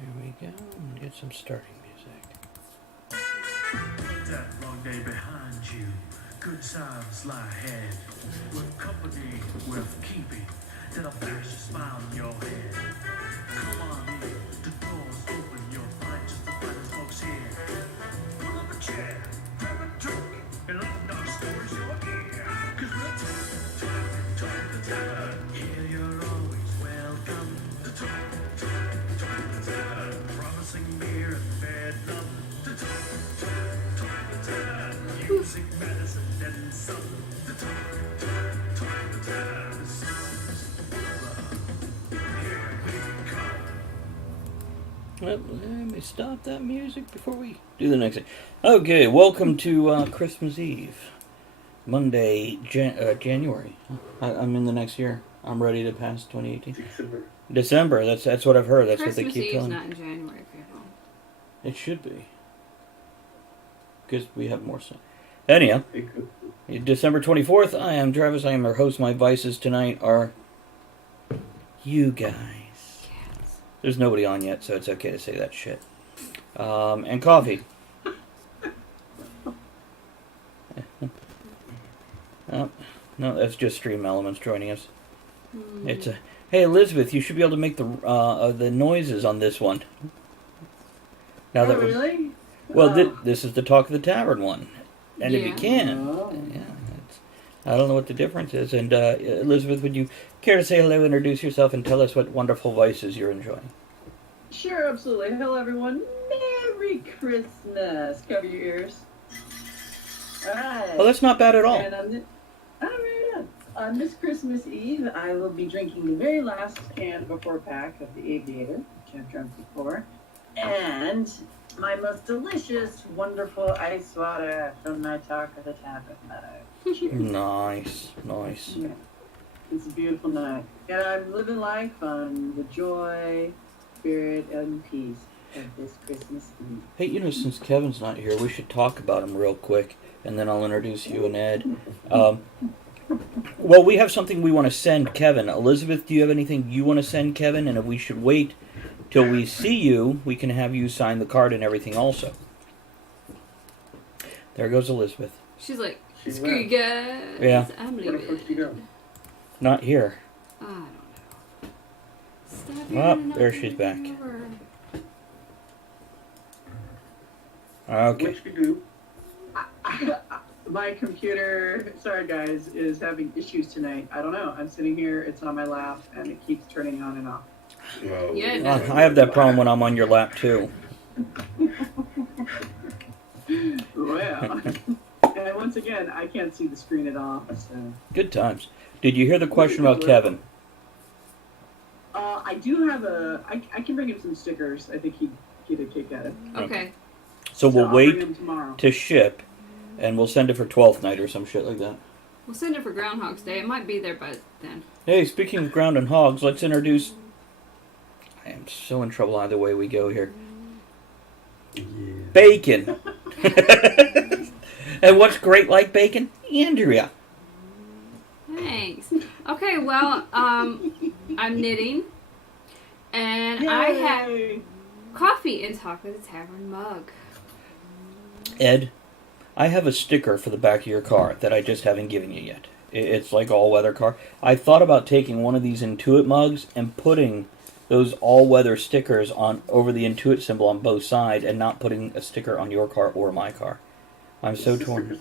There we go. Get some starting music. That long day behind you, good times lie ahead. With company worth keeping, that'll flash a smile in your head. Come on in, the door's open, you'll find just the finest folks here. Pull up a chair, grab a drink, and let our stories your ear. 'Cause we're talk the tavern. Here you're always welcome. The talk the tavern. Promising beer and bad love. The talk the tavern. Music, medicine, and some. The talk the tavern. The songs of love. Here we come. Well, let me stop that music before we do the next thing. Okay, welcome to Christmas Eve. Monday, January. I'm in the next year. I'm ready to pass 2018. December. That's what I've heard. That's Christmas what they keep Eve's telling me. not in January, people. It should be. Because we have more sun. Anyhow, December 24th, I am Travis. I am your host. My vices tonight are you guys. Yes. There's nobody on yet, so it's okay to say that shit. And coffee. Oh, no, that's just Stream Elements joining us. It's a hey Elizabeth, you should be able to make the noises on this one. Now that really? well, this is the Talk of the Tavern one, and if you can, I don't know what the difference is. And Elizabeth, would you care to say hello, introduce yourself, and tell us what wonderful vices you're enjoying? Sure, absolutely. Hello, everyone. Merry Christmas. Cover your ears. All right. Well, that's not bad at all. And on this Christmas Eve, I will be drinking the very last can before pack of the Aviator, which I've drunk before, and my most delicious, wonderful ice water from my Talk of the Tavern mug. Nice. Yeah. It's a beautiful night. And I'm living life on the joy, spirit, and peace of this Christmas Eve. Hey, since Kevin's not here, we should talk about him real quick, and then I'll introduce you and Ed. Well, we have something we want to send Kevin. Elizabeth, do you have anything you want to send Kevin? And if we should wait till we see you, we can have you sign the card and everything also. There goes Elizabeth. She's like, screw you guys. Yeah. I'm Where the fuck you leaving. go? Not here. I don't know. Stop Well, yelling there at she's me back. over. Okay. What you do? My computer, sorry guys, is having issues tonight. I don't know. I'm sitting here, it's on my lap, and it keeps turning on and off. Well, Yeah, it does. I have that problem when I'm on your lap, too. Well, and once again, I can't see the screen at all. So. Good times. Did you hear the question about Kevin? I do have I can bring him some stickers. I think he'd get a kick at it. Okay. So we'll I'll bring wait him tomorrow. to ship, and we'll send it for 12th night or some shit like that. We'll send it for Groundhog's Day. It might be there by then. Hey, speaking of ground and hogs, let's introduce... I am so in trouble either way we go here. yeah. Bacon! And what's great like bacon? Andrea. Thanks. Okay, well, I'm knitting. And I have Yay! coffee in Talk of the Tavern mug. Ed, I have a sticker for the back of your car that I just haven't given you yet. It's like all-weather car. I thought about taking one of these Intuit mugs and putting those all-weather stickers on over the Intuit symbol on both sides and not putting a sticker on your car or my car. I'm so torn.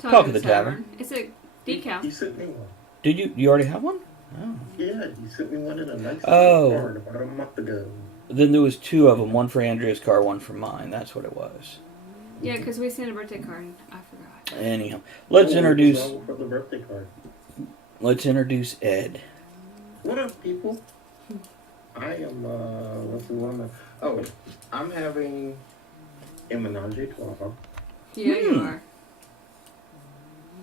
Talk of the Tavern. It's a decal. He sent me one. Did you? You already have one? Oh. Yeah, he sent me one in a nice Oh. card about a month ago. Then there was two of them, one for Andrea's car, one for mine. That's what it was. Yeah, because we sent a birthday card. I forgot. Anyhow, let's introduce. For the birthday card. Let's introduce Ed. What up, people? I am, let's see what I'm. Oh, I'm having a menage a trois. Yeah, you are.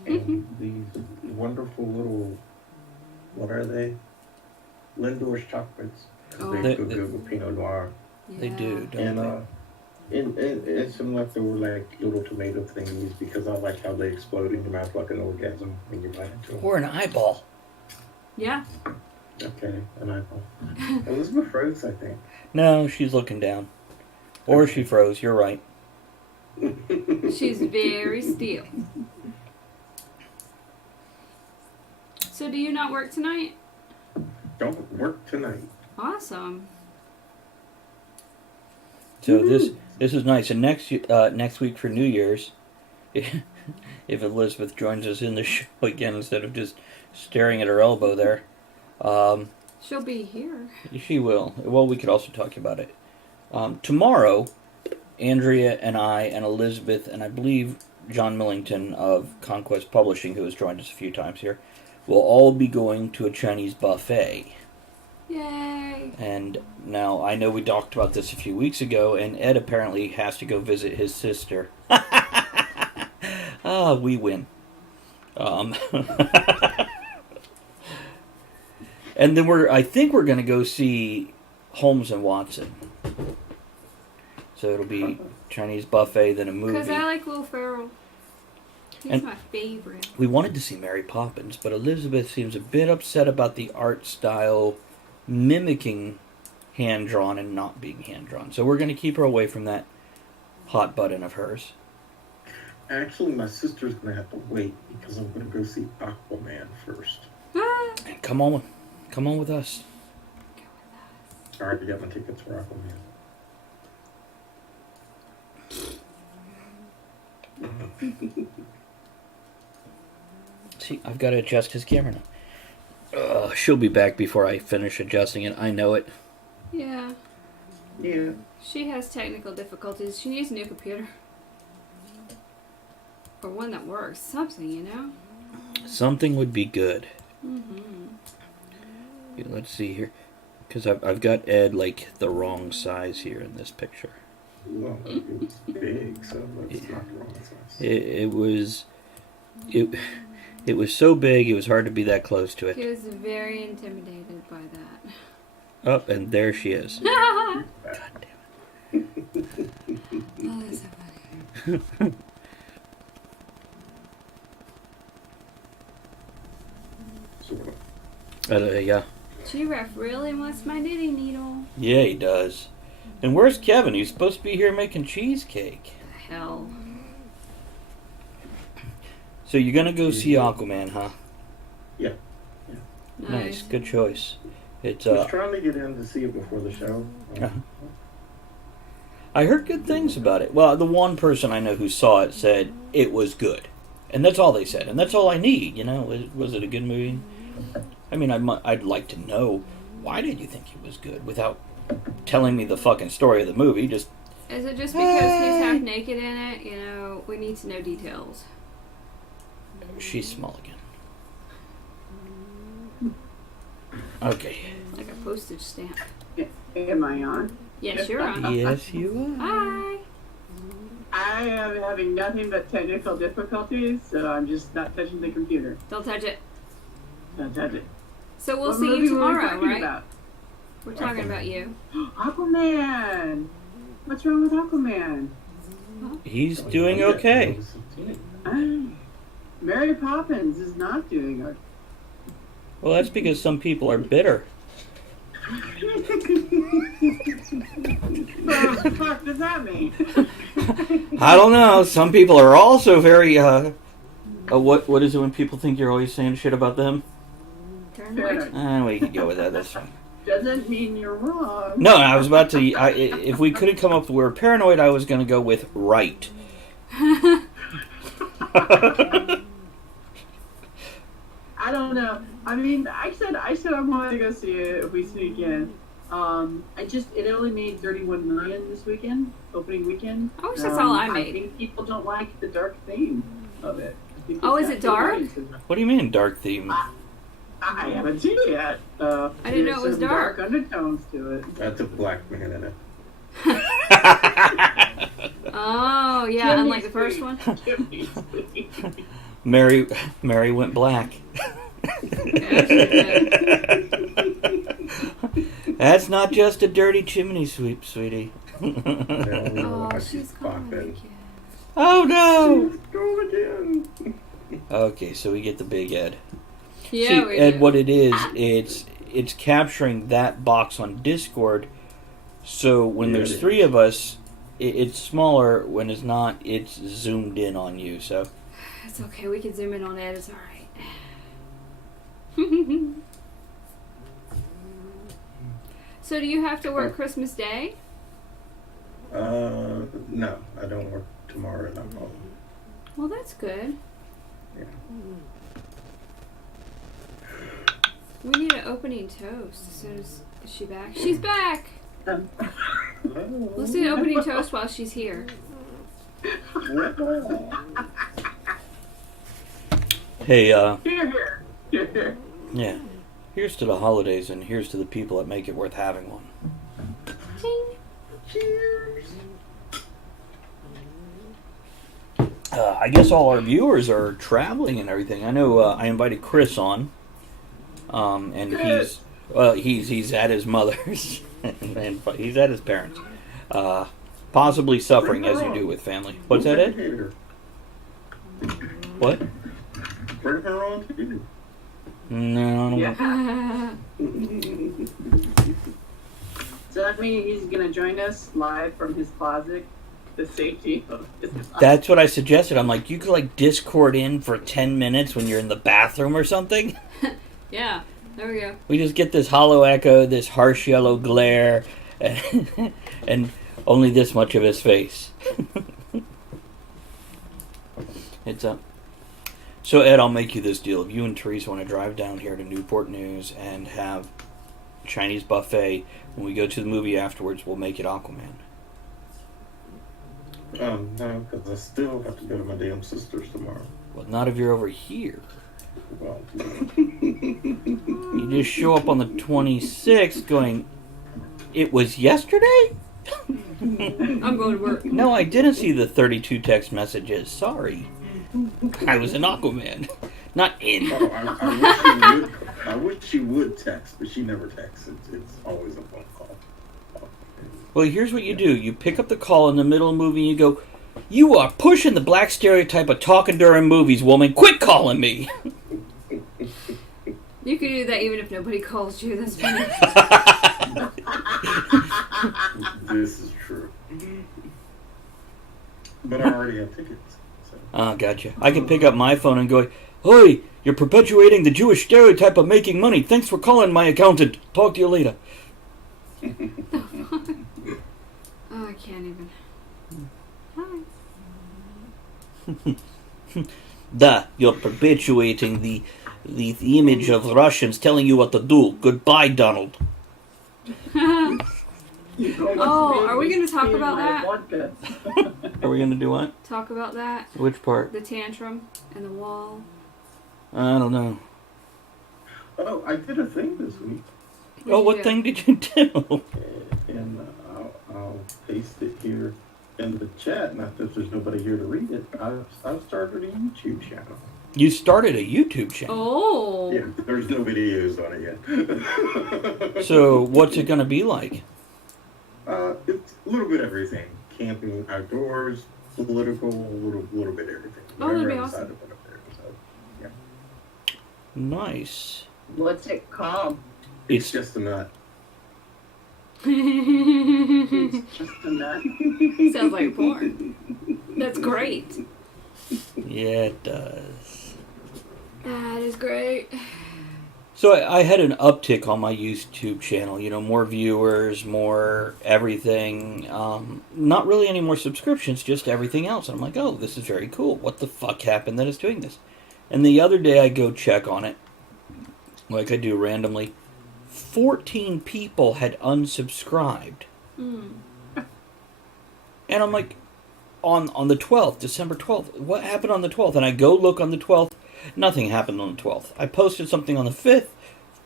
And these wonderful little, what are they? Lindor's chocolates. 'Cause Oh. they go good with Pinot Noir. They do, don't And they? and some leftover like little tomato thingies because I like how they explode in your mouth like an orgasm when you bite into them. Or an eyeball. Yeah. Okay, an eyeball. Elizabeth froze, I think. No, she's looking down. Or she froze, you're right. She's very still. So do you not work tonight? Don't work tonight. Awesome. So this is nice. And next week for New Year's, if Elizabeth joins us in the show again instead of just staring at her elbow there, She'll be here. she will. Well, we could also talk about it. Tomorrow, Andrea and I and Elizabeth and I believe John Millington of Conquest Publishing, who has joined us a few times here, will all be going to a Chinese buffet. Yay. And now, I know we talked about this a few weeks ago, and Ed apparently has to go visit his sister. We win. And then I think we're going to go see Holmes and Watson. So it'll be Chinese buffet, then a movie. Because I like Will Ferrell. He's And- my favorite. We wanted to see Mary Poppins, but Elizabeth seems a bit upset about the art style mimicking hand-drawn and not being hand-drawn. So we're going to keep her away from that hot button of hers. Actually, my sister's gonna have to wait because I'm gonna go see Aquaman first. Ah. And come on with us. I already got my tickets for Aquaman. See, I've got to adjust his camera now. She'll be back before I finish adjusting it. I know it. Yeah. Yeah. She has technical difficulties. She needs a new computer. Or one that works. Something, you know? Something would be good. Mm-hmm. Yeah, let's see here. Because I've got Ed like the wrong size here in this picture. Well, it was big, so that's not the wrong size. It was so big it was hard to be that close to He it. was very intimidated by that. Oh, and there she is. Oh, God damn that's so funny. it. Sort of. Yeah. G-Ref really wants my knitting needle. Yeah, he does. And where's Kevin? He's supposed to be here making cheesecake. The hell. So you're gonna go see Aquaman, huh? Yeah. Nice, good choice. It's I was trying to get in to see it before the show. I heard good things about it. Well, the one person I know who saw it said it was good, and that's all they said, and that's all I need. You know, was it a good movie? I mean, I'd like to know why did you think it was good without telling me the fucking story of the movie. Just Is it just because he's half naked in it? You know, we need to know details. she's small again. Okay. Like a postage stamp. Am I on? Yes, you're on. Yes, you are. Hi. I am having nothing but technical difficulties, so I'm just not touching the computer. Don't touch it. Don't touch it. So we'll What see movie you were we tomorrow, talking right? about? We're talking about you. Aquaman! What's wrong with Aquaman? He's doing okay. Ah, Mary Poppins is not doing okay. Well, that's because some people are bitter. What the fuck does that mean? I don't know. Some people are also very, what is it when people think you're always saying shit about them? Turn We can go with that. That's fine. Doesn't mean you're wrong. No, I was about to. If we could have come up with the word paranoid, I was going to go with right. I don't know. I mean, I said I wanted to go see it if we sneak in. It only made 31 million this weekend, opening weekend. I wish that's all I made. I think people don't like the dark theme of it. I think Oh, it's is it got dark? lights in it. What do you mean dark theme? I haven't seen it yet. I didn't know There's it was some dark. undertones to it. That's a black man in it. Oh, yeah, unlike the first one. Mary went black. Yeah, she did. That's not just a dirty chimney sweep, sweetie. Oh, she's calling me, kid. Oh no! Go again. Okay, so we get the big Ed. Yeah, See, we Ed, do. what it is, it's capturing that box on Discord. So when Yeah, there's it 3 is. of us, it's smaller. When it's not, it's zoomed in on you. So It's okay. We can zoom in on it. It's all right. So do you have to work Christmas Day? No, I don't work tomorrow and I'm home. Well, that's good. Yeah. We need an opening toast. As soon as is she back? She's back. Let's do an opening toast while she's here. hey, Here, here. yeah. Here's to the holidays, and here's to the people that make it worth having one. Ching. Cheers. I guess all our viewers are traveling and everything. I know I invited Chris on, and he's at his mother's, and he's at his parents, possibly suffering as you do with family. What's that, Ed? What? Bring her on too. No, I don't know. Yeah. So that means he's gonna join us live from his closet. The safety of his closet. That's what I suggested. I'm like, you could like Discord in for 10 minutes when you're in the bathroom or something. Yeah. There we go. We just get this hollow echo, this harsh yellow glare, and only this much of his face. It's up. So Ed, I'll make you this deal. If you and Teresa want to drive down here to Newport News and have Chinese buffet, when we go to the movie afterwards, we'll make it Aquaman. No, because I still have to go to my damn sister's tomorrow. Well, not if you're over here. Well, You just show up on the 26th going, it was yesterday? I'm going to work. No, I didn't see the 32 text messages. Sorry. I was in Aquaman. Not in. oh, I wish she would text, but she never texts. It's always a phone call. Well, here's what you do. You pick up the call in the middle of the movie and you go, you are pushing the black stereotype of talking during movies, woman. Quit calling me. You can do that even if nobody calls you. That's funny. This is true. But I already have tickets. So. Oh, gotcha. I can pick up my phone and go, hey, you're perpetuating the Jewish stereotype of making money. Thanks for calling my accountant. Talk to you later. Oh, I can't even. Hi. You're perpetuating the image of Russians telling you what to do. Goodbye, Donald. Oh, are we going to talk about that? Are we going to do what? Talk about that? Which part? The tantrum and the wall. I don't know. Oh, I did a thing this week. What thing did you do? And I'll paste it here in the chat. Not that there's nobody here to read it. I've started a YouTube channel. You started a YouTube channel. Oh. Yeah, there's no videos on it yet. So what's it going to be like? It's a little bit of everything. Camping, outdoors, political, a little bit of everything. Oh, that'd be Whatever I decide awesome. to put up there. So, yeah. Nice. What's it called? It's just a nut. It's just a nut. Sounds like porn. That's great. Yeah, it does. That is great. So I had an uptick on my YouTube channel. You know, more viewers, more everything. Not really any more subscriptions, just everything else. And I'm like, oh, this is very cool. What the fuck happened that it's doing this? And the other day I go check on it, like I do randomly. 14 people had unsubscribed. Mm. And I'm like, on the 12th, December 12th, what happened on the 12th? And I go look on the 12th, nothing happened on the 12th. I posted something on the 5th,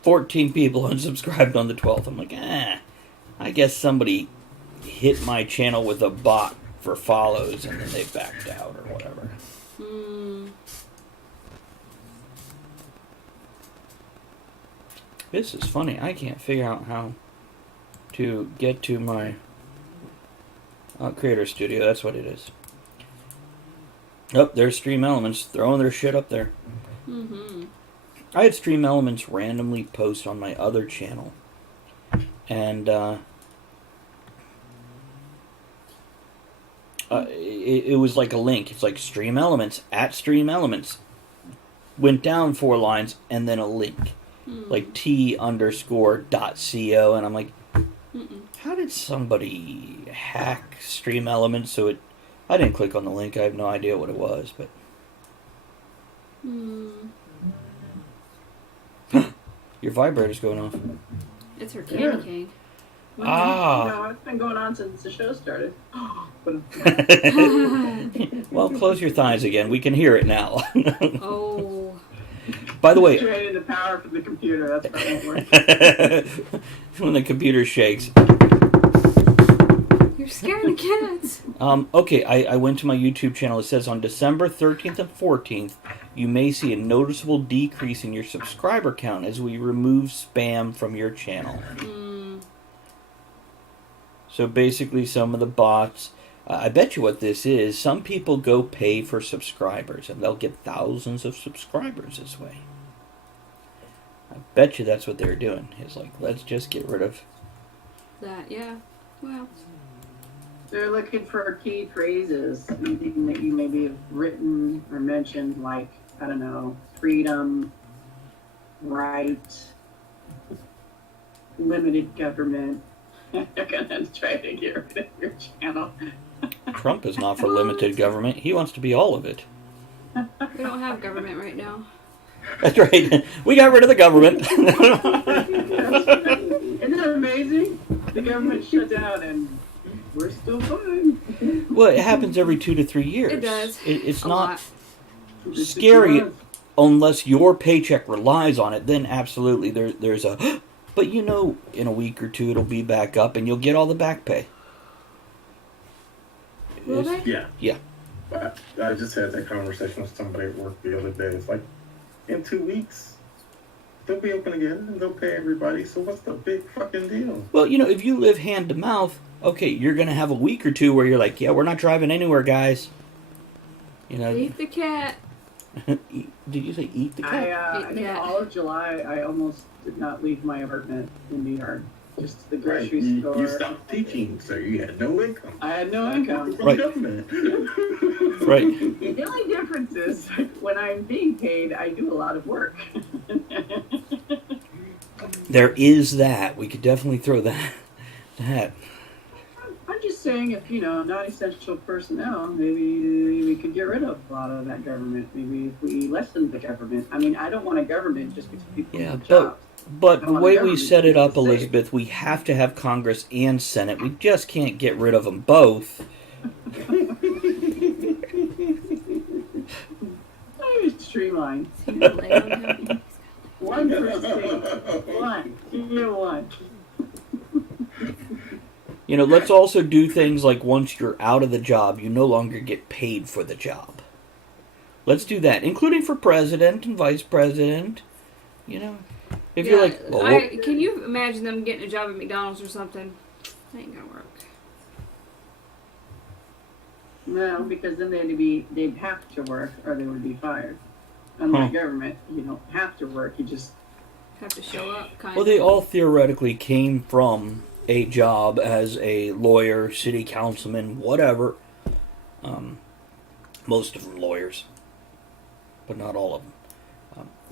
14 people unsubscribed on the 12th. I'm like, I guess somebody hit my channel with a bot for follows and then they backed out or whatever. Mm. This is funny. I can't figure out how to get to my Creator Studio. That's what it is. Oh, there's Stream Elements throwing their shit up there. Mm-hmm. I had Stream Elements randomly post on my other channel, and it was like a link. It's like Stream Elements at Stream Elements. Went down 4 lines and then a link, like t_.co, and I'm like, how did somebody hack Stream Elements so it? I didn't click on the link. I have no idea what it was, but. Your vibrator's going off. It's her candy cane. No, it's been going on since the show started. Well, close your thighs again. We can hear it now. Oh. By the way, Draining the power from the computer. That's probably work. when the computer shakes. You're scaring the kids. Okay, I went to my YouTube channel. It says on December 13th and 14th, you may see a noticeable decrease in your subscriber count as we remove spam from your channel. So basically, some of the bots. I bet you what this is. Some people go pay for subscribers, and they'll get thousands of subscribers this way. I bet you that's what they're doing. It's like, let's just get rid of That, yeah. Well. They're looking for key phrases, anything that you maybe have written or mentioned, like, I don't know, freedom, right, limited government. They're gonna try to get rid of your channel. Trump is not for limited government. He wants to be all of it. We don't have government right now. That's right. We got rid of the government. Isn't that amazing? The government shut down and we're still fine. Well, it happens every 2 to 3 years. It does. It's A not lot. scary unless your paycheck relies on it. Then absolutely, there's a. But you know, in a week or 2, it'll be back up, and you'll get all the back pay. Will they? Yeah. Yeah. I just had that conversation with somebody at work the other day. It's like, in 2 weeks, they'll be open again, and they'll pay everybody, so what's the big fucking deal? Well, you know, if you live hand to mouth, okay, you're going to have a week or 2 where you're like, yeah, we're not driving anywhere, guys. You know. Eat the cat. Did you say eat the cat? I think all of July, I almost did not leave my apartment in the yard. Just to the grocery store. You stopped teaching, so you had no income. I had no income. From Right. government. Right. The only difference is when I'm being paid, I do a lot of work. There is that. We could definitely throw that. I'm just saying, if, non-essential personnel, maybe we could get rid of a lot of that government. Maybe if we lessen the government. I mean, I don't want a government just because people Yeah, have jobs. But the way we set it up, Safe. Elizabeth, we have to have Congress and Senate. We just can't get rid of them both. Streamline. He's gonna lay on him. One per state. One. Year one. You know, let's also do things like once you're out of the job, you no longer get paid for the job. Let's do that, including for president and vice president. You know, if you're like, can you imagine them getting a job at McDonald's or something? That ain't gonna work. No, because then they'd have to work or they would be fired. Unlike government, you don't have to work, you just Have to show up, kind well, of. they all theoretically came from a job as a lawyer, city councilman, whatever. Most of them lawyers, but not all of them.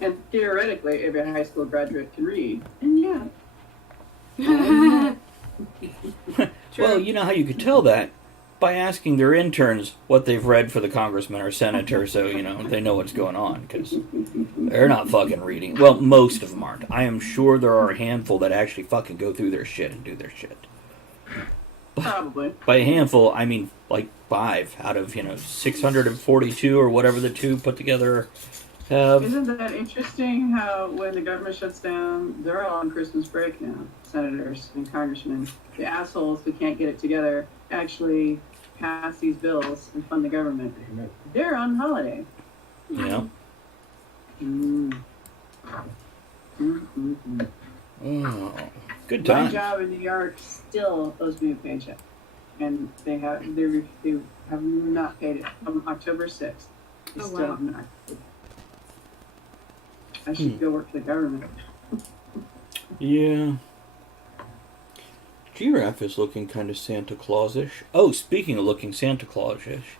and theoretically every high school graduate can read. And Well, you know how you could tell that? By asking their interns what they've read for the congressman or senator, so, you know, they know what's going on, because they're not fucking reading. Well, most of them aren't. I am sure there are a handful that actually fucking go through their shit and do their shit. probably. By a handful, I mean, like 5 out of, 642 or whatever the 2 put together have. Isn't that interesting how when the government shuts down, they're all on Christmas break now, senators and congressmen. The assholes who can't get it together actually pass these bills and fund the government. They're on holiday. Yeah. Oh, good My time. job in New York still owes me a paycheck, and they have not paid it from October 6th. They Oh, still wow. have not. I should go work for the government. Yeah. Giraffe is looking kind of Santa Claus-ish. Oh, speaking of looking Santa Claus-ish.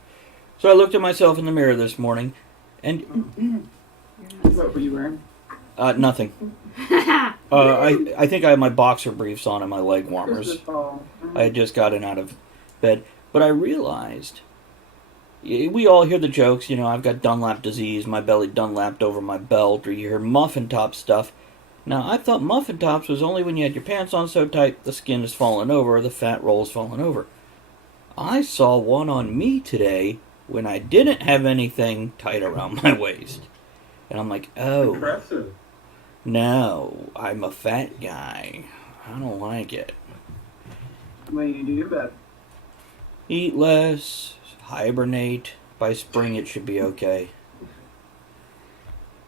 So I looked at myself in the mirror this morning, and... What were you wearing? Nothing. I think I have my boxer briefs on and my leg warmers. I had just gotten out of bed. But I realized... We all hear the jokes, I've got Dunlap disease, my belly Dunlapped over my belt, or you hear muffin top stuff. Now, I thought muffin tops was only when you had your pants on so tight the skin is falling over, or the fat rolls falling over. I saw one on me today when I didn't have anything tight around my waist. And I'm like, oh, Impressive. no, I'm a fat guy. I don't like it. What do you do about it? Eat less, hibernate. By spring it should be okay.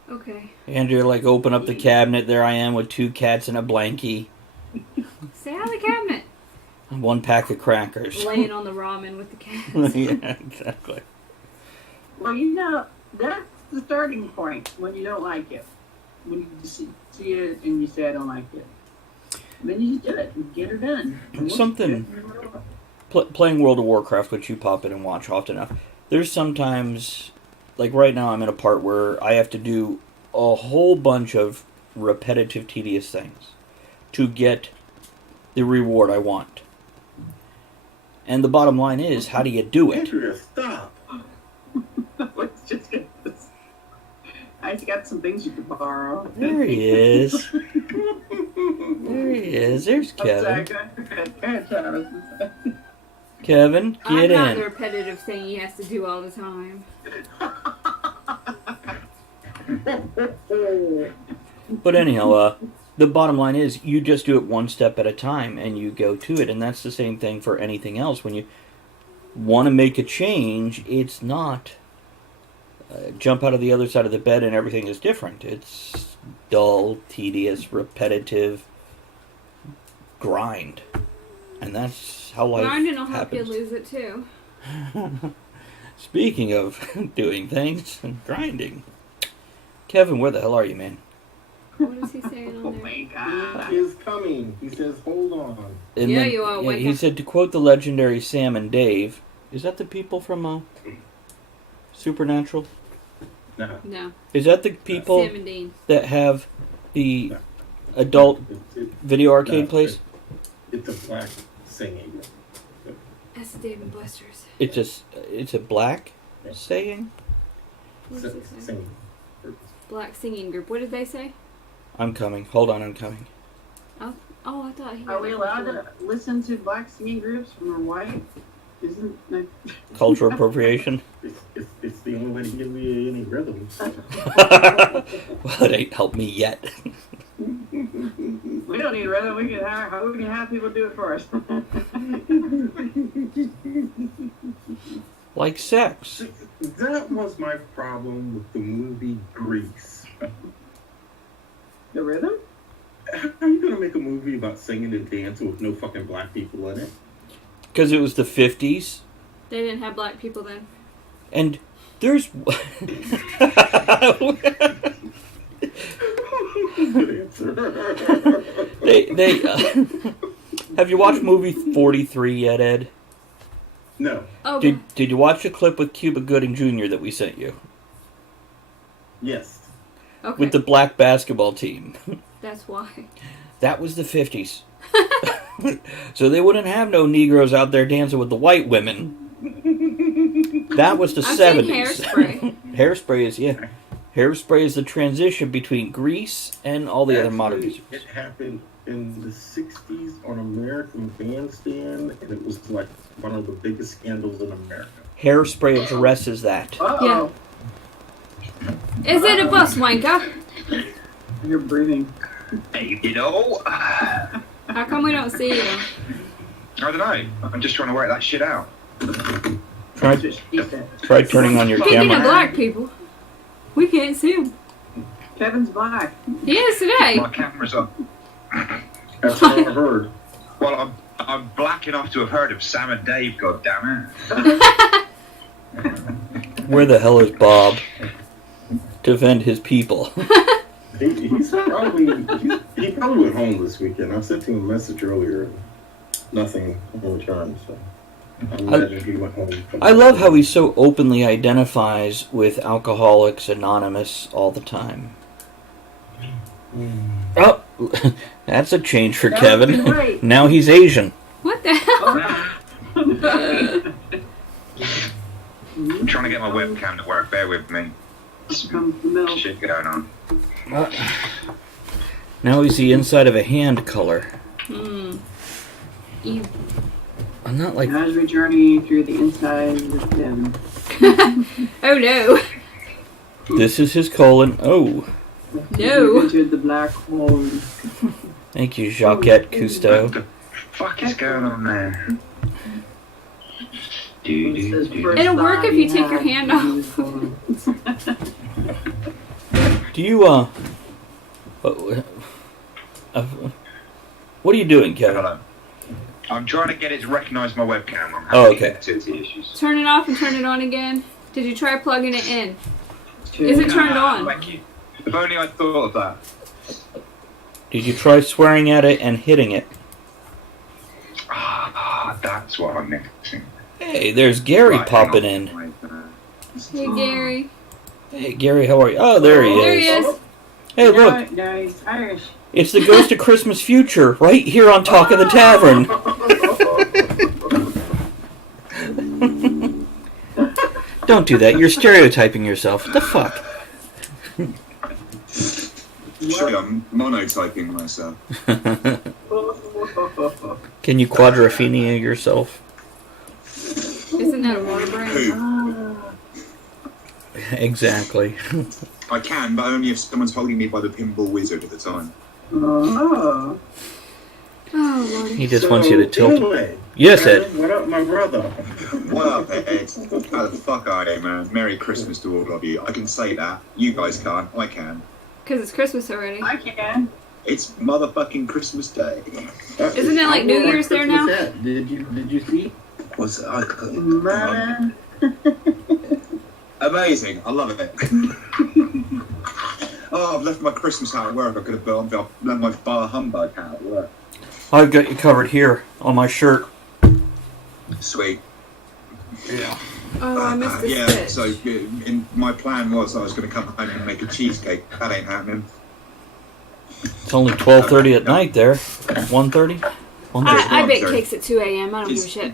Okay. Andrew, open up the cabinet. There I am with 2 cats and a blankie. Stay out of the cabinet. And 1 pack of crackers. Laying on the ramen with the cats. Yeah, exactly. Well, that's the starting point when you don't like it. When you see it and you say, I don't like it. Then you just do it and get her done. Something... Playing World of Warcraft, which you pop in and watch often enough, there's sometimes... right now I'm in a part where I have to do a whole bunch of repetitive, tedious things to get the reward I want. And the bottom line is, how do you do it? Andrea, stop. Let's just get this. I got some things you could borrow. There he is. There he is. There's Kevin. Kevin, I'm get not in. the repetitive thing he has to do all the time. But anyhow, the bottom line is, you just do it one step at a time, and you go to it. And that's the same thing for anything else. When you want to make a change, it's not jump out of the other side of the bed and everything is different. It's dull, tedious, repetitive grind. And that's how life Grinding will help happens. you lose it too. Speaking of doing things and grinding, Kevin, where the hell are you, man? What is he saying Oh on there? my god. He is coming. He says, hold on. And Yeah, then, you are. Wake he up. said, to quote the legendary Sam and Dave, is that the people from Supernatural? No. No. Is that the people Sam and Dean. that have the adult video arcade place? It's a black singing. That's the Dave and Buster's. It's a black saying? What does it say? Singing. Black singing group. What did they say? I'm coming. Hold on, I'm coming. Oh, I thought he. Are we allowed to listen to black singing groups when we're white? Isn't that... Cultural appropriation? It's the only way to give me any rhythm. Well, it ain't helped me yet. We don't need rhythm. We can have people do it for us. Like sex. That was my problem with the movie Grease. The rhythm? How are you going to make a movie about singing and dancing with no fucking black people in it? Because it was the 50s. They didn't have black people then. And there's... Good answer. Have you watched movie 43 yet, Ed? No. Okay. Did you watch the clip with Cuba Gooding Jr. that we sent you? Yes. Okay. With the black basketball team. That's why. That was the 50s. So they wouldn't have no Negroes out there dancing with the white women. That was the I've 70s. seen Hairspray. Hairspray is, yeah. Hairspray is the transition between Grease and all the other modern Actually, music. it happened in the 60s on American Bandstand, and it was like one of the biggest scandals in America. Hairspray addresses that. Uh-oh. Is it a bus wanker? You're breathing. Hey, How come we don't see you? I don't know. I'm just trying to work that shit out. Try turning on your Speaking of camera. black people, we can't see him. Kevin's black. He is today. My camera's on. That's what I heard. Well, I'm black enough to have heard of Sam and Dave, goddammit. Where the hell is Bob? To defend his people. He probably went home this weekend. I sent him a message earlier. Nothing in return, so I imagine he went home. I love how he so openly identifies with Alcoholics Anonymous all the time. Oh, that's a change for Kevin. Right. Now he's Asian. What the hell? I'm trying to get my webcam to work. Bear with me. Comes the milk. Shit going on. Now he's the inside of a hand color. You I'm not like. As we journey through the inside of Kevin. Oh no. This is his colon. Oh, No. We entered the black hole. thank you, Jacquette Cousteau. What the fuck is going on there? It'll work if you take your hand off. Do you what are you doing, Kevin? Hello. I'm trying to get it to recognise my webcam. I'm Oh, having okay. connectivity issues. Turn it off and turn it on again. Did you try plugging it in? Is it turned on? Thank you. If only I'd thought of that. Did you try swearing at it and hitting it? Ah, that's what I'm missing. Hey, there's Gary Right, popping hang in. on. Hey Gary. Hey, Gary, how are you? Oh, there he There he is. is. Hey, look, No, he's Irish. it's the Ghost of Christmas Future right here on Talk of the Tavern. Don't do that. You're stereotyping yourself. What the fuck? Surely I'm monotyping myself. Can you quadrophenia yourself? Isn't that a water brand? Who? Exactly. I can, but only if someone's holding me by the pinball wizard at the time. Oh. Oh Lordy. He just wants you to tilt. Anyway, Yes, Ed. what up, my brother? What up, Ed? How the fuck are you, man? Merry Christmas to all of you. I can say that. You guys can't. I can. Because it's Christmas already. I can. It's motherfucking Christmas Day. Isn't it like New Year's there now? Did you see? What's I Man. Amazing. I love it. Oh, I've left my Christmas hat at work. I could have left my bar humbug hat at work. I've got you covered here on my shirt. Sweet. Yeah. Oh, I missed this Yeah, stitch. so my plan was I was going to come home and make a cheesecake. That ain't happening. It's only 12:30 at night there. 1:30? 1:30. I bake 1:30. cakes at 2 a.m. I don't give a shit.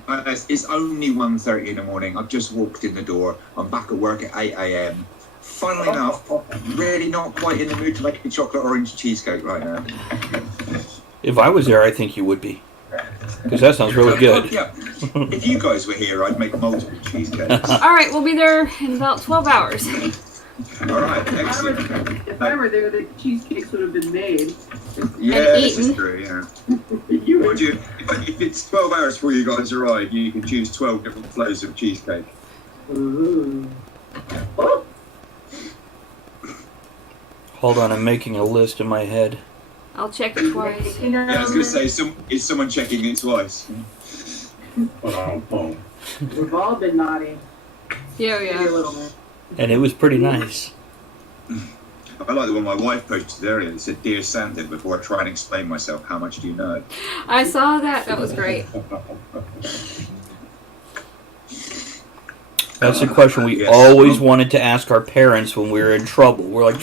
It's only 1:30 in the morning. I've just walked in the door. I'm back at work at 8 a.m. Funnily enough, really not quite in the mood to make a chocolate orange cheesecake right now. If I was there, I think you would be. Because that sounds really good. Yeah. If you guys were here, I'd make multiple cheesecakes. Alright, we'll be there in about 12 hours. All right, excellent. If I were there, the cheesecakes would have been made. Yeah, this is eaten. true, yeah. You Would you, if it's 12 hours before you guys arrive, you can choose 12 different flavours of cheesecake. Ooh. Oh. Hold on, I'm making a list in my head. I'll check it twice. You know, Yeah, I was going to say, is someone checking it twice? we've all been naughty. Yeah, Maybe a yeah. little bit. And it was pretty nice. I like the one my wife posted earlier that said, "Dear Santa, before I try and explain myself, how much do you know?" I saw that. That was great. That's a question we Yes. always wanted to ask our parents when we were in trouble. We're like,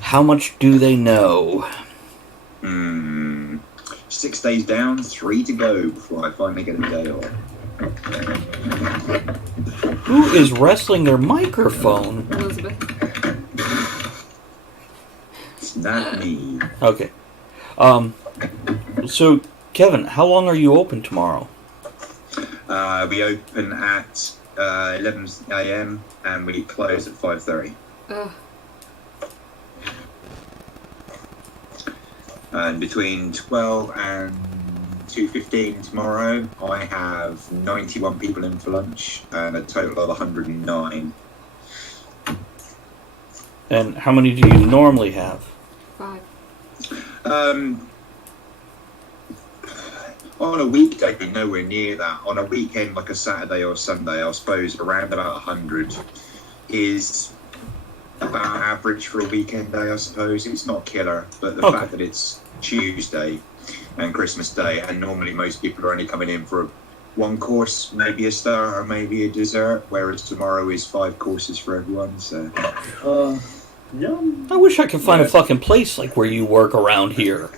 how much do they know? 6 days down, 3 to go before I finally get a day off. Who is wrestling their microphone? Elizabeth. It's not me. Okay. So, Kevin, how long are you open tomorrow? We open at 11 a.m. and we close at 5:30. Ugh. And between 12 and 2:15 tomorrow, I have 91 people in for lunch and a total of 109. And how many do you normally have? 5. On a weekday, nowhere near that. On a weekend, like a Saturday or Sunday, I suppose around about 100 is about average for a weekend day, I suppose. It's not killer, but the Okay. fact that it's Tuesday and Christmas Day, and normally most people are only coming in for one course, maybe a starter, maybe a dessert, whereas tomorrow is 5 courses for everyone. So Yum. I wish I could find a fucking place like where you work around here.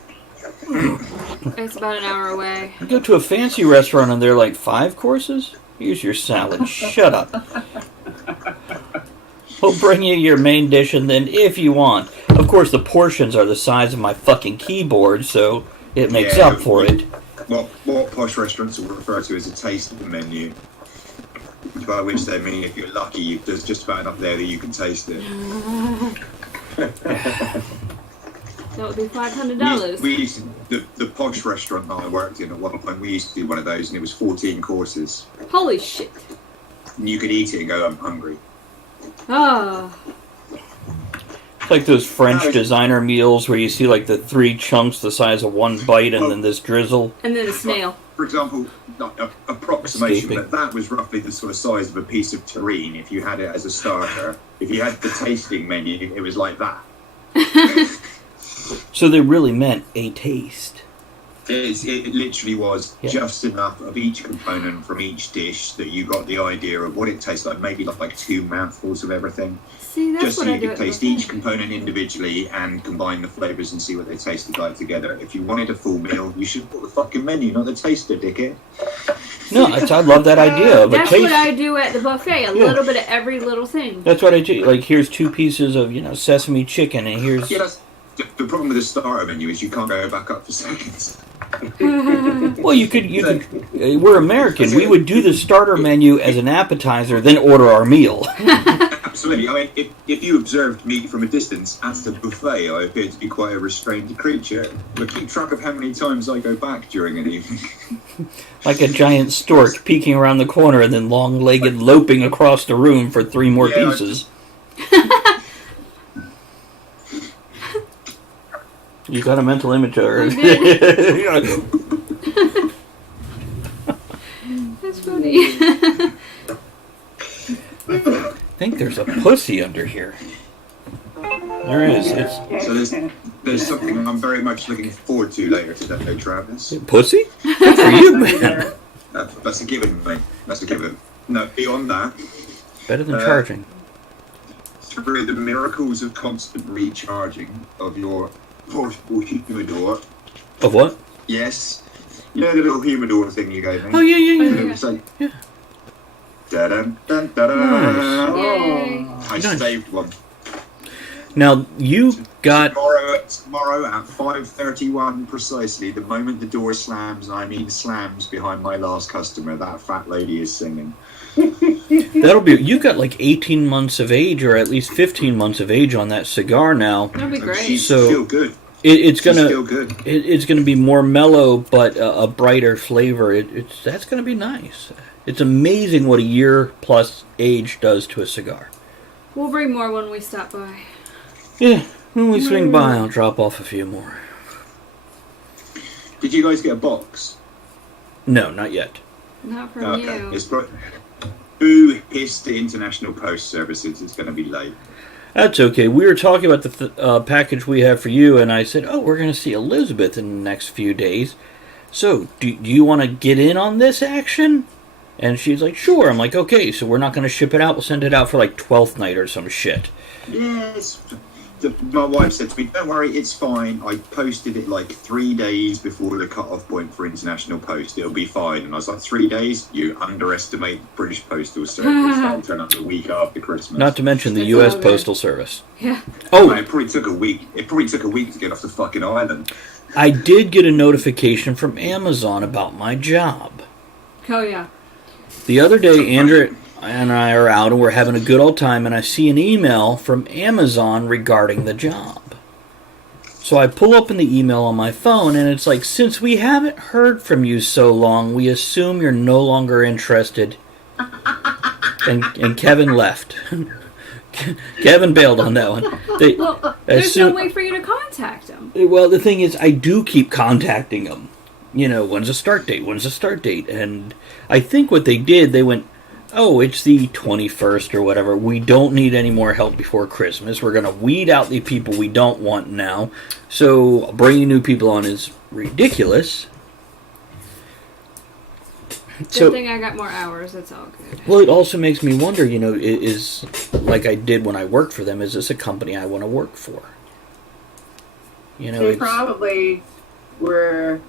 It's about an hour away. You go to a fancy restaurant and they're like 5 courses? Here's your salad. Shut up. We'll bring you your main dish, and then if you want. Of course, the portions are the size of my fucking keyboard, so it makes Yeah, up for it. what posh restaurants will refer to as a tasting menu, by which they mean if you're lucky, there's just about enough there that you can taste it. That would be $500. We used to, the posh restaurant that I worked in at one point, we used to do one of those, and it was 14 courses. Holy shit. And you could eat it and go, I'm hungry. Oh. It's like those French designer meals where you see like the 3 chunks the size of 1 bite and then this drizzle. And then a snail. For example, like approximation, Escaping. but that was roughly the sort of size of a piece of terrine if you had it as a starter. If you had the tasting menu, it was like that. So they really meant a taste. It literally was Yeah. just enough of each component from each dish that you got the idea of what it tastes like, maybe like 2 mouthfuls of everything. See, that's Just what so I you do could at the taste buffet. each component individually and combine the flavours and see what they tasted like together. If you wanted a full meal, you should put the fucking menu, not the taster, dickhead. No, I love that idea of a That's taste. what I do at the buffet. A Yeah. little bit of every little thing. That's what I do. Like, here's 2 pieces of, sesame chicken, and here's... Yeah, that's the problem with the starter menu is you can't go back up for seconds. Well, you could, we're American. We would do the starter menu as an appetizer, then order our meal. Absolutely. I mean, if you observed me from a distance at the buffet, I appear to be quite a restrained creature. But keep track of how many times I go back during an evening. Like a giant stork peeking around the corner and then long-legged loping across the room for 3 more Yeah, pieces. You got a mental image of her. That's funny. I think there's a pussy under here. There is. It's So there's something I'm very much looking forward to later today, Travis. pussy? Good for you, man. That's a given, mate. That's a given. No, beyond that, Better than charging. through the miracles of constant recharging of your portable humidor. Of what? Yes. You know the little humidor thing you gave me? Oh, yeah. And it was like... Yeah. Da-dun, dun, da-dun. Yay. I Nice. saved one. Now, you got... Tomorrow at 5:31 precisely, the moment the door slams, and I mean slams behind my last customer, that fat lady is singing. That'll be... You've got like 18 months of age, or at least 15 months of age on that cigar now. That'd be And great. she's So- still good. It's She's gonna... still good. It's going to be more mellow, but a brighter flavor. That's going to be nice. It's amazing what a year plus age does to a cigar. We'll bring more when we stop by. Yeah, when we swing by, I'll drop off a few more. Did you guys get a box? No, not yet. Not from Okay. you. It's boo hiss to International Post Services. It's going to be late. That's okay. We were talking about the package we have for you, and I said, we're going to see Elizabeth in the next few days. So, do you want to get in on this action? And she's like, sure. I'm like, okay, so we're not going to ship it out. We'll send it out for like 12th night or some shit. Yes. My wife said to me, don't worry, it's fine. I posted it like 3 days before the cut-off point for International Post. It'll be fine. And I was like, 3 days? You underestimate British Postal Service. That'll turn up the week after Christmas. Not to mention the It's U.S. all good. Postal Service. Yeah. Oh, It probably took a week. It probably took a week to get off the fucking island. I did get a notification from Amazon about my job. Oh, yeah. The other day, Andrew and I are out and we're having a good old time, and I see an email from Amazon regarding the job. So I pull open the email on my phone, and it's like, since we haven't heard from you so long, we assume you're no longer interested. And Kevin left. Kevin bailed on that one. Well, there's assume- no way for you to contact him. Well, the thing is, I do keep contacting them. When's the start date? When's the start date? And I think what they did, they went, oh, it's the 21st or whatever. We don't need any more help before Christmas. We're going to weed out the people we don't want now. So bringing new people on is ridiculous. Good thing I got more hours. That's all good. Well, it also makes me wonder, is like I did when I worked for them, is this a company I want to work for? They probably were,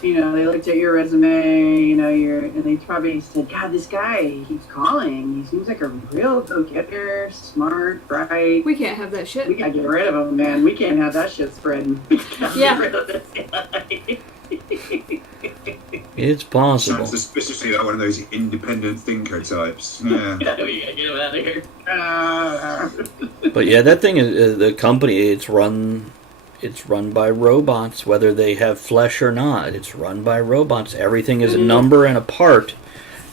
they looked at your resume, and they probably said, God, this guy, he keeps calling. He seems like a real go-getter, smart, bright. We can't have that shit. We gotta get rid of him, man. We can't have that shit spreading. Yeah. Get rid of this guy. It's possible. Sounds suspiciously like one of those independent thinker types. Yeah. We gotta get him out of here. But yeah, that thing is the company. It's run by robots, whether they have flesh or not. It's run by robots. Everything is a number and a part,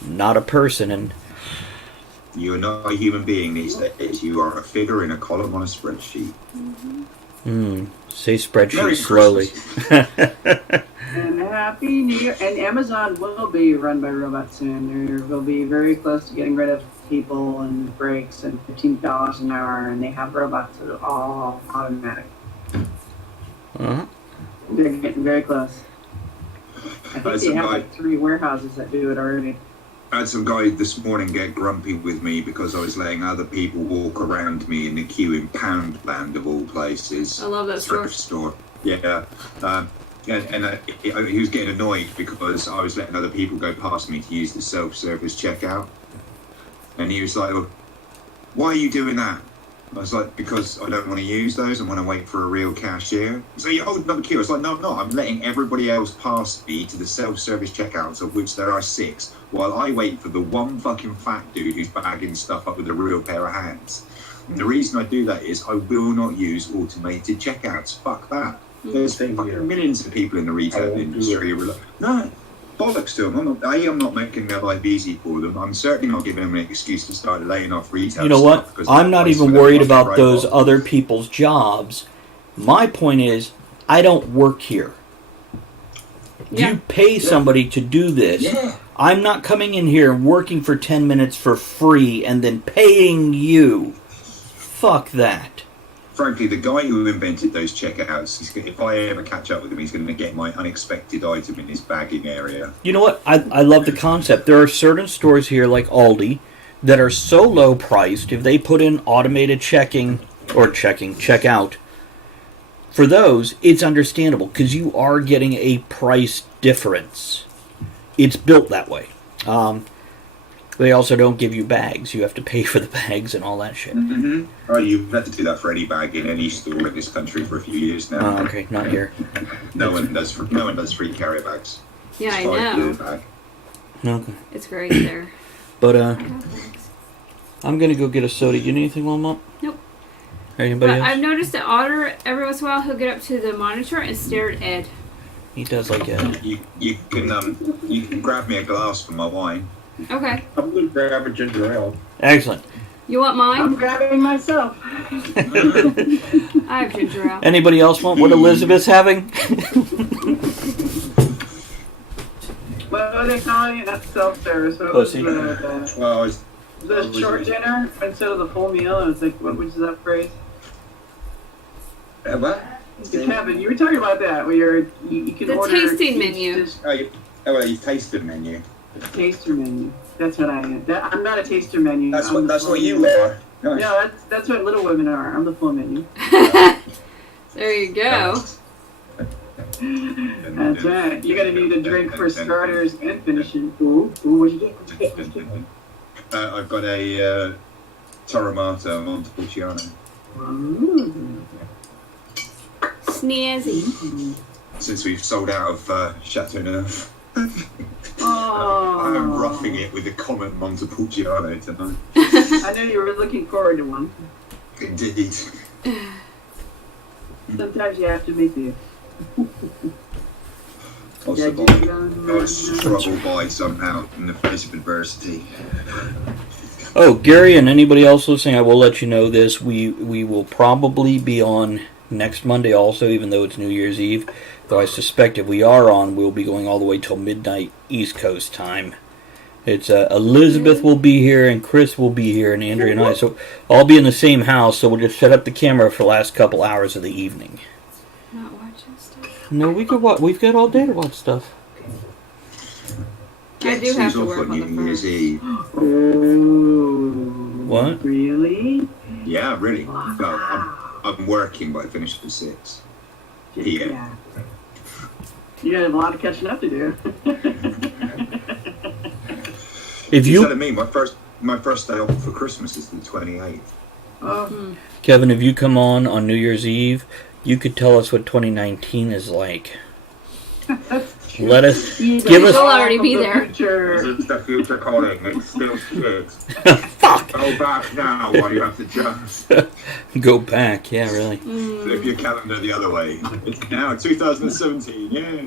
not a person. And You are not a human being these days. You are a figure in a column on a spreadsheet. Say spreadsheet Merry slowly. And Happy New Year. And Amazon will be run by robots soon. They will be very close to getting rid of people and breaks and $15 an hour. And they have robots that are all automatic. Uh-huh. They're getting very close. I think they have like 3 warehouses that do it already. I had some guy this morning get grumpy with me because I was letting other people walk around me in the queue in Poundland of all places. I love that Thrift store. Yeah. And he was getting annoyed because I was letting other people go past me to use the self-service checkout. And he was like, well, why are you doing that? I was like, because I don't want to use those. I want to wait for a real cashier. So you're holding up the queue. I was like, no, I'm not. I'm letting everybody else pass me to the self-service checkouts, of which there are 6, while I wait for the one fucking fat dude who's bagging stuff up with a real pair of hands. And the reason I do that is I will not use automated checkouts. Fuck that. There's fucking millions of people in the retail industry who are like, no, bollocks to them. I'm not making their life easy for them. I'm certainly not giving them an excuse to start laying off retail. You know what? I'm not even worried about those other people's jobs. My point is, I don't work here. You pay somebody to do this. Yeah. I'm not coming in here and working for 10 minutes for free and then paying you. Fuck that. Frankly, the guy who invented those checkouts, if I ever catch up with him, he's going to get my unexpected item in his bagging area. You know what? I love the concept. There are certain stores here like Aldi that are so low priced, if they put in automated checkout, for those, it's understandable because you are getting a price difference. It's built that way. They also don't give you bags. You have to pay for the bags and all that shit. Mm-hmm. Oh, you've had to do that for any bag in any store in this country for a few years now. Oh, okay, not here. No one does free carrier bags. Yeah, I know. Okay. It's great there. But I'm gonna go get a soda. You need anything while I'm up? Nope. Anybody else? I've noticed that Otter every once in a while he'll get up to the monitor and stare at Ed. He does like Ed. You can grab me a glass for my wine. Okay. I'm going to grab a ginger ale. Excellent. You want I'm mine? grabbing myself. I have ginger ale. Anybody else want what Elizabeth's having? What are they calling it? That's self-service. What Pussy. was Well, the short dinner instead of the full meal? It was like, what was that phrase? what? Kevin, you were talking about that, where you can The order... tasting menu. You tasted menu. Taster menu. That's what I am. I'm not a taster menu. That's I'm what the full you menu. are. Yeah, that's what Little Women are. I'm the full menu. There you go. That's right. You're gonna need a drink for starters and finishing. Ooh, what'd you get? I've got a Toramato Montepulciano. Ooh. Snazzy. Since we've sold out of Chateau Neuf. Oh. I'm roughing it with a common Montepulciano tonight. I know you were looking forward to one. Indeed. Sometimes you have to make do. Possible. I struggle by somehow in the face of adversity. Oh, Gary and anybody else listening, I will let you know this. We will probably be on next Monday also, even though it's New Year's Eve. Though I suspect if we are on, we'll be going all the way till midnight East Coast time. It's Elizabeth will be here, and Chris will be here, and Andrea and I. So I'll be in the same house. So we'll just set up the camera for the last couple hours of the evening. Not watching stuff. No, we could watch. We've got all day to watch stuff. I do have to off work on the New Year's first. Eve. Oh. What? Really? Yeah, really. Well, I'm working, but I finish at 6. Yeah. You have a lot of catching up to do. If You you, telling me my first day off for Christmas is the 28th. Oh. Kevin, if you come on New Year's Eve, you could tell us what 2019 is like. Let us give us. We'll already be there. It's the future calling. It's still shit. Fuck. Go back now while you have the chance. Go back. Yeah, really. Flip your calendar the other way. It's now 2017. Yeah.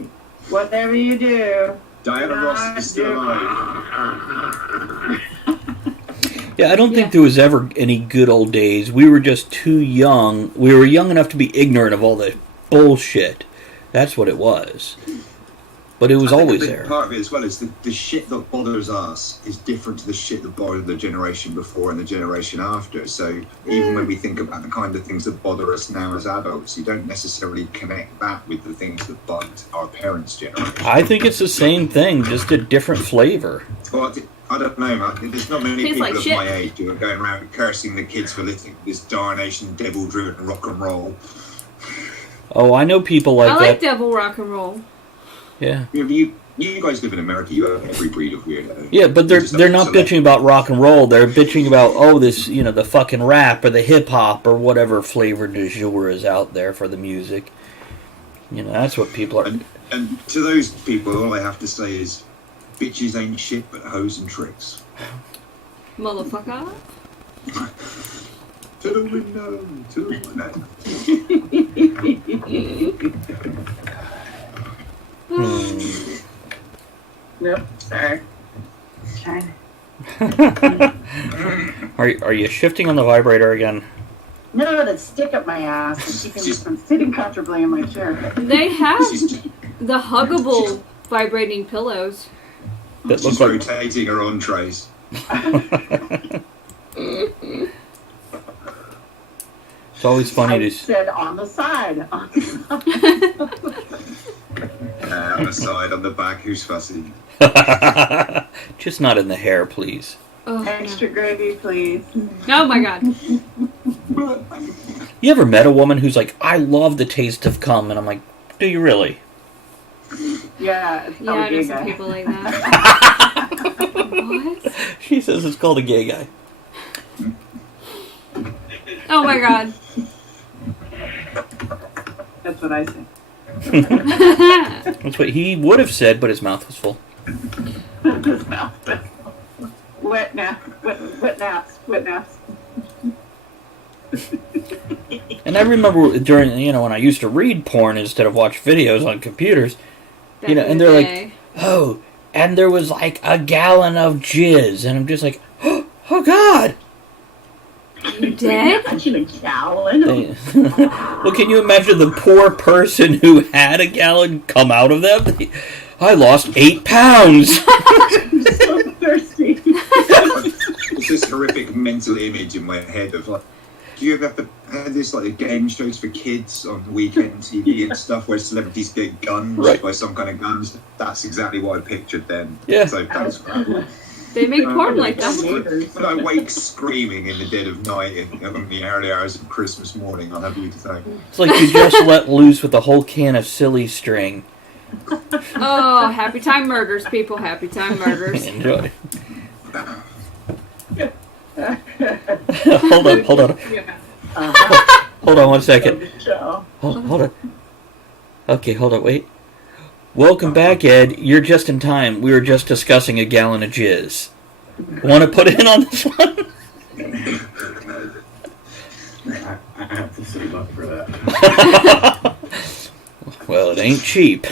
Whatever you do. Diana Ross is still alive. Yeah, I don't think there was ever any good old days. We were just too young. We were young enough to be ignorant of all the bullshit. That's what it was. But it was I think always a big there. Part of it as well is the shit that bothers us is different to the shit that bothered the generation before and the generation after. So even when we think about the kind of things that bother us now as adults, you don't necessarily connect that with the things that bugged our parents' generation. I think it's the same thing, just a different flavor. Well, I don't know, man. There's not many Tastes people like of shit. my age who are going around cursing the kids for listening to this darnation devil-driven rock and roll. Oh, I know people I like like that. devil rock and roll. Yeah. You guys live in America. You have every breed of weirdo. Yeah, but You just they're have not to select. bitching about rock and roll. They're bitching about this, the fucking rap or the hip hop or whatever flavor du jour is out there for the music. That's what people are. And to those people, all I have to say is, bitches ain't shit but hoes and tricks. Motherfucker. To the window, to the window. Nope. Sorry. China. Are you shifting on the vibrator again? No, that stick up my ass and keeping me from sitting comfortably in my chair. They have She's the huggable vibrating pillows. That She's look like. rotating her entrees. It's always funny I to. said on the side. On the side, on the back, who's fussy? Just not in the hair, please. Oh, Extra gravy, please. oh my god. You ever met a woman who's like, I love the taste of cum, and I'm like, do you really? Yeah, it's Yeah, I know probably some gay guy. people like that. What? She says it's called a gay guy. Oh my god. That's what I say. That's what he would have said, but his mouth was full. His mouth. Wet naps. Wet naps. Wet naps. And I remember during, when I used to read porn instead of watch videos on computers, and they're like, oh, and there was like a gallon of jizz, and I'm just like, oh God. You dead? Imagine a gallon. They- well, can you imagine the poor person who had a gallon come out of them? I lost 8 pounds. I'm so thirsty. It's this horrific mental image in my head of like, do you ever have this like game shows for kids on weekend TV and stuff where celebrities get guns Right. by some kind of guns? That's exactly what I pictured then. Yeah. So thanks for that. They make porn like that. But I wake screaming in the dead of night in the early hours of Christmas morning. I'll have you to thank. It's like you just let loose with a whole can of silly string. Oh, happy time murders, people. Happy time murders. Enjoy. Hold on. Hold on 1 second. Hold on. Okay, hold on, wait. Welcome back, Ed. You're just in time. We were just discussing a gallon of jizz. Want to put in on this one? I have to save up for that. Well, it ain't cheap.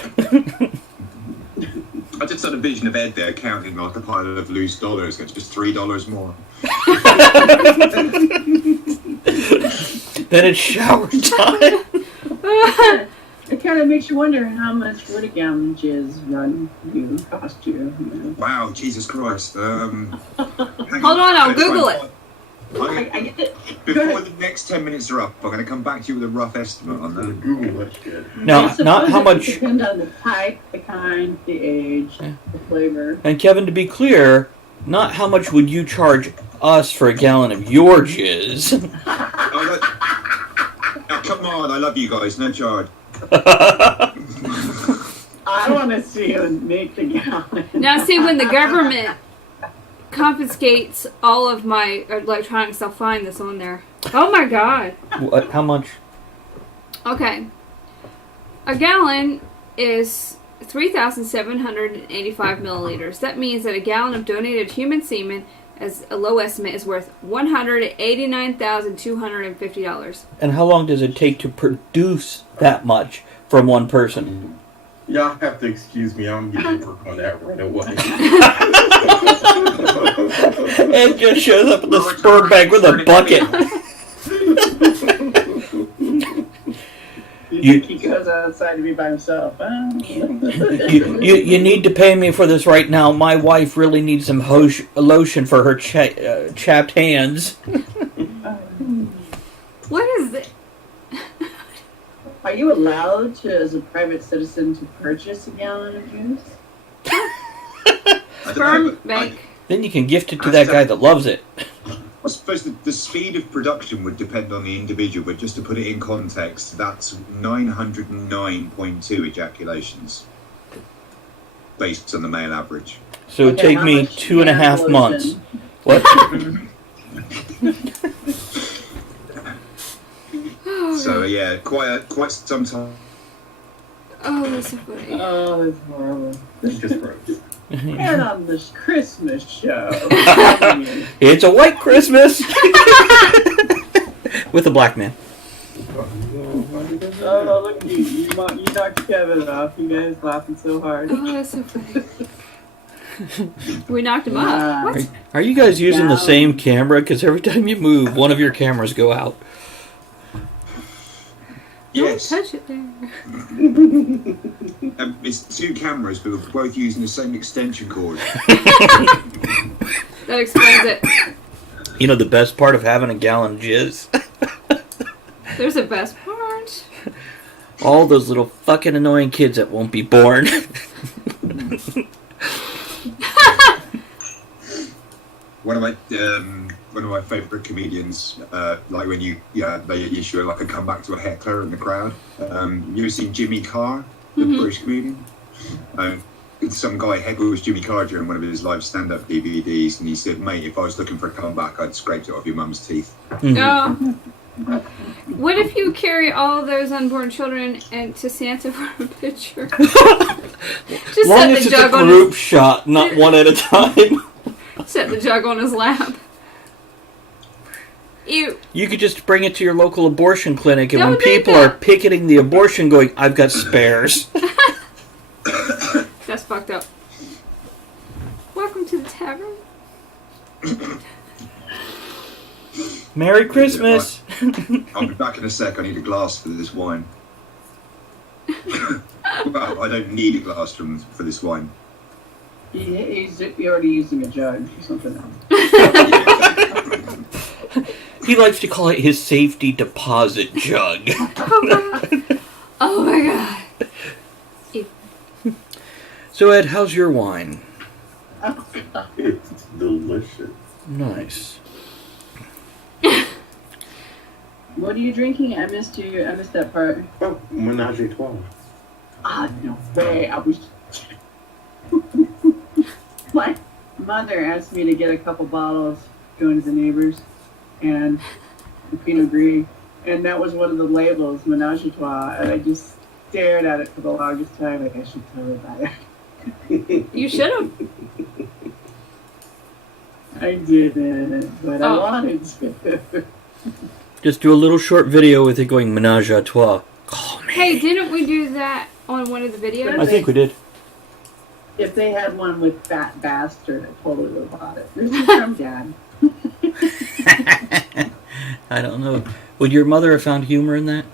I just had a vision of Ed there counting like a pile of loose dollars. It's just $3 more. Then it's shower time. it kind of makes you wonder how much would a gallon jizz cost you? Wow, Jesus Christ. Hold on, I'll Google it. I get it. Before the next 10 minutes are up, I'm going to come back to you with a rough estimate on that. Google that shit. Now, It's not how supposed much. to depend on the type, the kind, the age, the flavor. And Kevin, to be clear, not how much would you charge us for a gallon of your jizz. Now, come on, I love you guys, no charge. I want to see you make the gallon. Now, see, when the government confiscates all of my electronics, I'll find this on there. Oh my god. What? How much? Okay. A gallon is 3,785 milliliters. That means that a gallon of donated human semen, as a low estimate, is worth $189,250. And how long does it take to produce that much from one person? Y'all have to excuse me. I'm getting work on that right away. Ed just shows up in the sperm bank with a bucket. He goes outside to be by himself. You need to pay me for this right now. My wife really needs some lotion for her chapped hands. What is it? Are you allowed to, as a private citizen, to purchase a gallon of juice? Sperm bank. Then you can gift it to that guy that loves it. I suppose the speed of production would depend on the individual, but just to put it in context, that's 909.2 ejaculations based on the male average. So it'd take how me much 2.5 hand months. lotion? What? So yeah, quite some time. Oh, that's so funny. Oh, that's horrible. It's just gross. And on this Christmas show. It's a white Christmas with a black man. Oh, look at you. You knocked Kevin off. You guys laughing so hard. Oh, that's so funny. We knocked him off. What? Are you guys using the same camera? Because every time you move, one of your cameras go out. Yes, Don't touch it there. it's two cameras, but we're both using the same extension cord. That explains it. You know the best part of having a gallon of jizz? There's a best part. All those little fucking annoying kids that won't be born. One of my favourite comedians, like when they issue like a comeback to a heckler in the crowd. You ever seen Jimmy Carr, the British comedian? Some guy heckles Jimmy Carr during one of his live stand-up DVDs, and he said, "Mate, if I was looking for a comeback, I'd scraped it off your mum's teeth." No. What if you carry all of those unborn children and to Santa for a picture? Just Long set as the it's a jug on group shot, not one at a time. set the jug on his lap. Ew. You could just bring it to your local abortion clinic, and Don't when do people that. are picketing the abortion going, I've got spares. That's fucked up. Welcome to the tavern. Merry Christmas! I'll be back in a sec. I need a glass for this wine. Well, I don't need a glass for this wine. You're already using a jug or something else. He likes to call it his safety deposit jug. Oh my god. So Ed, how's your wine? It's delicious. Nice. What are you drinking? I missed you. I missed that part. Oh, Menage a Trois. Ah, no way. I was. My mother asked me to get a couple bottles going to the neighbors and the Pinot Gris, and that was one of the labels, Menage a Trois, and I just stared at it for the longest time. Like I should tell her about it. You should have. I didn't, but I wanted to. Just do a little short video with it going Menage a Trois. Call me. Hey, didn't we do that on one of the videos? I think we did. If they had one with Fat Bastard, I totally would have bought it. This is from Dad. I don't know. Would your mother have found humor in that?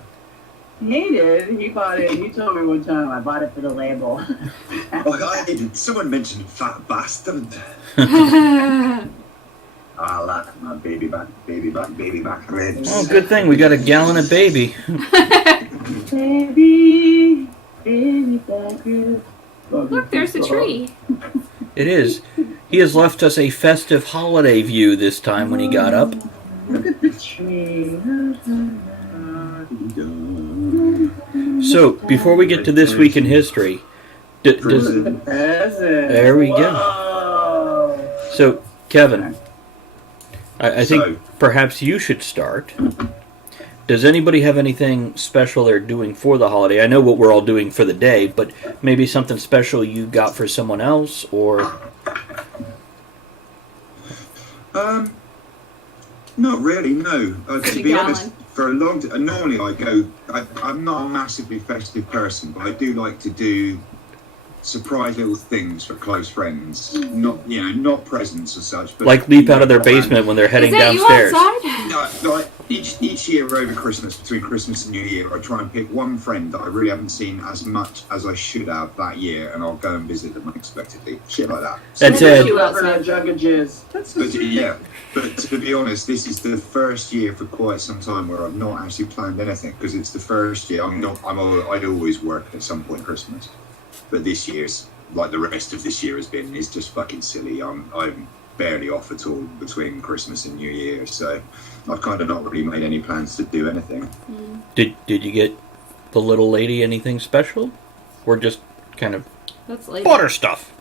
hated. He bought it. He told me one time I bought it for the label. Someone mentioned fat bastard. I like my baby back ribs. Oh, good thing we got a gallon of baby. Baby, baby back ribs. Look, there's a tree. It is. He has left us a festive holiday view this time when he got up. Look at the tree. So, before we get to this week in history, there we go. Whoa. So, Kevin, I think perhaps you should start. Does anybody have anything special they're doing for the holiday? I know what we're all doing for the day, but maybe something special you got for someone else, or... Not really, no. To be gallon. honest, for a long time, normally I'm not a massively festive person, but I do like to do surprise little things for close friends. Not presents or such, but like leap out of their basement when they're heading Is that downstairs. you outside? No, like each year over Christmas, between Christmas and New Year, I try and pick one friend that I really haven't seen as much as I should have that year, and I'll go and visit them unexpectedly. Shit like that. That's Look at it. you outside, jug of jizz. That's so But sweet. yeah, but to be honest, this is the first year for quite some time where I've not actually planned anything, because it's the first year. I'd always work at some point Christmas, but this year's, like the rest of this year has been, is just fucking silly. I'm barely off at all between Christmas and New Year, so I've kind of not really made any plans to do anything. Did you get the little lady anything special? Or just kind of That's late. butter stuff?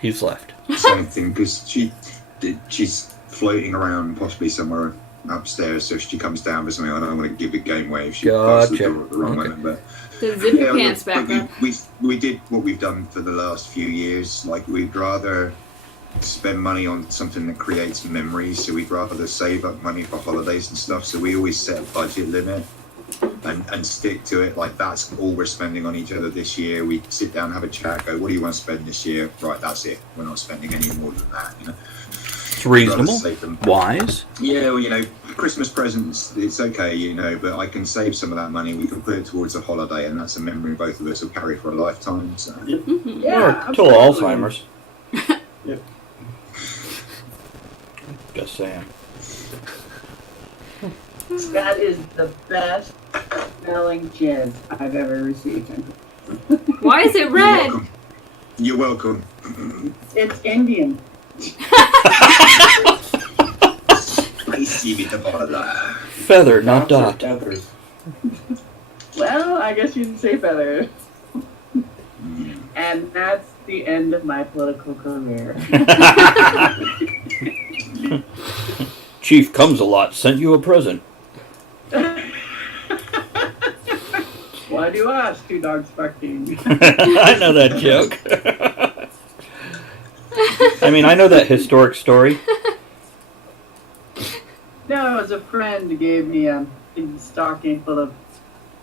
He's left. Something, because she's floating around possibly somewhere upstairs, so if she comes down for something, I don't want to give a game away if she passes the Gotcha. door at the wrong Okay. moment, but The zip your yeah, pants back but up. we did what we've done for the last few years. Like, we'd rather spend money on something that creates memories, so we'd rather save up money for holidays and stuff, so we always set a budget limit and stick to it. Like, that's all we're spending on each other this year. We sit down, have a chat, go, what do you want to spend this year? Right, that's it. We're not spending any more than that, you know. It's reasonable. Save them. Wise. Yeah, well, Christmas presents, it's okay, but I can save some of that money. We can put it towards a holiday, and that's a memory both of us will carry for a lifetime. So. Yeah, Or till absolutely. Alzheimer's. Yep. Just saying. That is the best smelling jizz I've ever received. Why is it red? You're welcome. It's Indian. Spicy with the bottle. Feather, not dot. Feathers. Well, I guess you didn't say feather. And that's the end of my political career. Chief Comes-a-Lot sent you a present. Why do you ask? Two dogs barking. I know that joke. I mean, I know that historic story. No, it was a friend who gave me a big stocking full of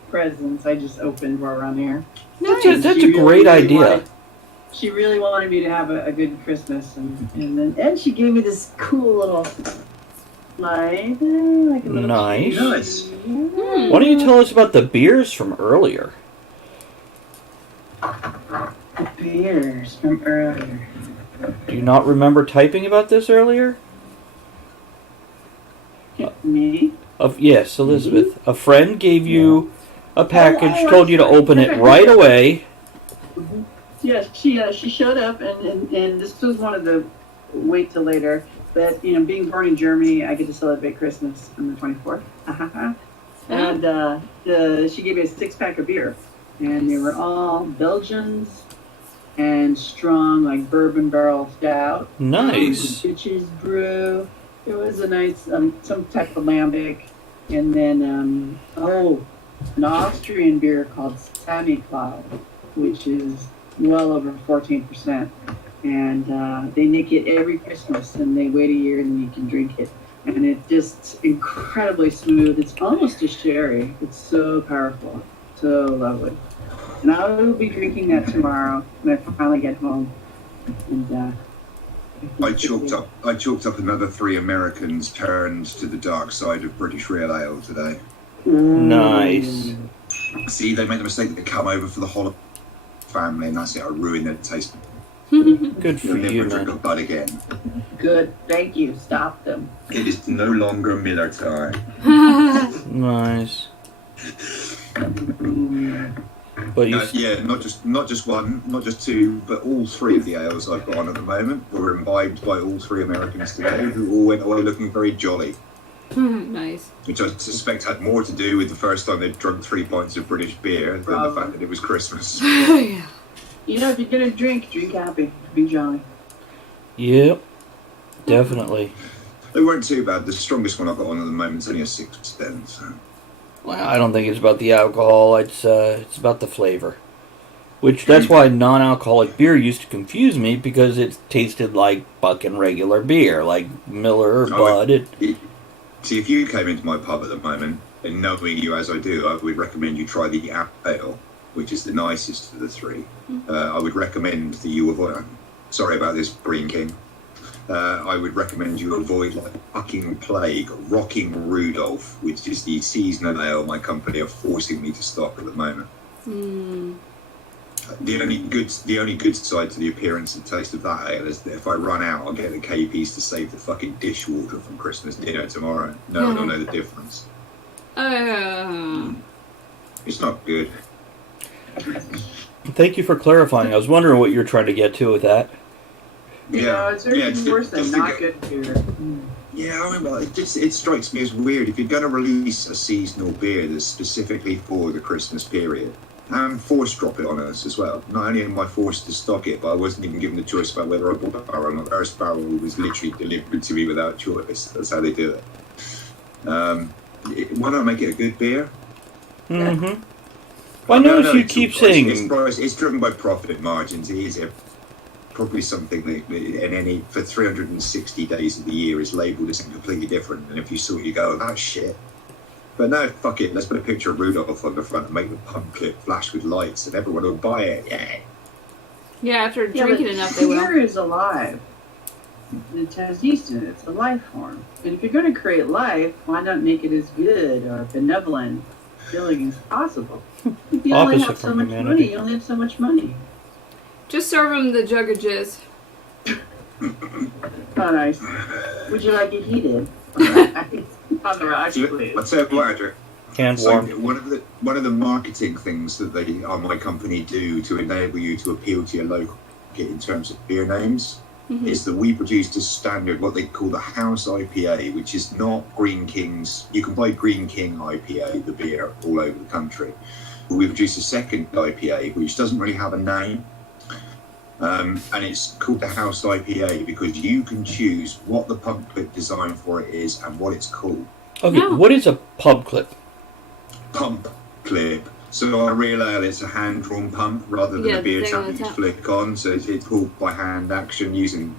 presents. I just opened while around here. That's Nice. a great idea. She really wanted me to have a good Christmas, and she gave me this cool little slide, like a little Nice. Nice. Hmm. Why don't you tell us about the beers from earlier? beers from earlier. Do you not remember typing about this earlier? Me? Yes, Elizabeth. A friend gave you a package, Oh, told you to open it right away. Yes, she showed up, and this was one of the wait till later. But being born in Germany, I get to celebrate Christmas on the 24th. And she gave me a 6-pack of beer, and they were all Belgians and strong, like bourbon barrel stout. Nice. Bitches brew. It was a nice some type of lambic, and then an Austrian beer called Sammy Cloud, which is well over 14%. And they make it every Christmas, and they wait a year, and then you can drink it. And it's just incredibly smooth. It's almost a sherry. It's so powerful, so lovely. And I will be drinking that tomorrow when I finally get home. And I chalked up another 3 Americans turned to the dark side of British real ale today. Nice. See, they made the mistake that they come over for the whole family, and that's it. I ruined their taste. Good for You'll never you, drink a man. bud again. Good. Thank you. Stop them. It is no longer Miller time. Nice. But you. Yeah, not just one, not just two, but all three of the ales I've got on at the moment were imbibed by all three Americans today, who all went away looking very jolly. Nice. Which I suspect had more to do with the first time they'd drunk 3 pints of British beer than the fact that it was Christmas. Yeah. You know, if you're gonna drink happy. Be jolly. Yep. Definitely. They weren't too bad. The strongest one I've got on at the moment is only a 6%. So. Well, I don't think it's about the alcohol. It's about the flavor. That's why non-alcoholic beer used to confuse me, because it tasted like fucking regular beer, like Miller or Bud. See, if you came into my pub at the moment, and knowing you as I do, I would recommend you try the ale, which is the nicest of the three. I would recommend that you avoid. Sorry about this, Green King. I would recommend you avoid, like fucking plague, Rocking Rudolph, which is the seasonal ale my company are forcing me to stock at the moment. The only good side to the appearance and taste of that ale is that if I run out, I'll get the KPs to save the fucking dishwater from Christmas dinner tomorrow. No one will know the difference. It's not good. Thank you for clarifying. I was wondering what you're trying to get to with that. It's even worse than not good beer. Yeah, I mean, it strikes me as weird. If you're going to release a seasonal beer that's specifically for the Christmas period, and force drop it on us as well. Not only am I forced to stock it, but I wasn't even given the choice about whether I bought a barrel or not. The first barrel was literally delivered to me without choice. That's how they do it. Why not make it a good beer? Mm-hmm. Well, I notice you keep saying... It's driven by profit margins. It is probably something that for 360 days of the year is labelled as something completely different. And if you saw it, you go, oh, that's shit. But no, fuck it. Let's put a picture of Rudolph on the front and make the pump clip flash with lights, and everyone will buy it. Yeah. Yeah, after drinking enough, they will. Beer is alive. It has yeast in it. It's a life form. And if you're going to create life, why not make it as good or benevolent feeling as possible? If you only have so much money, you only have so much money. Just serve them the jug of jizz. Oh, nice. Would you like it heated? On the rocks, please. I'll tell you what, Andrew. Hand warm. One of the marketing things that my company do to enable you to appeal to your local market in terms of beer names is that we produced a standard, what they call the House IPA, which is not Green King's. You can buy Green King IPA, the beer, all over the country. But we produced a second IPA, which doesn't really have a name. And it's called the House IPA because you can choose what the pump clip design for it is and what it's called. Okay, What is a pub clip? Pump clip. So a real ale, it's a hand-drawn pump rather than a beer tap you flick on. So it's pulled by hand action using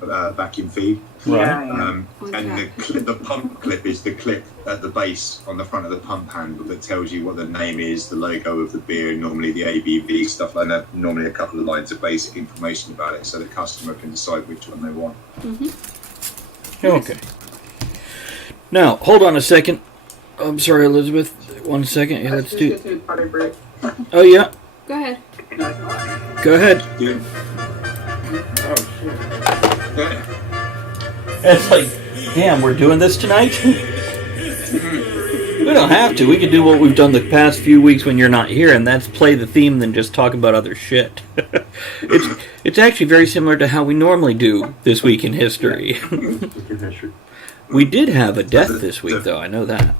vacuum feed. Right. And the pump clip is the clip at the base on the front of the pump handle that tells you what the name is, the logo of the beer, normally the ABV, stuff like that. Normally a couple of lines of basic information about it so the customer can decide which one they want. Okay. Now, hold on a second. I'm sorry, Elizabeth. 1 second. Yeah, let's do... Oh, yeah. Go ahead. Go ahead. Yeah. Oh, shit. Yeah. It's like, damn, we're doing this tonight? We don't have to. We can do what we've done the past few weeks when you're not here, and that's play the theme than just talk about other shit. It's actually very similar to how we normally do This Week in History. We did have a death this week, though. I know that.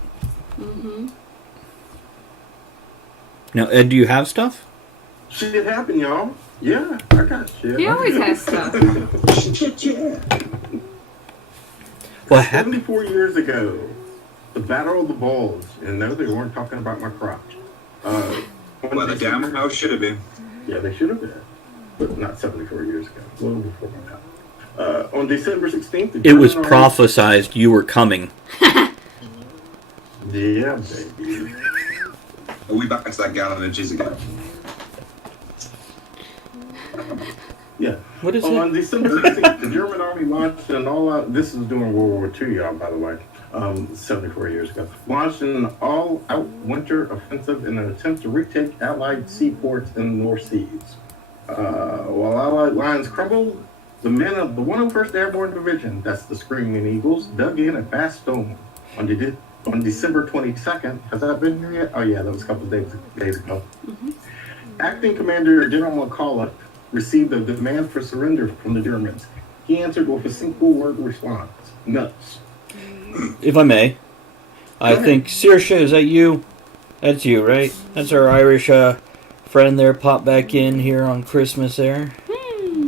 Now, Ed, do you have stuff? Shit happened, y'all. Yeah, I got shit. He always has stuff. Shit, yeah. What happened? 74 years ago, the Battle of the Bulls, and no, they weren't talking about my crotch. Well, the damn house should have been. Yeah, they should have been. But not 74 years ago. A little before my time. On December 16th... It was prophesized you were coming. Yeah, baby. Are we back to that gallon of jizz again? Yeah. What is On it? December 16th, the German army launched an all-out... This is during World War II, y'all, by the way. 74 years ago, launched an all-out winter offensive in an attempt to retake Allied seaports in the North Seas. While Allied lines crumbled, the men of the 101st Airborne Division, that's the Screaming Eagles, dug in at Bastogne on December 22nd. Has that been here yet? Oh yeah, that was a couple of days ago. Mm-hmm. Acting Commander General McCulloch received a demand for surrender from the Germans. He answered with a single word response: nuts. If I may, I think Saoirse, is that you? That's you, right? That's our Irish friend there. Pop back in here on Christmas there.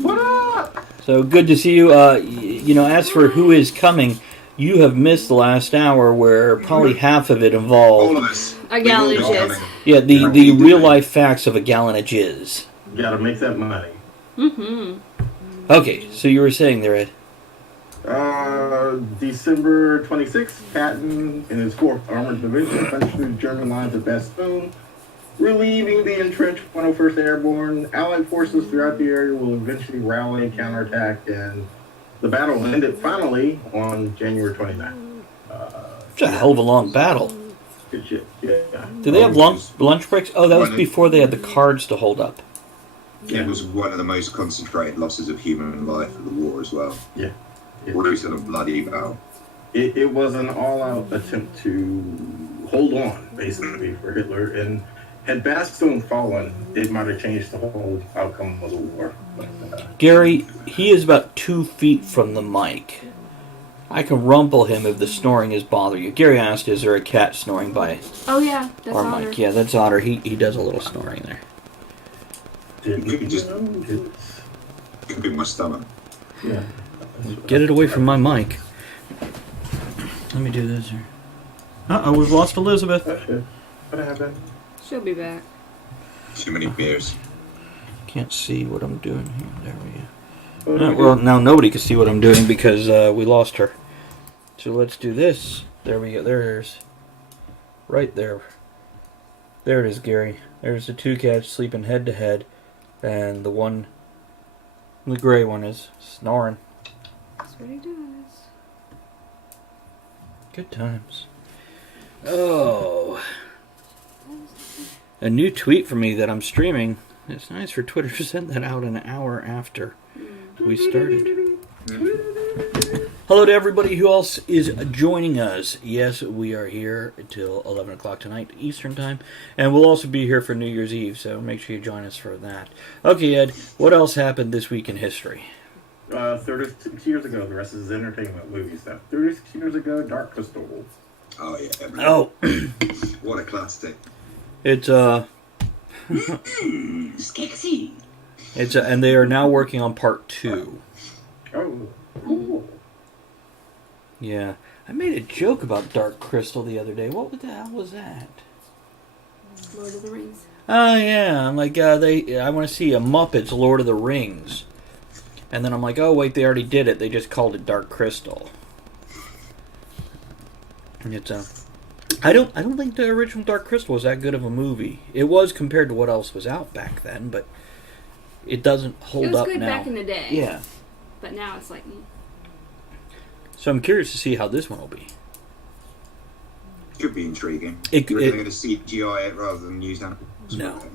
What up? So good to see you. As for who is coming, you have missed the last hour where probably half of it All involved. of us. A gallon of We've all jizz. got it. Yeah, the real life facts of a gallon of jizz. You gotta make that money. Mm-hmm. Okay, so you were saying there, Ed. December 26th, Patton and his 4th Armored Division punched through German lines at Bastogne, relieving the entrenched 101st Airborne. Allied forces throughout the area will eventually rally and counterattack, and the battle ended finally on January 29th. It's a hell of a long battle. Good shit. Yeah. Do they have lunch breaks? Oh, that was before they had the cards to hold up. It was one of the most concentrated losses of human life of the war as well. Yeah. Brutal and bloody battle. It was an all-out attempt to hold on, basically, for Hitler. And had Bastogne fallen, it might have changed the whole outcome of the war. But, Gary, he is about 2 feet from the mic. I can rumple him if the snoring is bothering you. Gary asked, is there a cat snoring by Oh yeah, that's our Otter. mic? Yeah, that's Otter. He does a little snoring there. Could be my stomach. Yeah. Get it away from my mic. Let me do this here. Uh-oh, we've lost Elizabeth. What happened? She'll be back. Too many beers. Can't see what I'm doing here. There we go. Well, now nobody can see what I'm doing because we lost her. So let's do this. There we go. There's... Right there. There it is, Gary. There's the 2 cats sleeping head to head. And the one... The gray one is snoring. That's what he does. Good times. Oh. A new tweet for me that I'm streaming. It's nice for Twitter to send that out an hour after we started. Hello to everybody who else is joining us. Yes, we are here until 11 o'clock tonight, Eastern Time. And we'll also be here for New Year's Eve, so make sure you join us for that. Okay, Ed, what else happened this week in history? 36 years ago, the rest is entertainment movie stuff. 36 years ago, Dark Crystal. Oh, yeah. Oh, What a classic. it's Skexy. and they are now working on part 2. Oh, cool. Yeah, I made a joke about Dark Crystal the other day. What the hell was that? Lord of the Rings. Oh yeah, I'm like I want to see a Muppets Lord of the Rings, and then I'm like, oh wait, they already did it. They just called it Dark Crystal. And it's I don't think the original Dark Crystal was that good of a movie. It was compared to what else was out back then, but it doesn't hold It was up good now. back in the day. Yeah. But now it's like... So I'm curious to see how this one will be. Could be intriguing. You're going to CGI it rather than use animals.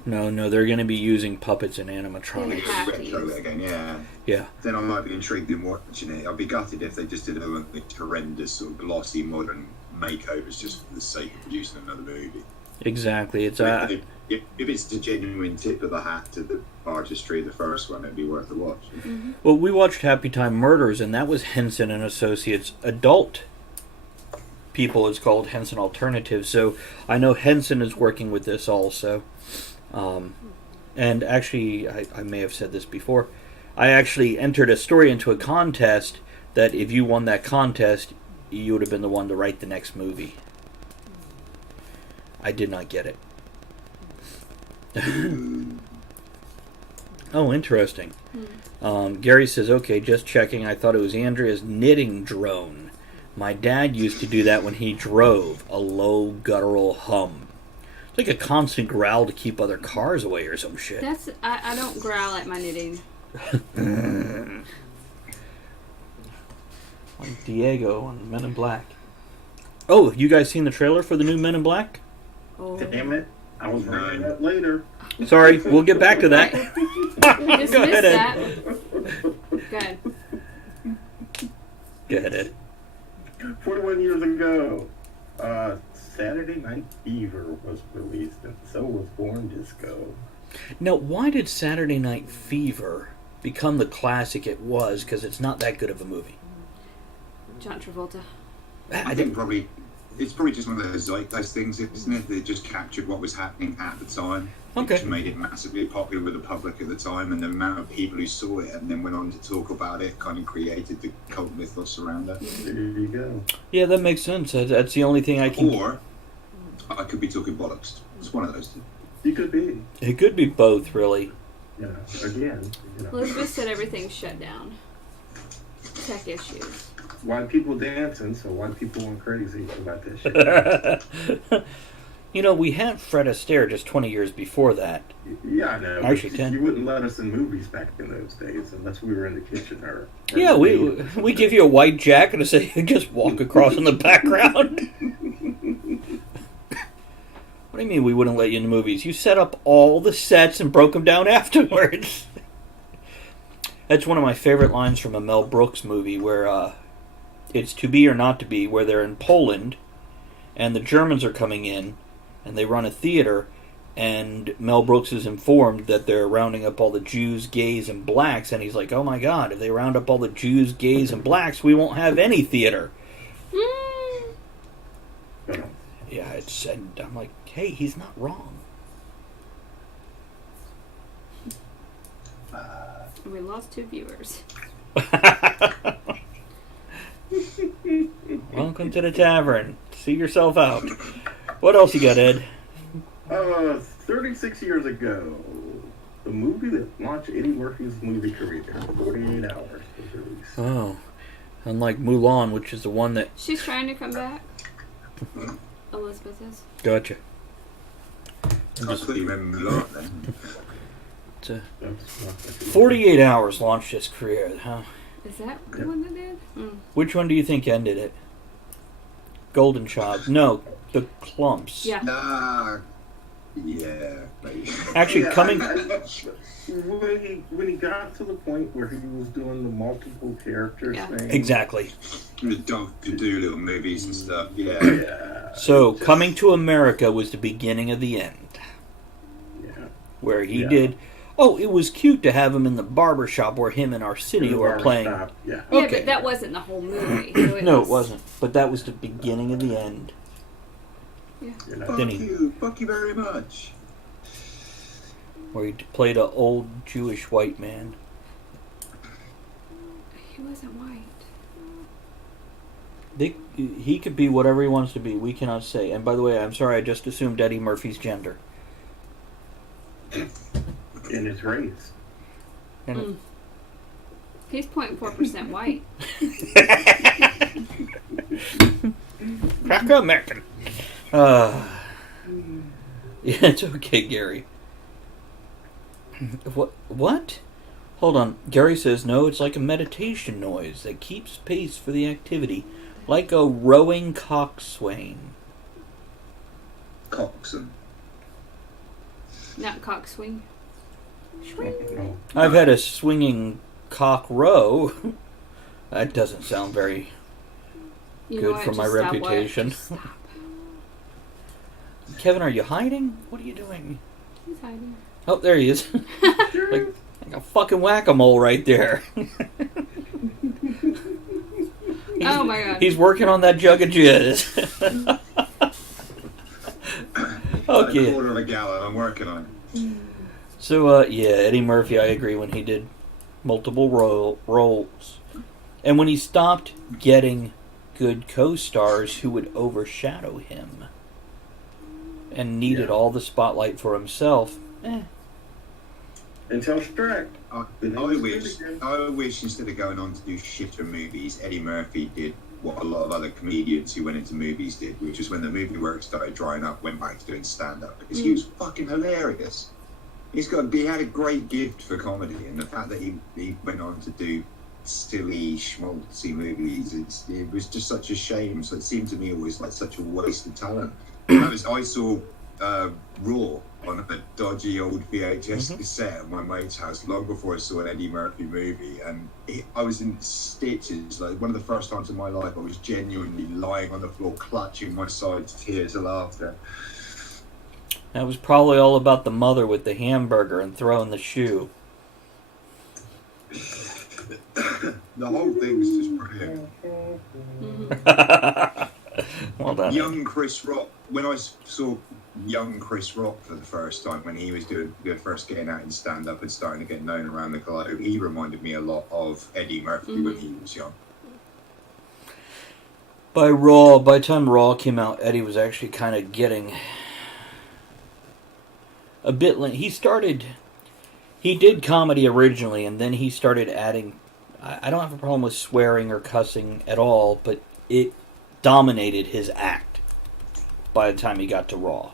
No. They're going to be using puppets and animatronics. Yeah. Retro again, yeah. Yeah. Then I might be intrigued in watching it. I'd be gutted if they just did a horrendous sort of glossy modern makeovers just for the sake of producing another movie. Exactly. It's if it's the genuine tip of the hat to the artistry of the first one, it'd be worth a watch. Mm-hmm. Well, we watched Happy Time Murders, and that was Henson and Associates adult people. It's called Henson Alternative. So I know Henson is working with this also. And actually, I may have said this before. I actually entered a story into a contest that if you won that contest, you would have been the one to write the next movie. I did not get it. Oh, interesting. Gary says, okay, just checking. I thought it was Andrea's knitting drone. My dad used to do that when he drove. A low guttural hum. It's like a constant growl to keep other cars away or some shit. That's... I don't growl at my knitting. Like Diego on Men in Black. Oh, you guys seen the trailer for the new Men in Black? Oh. Damn it. I was bringing it up later. Sorry, we'll get back to that. Dismiss Go ahead, that. Ed. Good. Go ahead, Ed. 41 years ago, Saturday Night Fever was released, and so was Born Disco. Now, why did Saturday Night Fever become the classic it was? Because it's not that good of a movie. John Travolta. I think probably it's probably just one of those zeitgeist things, isn't it? They just captured what was happening at the time, Okay. which made it massively popular with the public at the time, and the amount of people who saw it and then went on to talk about it kind of created the cult mythos around it. There you go. Yeah, that makes sense. That's the only thing I can... Or I could be talking bollocks. It's one of those two. You could be. It could be both, really. Again, Elizabeth said everything's shut down. Tech issues. white people dancing, so white people went crazy about this shit. You know, we had Fred Astaire just 20 years before that. Yeah, I know. Actually, but 10. You wouldn't let us in movies back in those days unless we were in the kitchen or Yeah, we give you a white jacket and say, just walk across in the background. What do you mean we wouldn't let you in the movies? You set up all the sets and broke them down afterwards. That's one of my favorite lines from a Mel Brooks movie where it's To Be or Not to Be, where they're in Poland and the Germans are coming in and they run a theater, and Mel Brooks is informed that they're rounding up all the Jews, gays, and blacks, and he's like, oh my god, if they round up all the Jews, gays, and blacks, we won't have any theater. Yeah, and I'm like, hey, he's not wrong. We lost 2 viewers. Welcome to the tavern. See yourself out. What else you got, Ed? 36 years ago, the movie that launched Eddie Murphy's movie career, 48 Hours, was released. Oh, unlike Mulan, which is the one that... She's trying to come back. Elizabeth is. Gotcha. I couldn't remember Mulan then. 48 Hours launched his career, huh? Is that the one that did? Which one do you think ended it? Golden Child. No, The Clumps. Yeah. Nah. Yeah. Maybe. Actually, coming... When he got to the point where he was doing the multiple characters thing. Exactly. The Doctor Doolittle movies and stuff. Yeah. So, Coming to America was the beginning of the end. Yeah. Where he did... Oh, it was cute to have him in the barber shop where him and Arsenio were playing. Yeah. Yeah, Okay. but that wasn't the whole movie. So No, it wasn't. But that was the beginning of the end. Yeah. Fuck you very much. Where he played an old Jewish white man. He wasn't white. He could be whatever he wants to be. We cannot say. And by the way, I'm sorry, I just assumed Eddie Murphy's gender. In his race. And He's 0.4% white. Crack American. Yeah, it's okay, Gary. What? Hold on. Gary says, no, it's like a meditation noise that keeps pace for the activity. Like a rowing coxswain. Coxswain. Not cockswing. No. I've had a swinging cock row. That doesn't sound very You know good what? for my Just stop. reputation. Just stop. Kevin, are you hiding? What are you doing? He's hiding. Oh, there he is. like a fucking whack-a-mole right there. Oh my god. He's working on that jug of jizz. Okay. A quarter of a gallon. I'm working on it. So, yeah, Eddie Murphy, I agree, when he did multiple roles. And when he stopped getting good co-stars who would overshadow him and needed all the spotlight for himself, Until Shrek. I wish instead of going on to do shitter movies, Eddie Murphy did what a lot of other comedians who went into movies did, which is when the movie work started drying up, went back to doing stand-up. Because he was fucking hilarious. He had a great gift for comedy, and the fact that he went on to do silly schmaltzy movies. It was just such a shame. So it seemed to me always like such a waste of talent. I saw Raw on a dodgy old VHS cassette at my mate's house long before I saw an Eddie Murphy movie, and I was in stitches. Like one of the first times in my life I was genuinely lying on the floor clutching my sides, tears of laughter. That was probably all about the mother with the hamburger and throwing the shoe. The whole thing was just brilliant. Well done. Young Chris Rock, when I saw young Chris Rock for the first time, when he was first getting out in stand-up and starting to get known around the globe, he reminded me a lot of Eddie Murphy when he was young. By the time Raw came out, Eddie was actually kind of getting a bit late. He did comedy originally, and then he started adding, I don't have a problem with swearing or cussing at all, but it dominated his act by the time he got to Raw.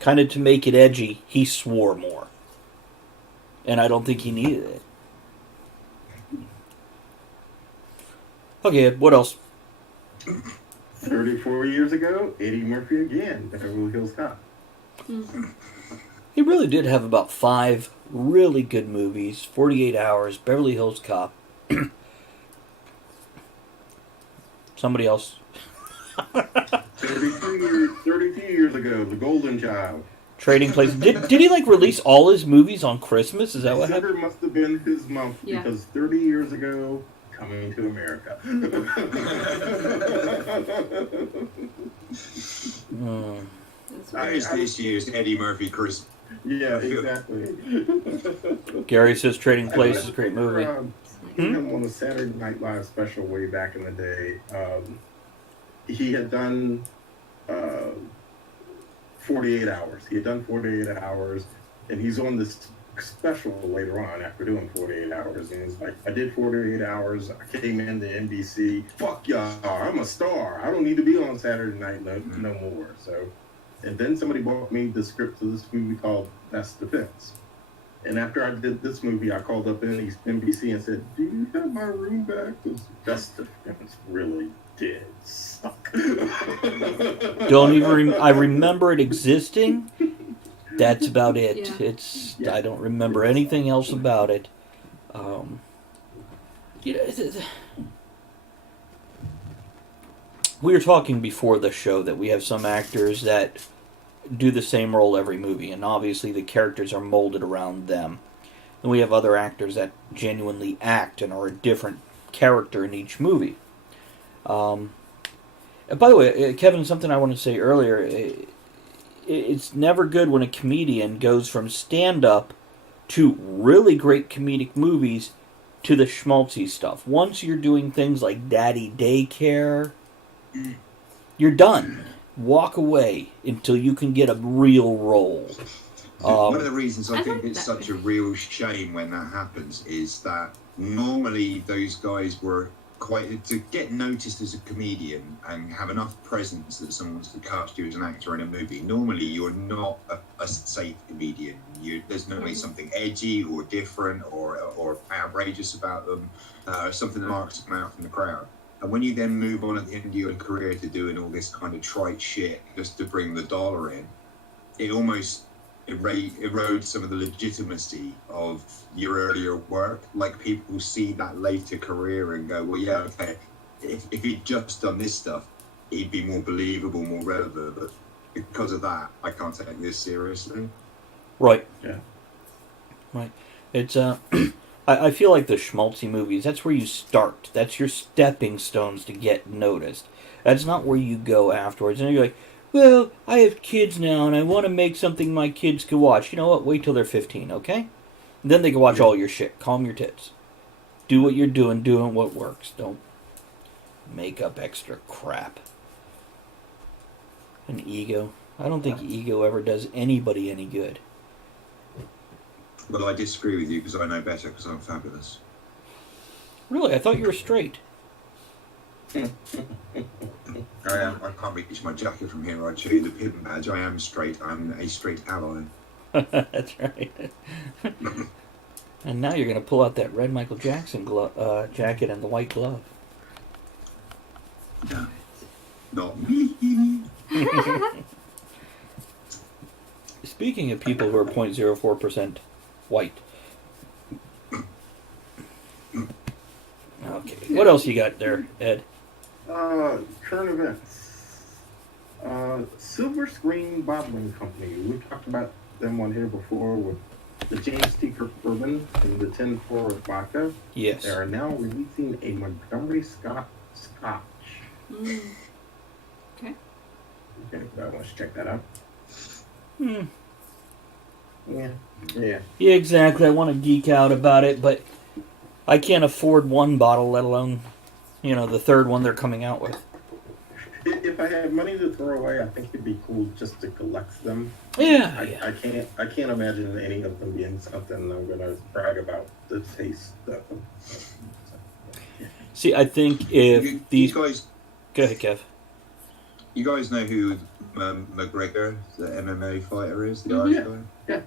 Kind of to make it edgy, he swore more. And I don't think he needed it. Okay, Ed, what else? 34 years ago, Eddie Murphy again, Beverly Hills Cop. He really did have about 5 really good movies. 48 Hours, Beverly Hills Cop. Somebody else. 32 years ago, The Golden Child. Trading Places. Did he release all his movies on Christmas? Is that what December happened? must have been his month Yeah. because 30 years ago, Coming to America. That is this year's Eddie Murphy Christmas. Yeah, exactly. Gary says Trading Places, great movie. Him on a Saturday Night Live special way back in the day. He had done 48 Hours. He had done 48 Hours, and he's on this special later on after doing 48 Hours. And he's like, I did 48 Hours. I came into NBC. Fuck y'all. I'm a star. I don't need to be on Saturday Night no more. So, and then somebody bought me the script to this movie called Best Defense. And after I did this movie, I called up NBC and said, do you have my room back? Because Best Defense really did suck. Don't even. I remember it existing. That's about it. Yeah. I don't remember anything else about it. We were talking before the show that we have some actors that do the same role every movie, and obviously the characters are molded around them. And we have other actors that genuinely act and are a different character in each movie. And by the way, Kevin, something I want to say earlier. It's never good when a comedian goes from stand-up to really great comedic movies to the schmaltzy stuff. Once you're doing things like Daddy Daycare, you're done. Walk away until you can get a real role. One of the reasons I I think like it's that such a real shame when that happens is that normally those guys were to get noticed as a comedian and have enough presence that someone wants to cast you as an actor in a movie. Normally, you're not a safe comedian. There's normally something edgy or different or outrageous about them, something that marks them out from the crowd. And when you then move on at the end of your career to doing all this kind of trite shit just to bring the dollar in, it almost erodes some of the legitimacy of your earlier work. Like, people see that later career and go, well, yeah, okay, if he'd just done this stuff, he'd be more believable, more relevant. But because of that, I can't take this seriously. Right. Yeah. Right. It's I feel like the schmaltzy movies, that's where you start. That's your stepping stones to get noticed. That's not where you go afterwards. And you're like, well, I have kids now, and I want to make something my kids can watch. You know what? Wait till they're 15, okay? And then they can watch all your shit. Calm your tits. Do what you're doing what works. Don't make up extra crap. An ego. I don't think ego ever does anybody any good. Well, I disagree with you because I know better because I'm fabulous. Really? I thought you were straight. I am. I can't reach my jacket from here. I'd show you the pin badge. I am straight. I'm a straight ally. That's right. And now you're going to pull out that red Michael Jackson jacket and the white glove. No. Not me. Speaking of people who are 0.04% white. Okay. What else you got there, Ed? Current events. Silver Screen Bottling Company. We've talked about them on here before with the James T. Kirk bourbon and the 10-4 vodka. Yes. They are now releasing a Montgomery Scotch. Mm. Okay. Okay, I want to check that out. Hmm. Yeah. Yeah, exactly. I want to geek out about it, but I can't afford one bottle, let alone, the third one they're coming out with. If I had money to throw away, I think it'd be cool just to collect them. Yeah. I can't imagine any of them being something I'm gonna brag about the taste of them. See, I think if these guys, go ahead, Kev. you guys know who McGregor, the MMA fighter, is? The Irish guy. Yeah.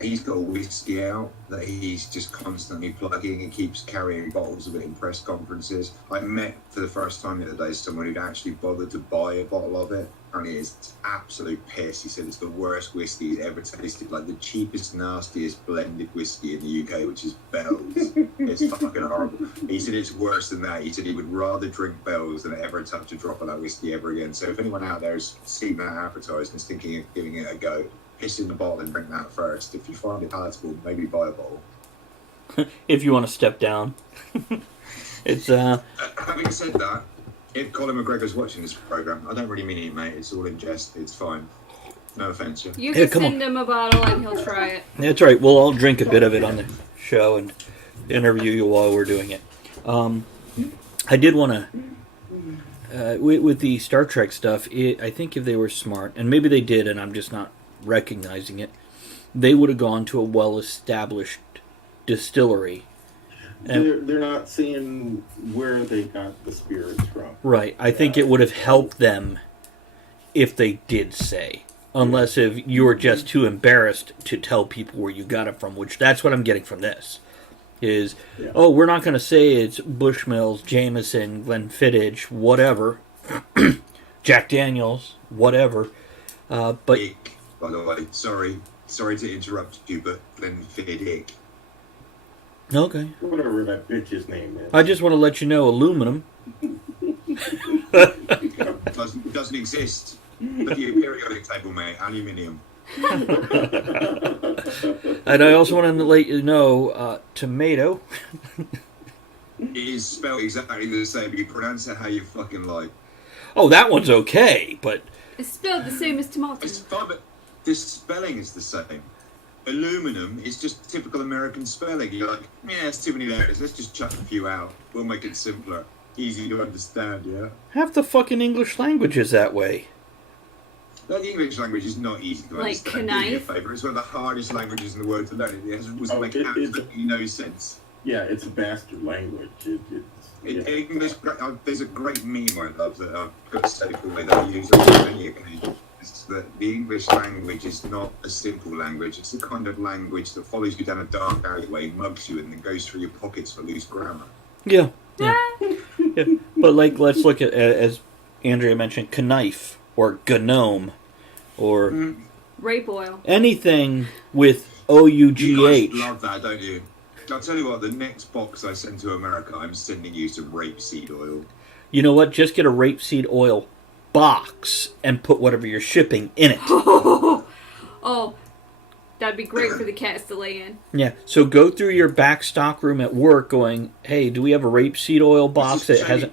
He's got a whiskey out that he's just constantly plugging and keeps carrying bottles of it in press conferences. I met for the first time the other day someone who'd actually bothered to buy a bottle of it, and it is absolute piss. He said it's the worst whiskey he's ever tasted, like the cheapest, nastiest blended whiskey in the UK, which is Bell's. It's fucking horrible. He said it's worse than that. He said he would rather drink Bell's than ever touch a drop of that whiskey ever again. So if anyone out there has seen that advertised and is thinking of giving it a go, piss in the bottle and drink that first. If you find it palatable, maybe buy a bottle. If you want to step down. It's Having said that, if Colin McGregor's watching this program, I don't really mean it, mate. It's all in jest. It's fine. No offense. You Yeah, can come send him a bottle and he'll try it. That's right. We'll all drink a bit of it on the show and interview you while we're doing it. I did want to, with the Star Trek stuff, I think if they were smart, and maybe they did and I'm just not recognizing it, they would have gone to a well-established distillery. They're not seeing where they got the spirits from. Right. I think it would have helped them if they did say. Unless if you were just too embarrassed to tell people where you got it from, which that's what I'm getting from this. Is, oh, we're not going to say it's Bushmills, Jameson, Glenfiddich, whatever. Jack Daniels, whatever. But Dick, by the way, sorry to interrupt you, but Glenfiddich. Okay. Whatever that bitch's name is. I just want to let you know, aluminum. Doesn't exist. Look at your periodic table, mate. Aluminium. And I also want to let you know, tomato. It is spelled exactly the same. You pronounce it how you fucking like. Oh, that one's okay, but It's spelled the same as tomato. It's fine, but the spelling is the same. Aluminum is just typical American spelling. You're like, yeah, it's too many letters. Let's just chuck a few out. We'll make it simpler. Easy to understand, yeah? half the fucking English language is that way. No, the English language is not easy to Like understand. Do me a knife? favour. It's one of the hardest languages in the world to learn. It doesn't make it's absolutely no sense. Yeah, it's a bastard language. English, there's a great meme I love that I've got to say for that I use on many occasions. It's that the English language is not a simple language. It's the kind of language that follows you down a dark alleyway, mugs you, and then goes through your pockets for loose grammar. Yeah. Yeah. But let's look at, as Andrea mentioned, knife or gnome or Rape oil. anything with You guys OUGH. love that, don't you? I'll tell you what, the next box I send to America, I'm sending you some rapeseed oil. You know what? Just get a rapeseed oil box and put whatever you're shipping in it. Oh, that'd be great for the cats to lay in. Yeah. So go through your back stock room at work going, hey, do we have a rapeseed oil box that hasn't...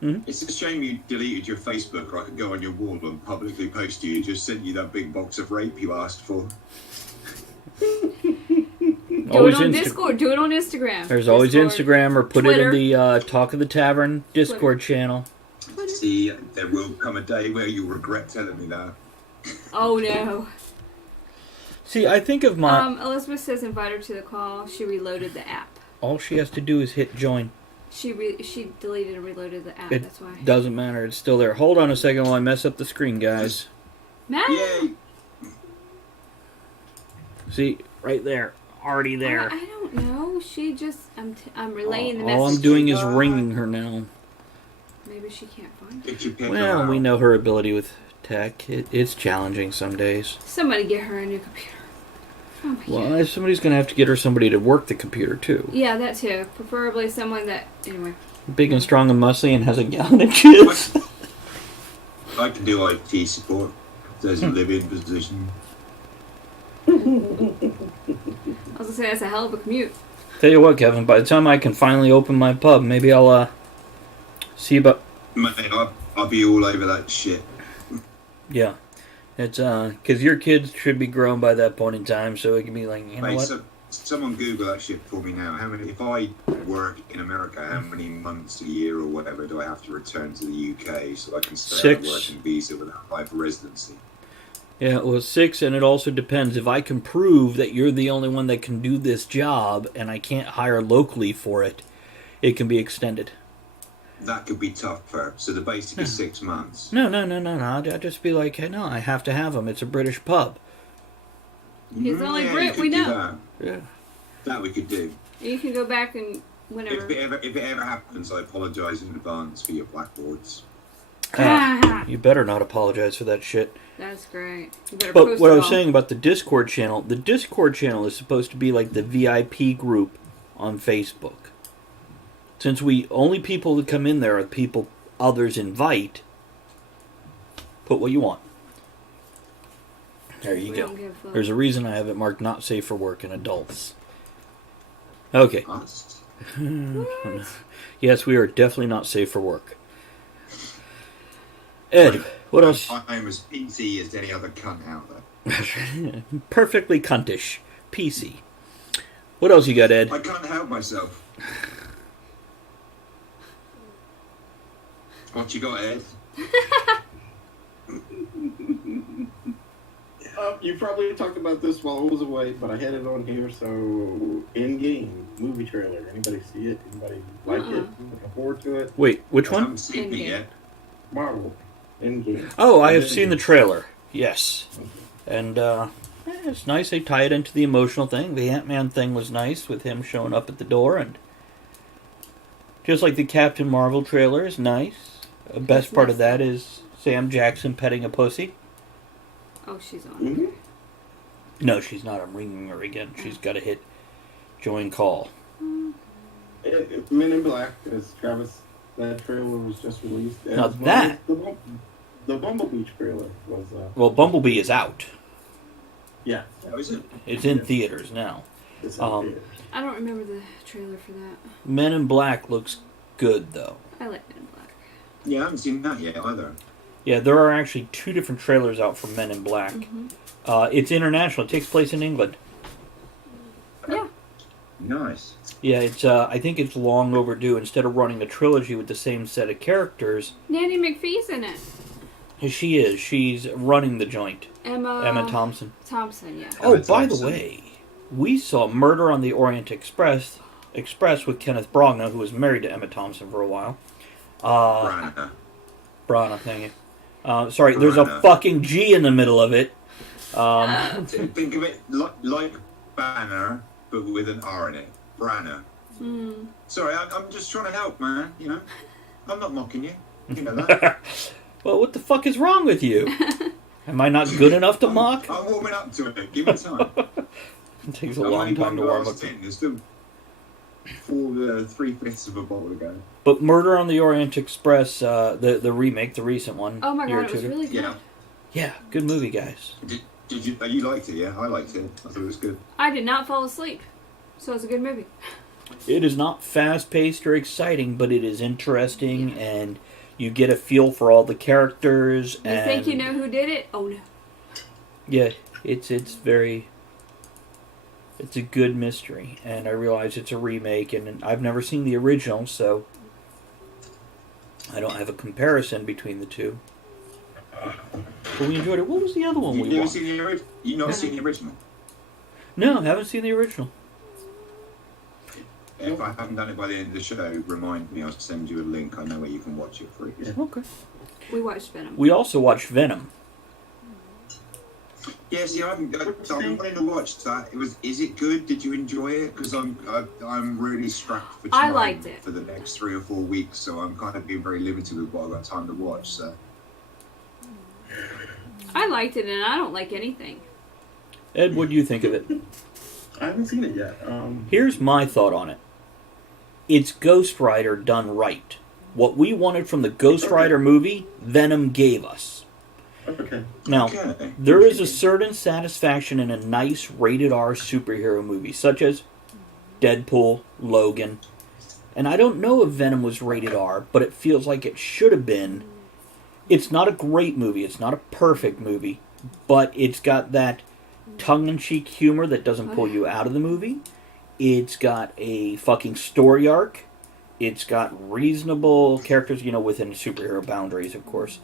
It's a shame you deleted your Facebook, or I could go on your wall and publicly post you. Just sent you that big box of rape you asked for. Do it on Discord. Do it on Instagram. There's always Discord. Instagram, or put Twitter. it in the Talk of the Tavern Discord channel. See, there will come a day where you'll regret telling me that. Oh no. See, I think of my... Elizabeth says invite her to the call. She reloaded the app. all she has to do is hit join. She deleted and reloaded the app. It That's why. doesn't matter. It's still there. Hold on a second while I mess up the screen, guys. Matt. Yay! See, right there. Already there. I don't know. No, she just. I'm relaying the message. All I'm doing to is her. ringing her now. Maybe she can't find it. Get your pick Well, out. we know her ability with tech. It's challenging some days. Somebody get her a new computer. Oh my god. Well, somebody's going to have to get her somebody to work the computer, too. Yeah, that too. Preferably someone that. Anyway. Big and strong and muscly and has a gallon of kids. I can do IT support. There's a live-in position. I was gonna say that's a hell of a commute. Tell you what, Kevin, by the time I can finally open my pub, maybe I'll see about... Mate, I'll be all over that shit. Yeah. It's, because your kids should be grown by that point in time, so it can be like, you know Mate, what? someone Google that shit for me now. If I work in America, how many months a year or whatever do I have to return to the UK so I can stay on a 6. working visa without life residency? Yeah, well, 6, and it also depends. If I can prove that you're the only one that can do this job, and I can't hire locally for it, it can be extended. That could be tougher. So the basic is 6 months. No. I'd just be like, hey, no, I have to have them. It's a British pub. He's the only Yeah, Brit you could we do know. Yeah. That we could do. You can go back and whenever. If it ever happens, I apologise in advance for your blackboards. You better not apologize for that shit. That's great. You better But post what it I was all. saying about the Discord channel is supposed to be like the VIP group on Facebook. Since only people that come in there are people others invite, put what you want. There you We go. don't give a- There's a reason I have it marked not safe for work in adults. Okay. Us? Yes, we are definitely not safe for work. Ed, what else? I'm as PC as any other cunt out there. Perfectly cuntish. PC. What else you got, Ed? I can't help myself. What you got, Ed? You probably talked about this while I was away, but I had it on here. So, Endgame movie trailer. Anybody see it? Anybody like it? Looking forward to it? Wait, which I one? haven't seen it Endgame. yet. Marvel. Endgame. Oh, I have seen the trailer. Yes. And, it's nice they tie it into the emotional thing. The Ant-Man thing was nice with him showing up at the door, and just like the Captain Marvel trailer is nice. The best part of that is Sam Jackson petting a pussy. Oh, she's on. Mm-hmm. No, she's not. I'm ringing her again. She's got to hit join call. Men in Black, as Travis, that trailer was just released. Now As well that- as the Bumblebee trailer was. Well, Bumblebee is out. Yeah. Oh, is it? It's in theaters now. It's I don't remember the trailer for that. Men in Black looks good, though. I like Men in Black. Yeah, I haven't seen that yet either. Yeah, there are actually 2 different trailers out for Men in Black. It's international. It takes place in England. Yeah. Nice. Yeah, it's. I think it's long overdue. Instead of running a trilogy with the same set of characters, Nanny McPhee's in it. she is. She's running the joint. Emma Thompson. Thompson, yeah. Oh, Emma by the Thompson. way, we saw Murder on the Orient Express with Kenneth Branagh, who was married to Emma Thompson for a while. Branagh. Branagh, thank you. Sorry, there's a Branagh. fucking G in the middle of it. Think of it like Banner, but with an R in it. Branagh. Sorry, I'm just trying to help, man. You know, I'm not mocking you. You know that. Well, what the fuck is wrong with you? Am I not good enough to mock? I'm warming up to it. Give me time. It takes a I'm long only time one to warm glass up. in. There's still 3/5 of a bottle to go. But Murder on the Orient Express, the remake, the recent one. Oh my year or god, it two was ago. really good. Yeah. Yeah, good movie, guys. Did you liked it? Yeah, I liked it. I thought it was good. I did not fall asleep. So it's a good movie. It is not fast-paced or exciting, but it is interesting, and you get a feel for all the characters. You and think you know who did it? Oh no. Yeah, it's very. It's a good mystery, and I realize it's a remake, and I've never seen the original, so I don't have a comparison between the two. But we enjoyed it. What was the other one You we never watched? seen the original? You not seen the original? No, haven't seen the original. If I haven't done it by the end of the show, remind me. I'll send you a link. I know where you can watch it free. Okay. We watched Venom. We also watched Venom. Yeah, see, I've been wanting to watch that. Is it good? Did you enjoy it? Because I'm really strapped for I time liked it. for the next 3 or 4 weeks, so I'm kind of being very limited with what I've got time to watch. So I liked it, and I don't like anything. Ed, what do you think of it? I haven't seen it yet. Here's my thought on it. It's Ghost Rider done right. What we wanted from the Ghost Rider movie, Venom gave us. Okay. Now, okay. there is a certain satisfaction in a nice rated R superhero movie, such as Deadpool, Logan. And I don't know if Venom was rated R, but it feels like it should have been. It's not a great movie, it's not a perfect movie, but it's got that tongue-in-cheek humor that doesn't pull you out of the movie. It's got a fucking story arc. It's got reasonable characters, within superhero boundaries, of course.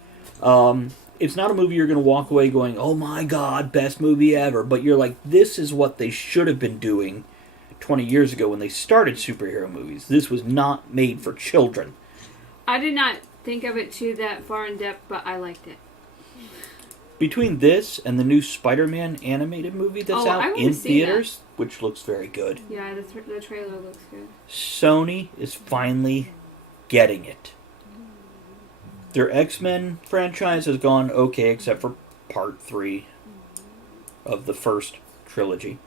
It's not a movie you're going to walk away going, oh my god, best movie ever. But you're like, this is what they should have been doing 20 years ago when they started superhero movies. This was not made for children. I did not think of it to that far in depth, but I liked it. Between this and the new Spider-Man animated movie that's I out wanna in see theaters, which looks very good, Yeah, the trailer looks good. Sony is finally getting it. Their X-Men franchise has gone okay, except for Part 3 of the first trilogy.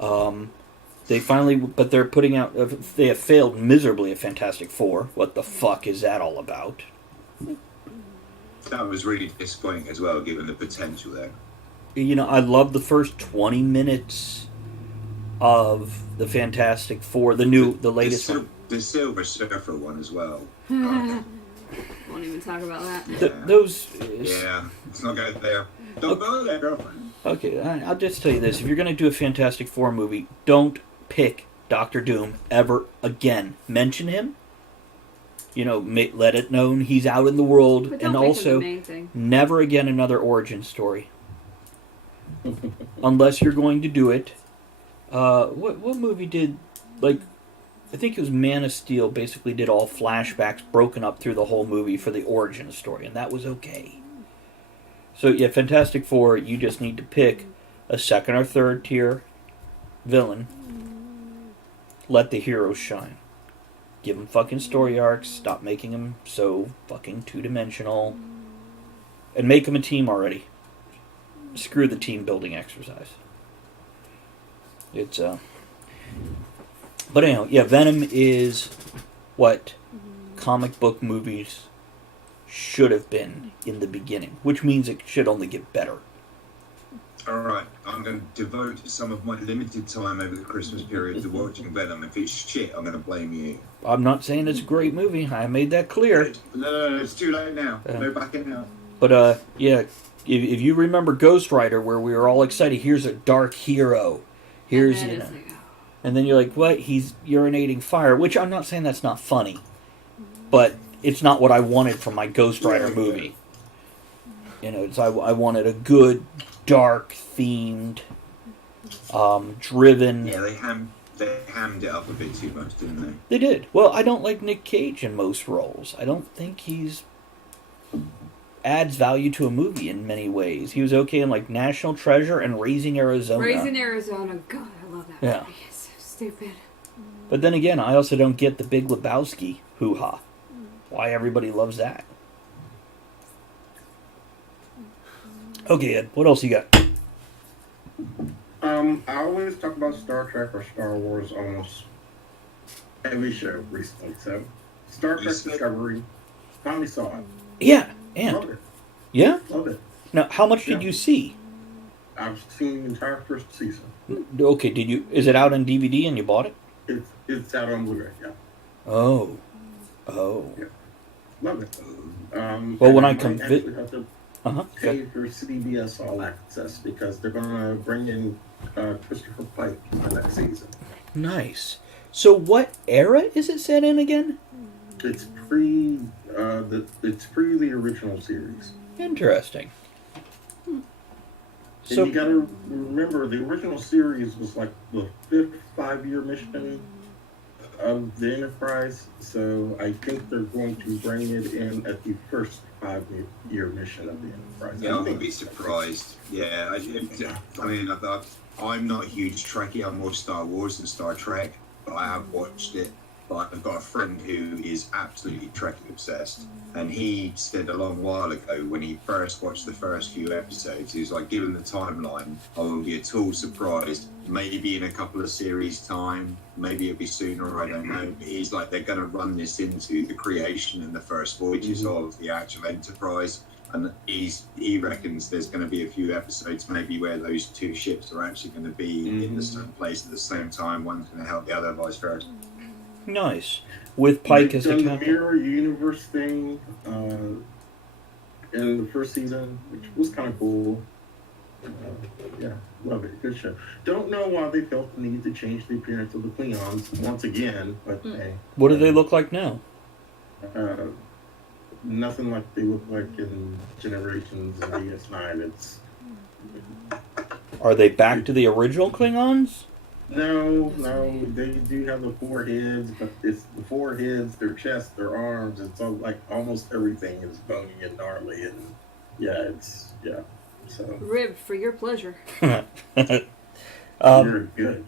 They finally, but they're putting out, they have failed miserably at Fantastic Four. What the fuck is that all about? That was really disappointing as well, given the potential there. I love the first 20 minutes of the Fantastic Four, the latest one. The Silver Surfer one as well. Won't even talk about that. Those. Yeah, it's not going there. Don't go there, girlfriend. Okay, I'll just tell you this. If you're going to do a Fantastic Four movie, don't pick Doctor Doom ever again. Mention him. Let it known he's out in the world. But don't And make him also, the main thing. never again another origin story. Unless you're going to do it. What movie did, I think it was Man of Steel basically did all flashbacks broken up through the whole movie for the origin story, and that was okay. So, yeah, Fantastic Four, you just need to pick a second or third tier villain. Let the heroes shine. Give them fucking story arcs. Stop making them so fucking two-dimensional. And make them a team already. Screw the team building exercise. It's, But anyhow, yeah, Venom is what comic book movies should have been in the beginning, which means it should only get better. Alright, I'm going to devote some of my limited time over the Christmas period to watching Venom. If it's shit, I'm going to blame you. I'm not saying it's a great movie. I made that clear. No, it's too late now. No backing out. But, yeah, if you remember Ghost Rider, where we were all excited, here's a dark hero. Here's, And then it's like, and then you're like, what? He's urinating fire, which I'm not saying that's not funny. But it's not what I wanted from my Ghost Rider movie. I wanted a good, dark-themed, driven... Yeah, they hammed it up a bit too much, didn't they? They did. Well, I don't like Nick Cage in most roles. I don't think he's adds value to a movie in many ways. He was okay in National Treasure and Raising Arizona. Raising Arizona, God, I love that Yeah. movie. It's so stupid. But then again, I also don't get the Big Lebowski hoo-ha. Why everybody loves that. Okay, Ed, what else you got? I always talk about Star Trek or Star Wars almost every show recently. So, Star Trek Discovery, finally saw it. Yeah, Love and it. yeah. Love it. Now, how much did Yeah. you see? I've seen the entire first season. Okay, did you? Is it out on DVD and you bought it? It's out on Blu-ray. Yeah. Oh. Yeah. Love it. Well, when and I might actually have to pay for CBS All Access because they're going to bring in Christopher Pike next season. Nice. So, what era is it set in again? It's pre the original series. Interesting. And you got to remember, the original series was like the 5th 5-year mission. of the Enterprise, so I think they're going to bring it in at the first 5-year mission of the Enterprise. Yeah, I wouldn't be surprised. Yeah, I mean, I'm not a huge Trekkie. I'm more Star Wars than Star Trek, but I have watched it. But I've got a friend who is absolutely Trekkie obsessed, and he said a long while ago when he first watched the first few episodes, he was like, given the timeline, I won't be at all surprised. Maybe in a couple of series' time, maybe it'll be sooner, I don't know. But he's like, they're going to run this into the creation and the first voyages of the actual Enterprise. And he reckons there's going to be a few episodes maybe where those two ships are actually going to be in the same place at the same time. One's going to help the other, vice versa. Nice. With Pike as the the captain. mirror universe thing in the first season, which was kind of cool. Yeah, love it. Good show. Don't know why they felt the need to change the appearance of the Klingons once again, but hey. What do they look like now? Nothing like they look like in Generations and DS9. It's Are they back to the original Klingons? no, they do have the 4 heads, but it's the 4 heads, their chest, their arms. It's all like almost everything is bony and gnarly, and so Rib, for your pleasure. you're good.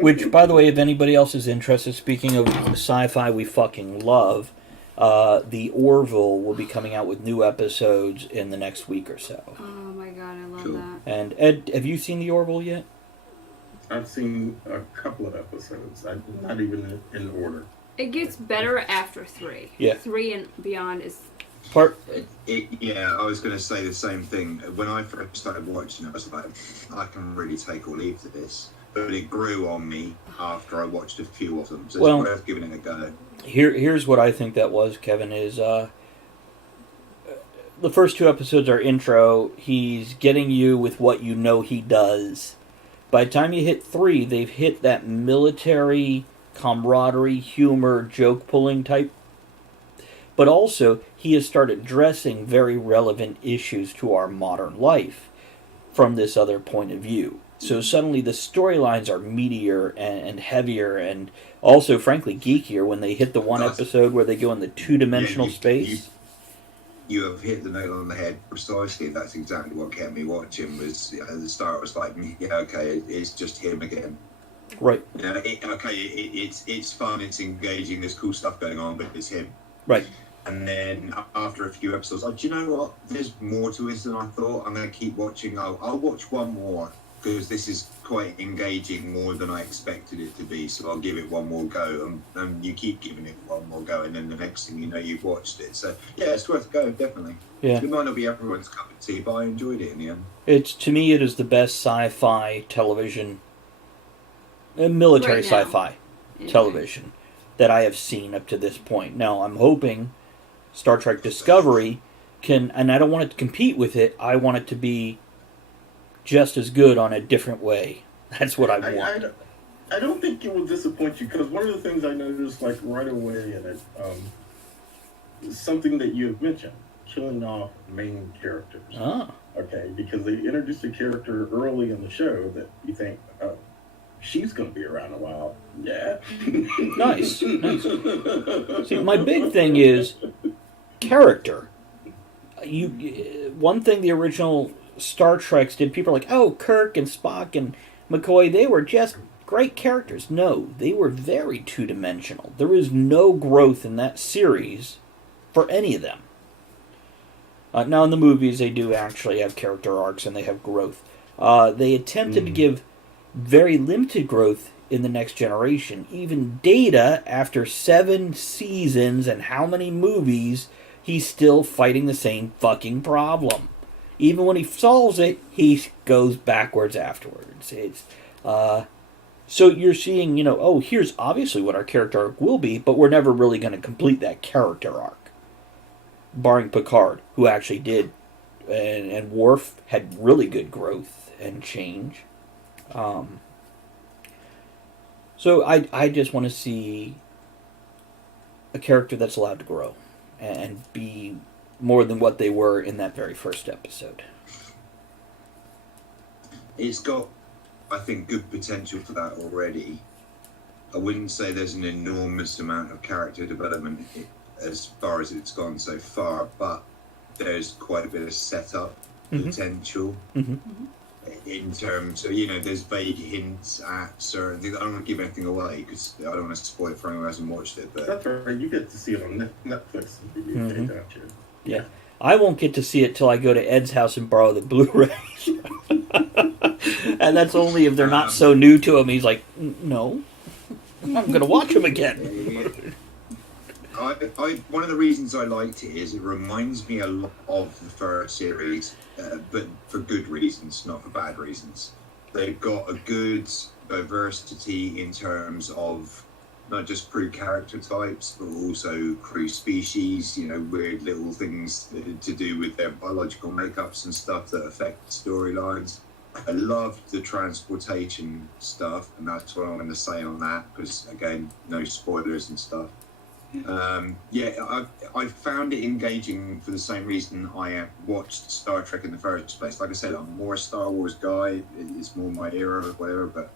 Which, by the way, if anybody else is interested, speaking of sci-fi we fucking love, the Orville will be coming out with new episodes in the next week or so. Oh my god, I love Cool. that. And Ed, have you seen the Orville yet? I've seen a couple of episodes. I'm not even in order. It gets better after 3. Yeah. 3 and beyond is... Yeah, I was going to say the same thing. When I first started watching it, I was like, I can really take or leave to this. But it grew on me after I watched a few of them, so Well, it's worth giving it a go. Here's what I think that was, Kevin, is the first 2 episodes are intro. He's getting you with what you know he does. By the time you hit 3, they've hit that military camaraderie, humor, joke-pulling type. But also, he has started addressing very relevant issues to our modern life from this other point of view. So suddenly the storylines are meatier and heavier and also, frankly, geekier when they hit the one episode where they go in the 2-dimensional space. You have hit the nail on the head precisely. That's exactly what kept me watching. Was at the start, it was like, yeah, okay, it's just him again. Right. Yeah, it's fun, it's engaging, there's cool stuff going on, but it's him. Right. And then after a few episodes, like, do you know what? There's more to this than I thought. I'm going to keep watching. I'll watch one more because this is quite engaging, more than I expected it to be. So I'll give it one more go, and you keep giving it one more go, and then the next thing you know, you've watched it. So yeah, it's worth a go, definitely. Yeah. It might not be everyone's cup of tea, but I enjoyed it in the end. To me, it is the best sci-fi television, military Right now. sci-fi television that I have seen up to this point. Now, I'm hoping Star Trek Discovery can, and I don't want it to compete with it, I want it to be just as good on a different way. That's what I want. I don't think it will disappoint you, because one of the things I noticed, like, right away in it, is something that you have mentioned, killing off main characters. Ah. Okay, because they introduced a character early in the show that you think, oh, she's going to be around a while. Yeah. Nice. See, my big thing is character. One thing the original Star Treks did, people are like, oh, Kirk and Spock and McCoy, they were just great characters. No, they were very two-dimensional. There is no growth in that series for any of them. Now, in the movies, they do actually have character arcs and they have growth. They attempted to give very limited growth in the Next Generation. Even Data, after 7 seasons and how many movies, he's still fighting the same fucking problem. Even when he solves it, he goes backwards afterwards. So you're seeing, here's obviously what our character arc will be, but we're never really going to complete that character arc. Barring Picard, who actually did. And Worf had really good growth and change. So I just want to see a character that's allowed to grow and be more than what they were in that very first episode. It's got, I think, good potential for that already. I wouldn't say there's an enormous amount of character development as far as it's gone so far, but there's quite a bit of setup potential in terms of, there's vague hints at certain things. I don't want to give anything away because I don't want to spoil it for anyone who hasn't watched it. But That's right. You get to see it on Netflix. Don't you? Yeah. I won't get to see it till I go to Ed's house and borrow the Blu-ray. And that's only if they're not so new to him. He's like, no, I'm going to watch them again. One of the reasons I liked it is it reminds me a lot of the first series, but for good reasons, not for bad reasons. They've got a good diversity in terms of not just crew character types, but also crew species, weird little things to do with their biological makeups and stuff that affect storylines. I loved the transportation stuff, and that's what I'm going to say on that, because, again, no spoilers and stuff. I found it engaging for the same reason I watched Star Trek in the first place. Like I said, I'm more a Star Wars guy. It's more my era or whatever, but...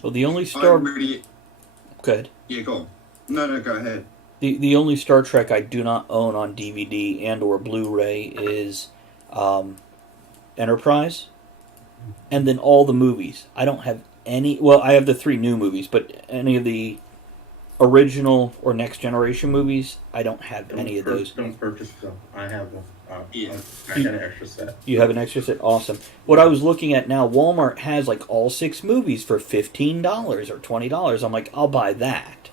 Well, the only Star... Go ahead. Yeah, go on. No, go ahead. The only Star Trek I do not own on DVD and or Blu-ray is Enterprise, and then all the movies. I don't have any... Well, I have the 3 new movies, but any of the original or Next Generation movies, I don't have any of those. Don't purchase them. I have them. Yeah. I got an extra set. You have an extra set? Awesome. What I was looking at now, Walmart has like all 6 movies for $15 or $20. I'm like, I'll buy that.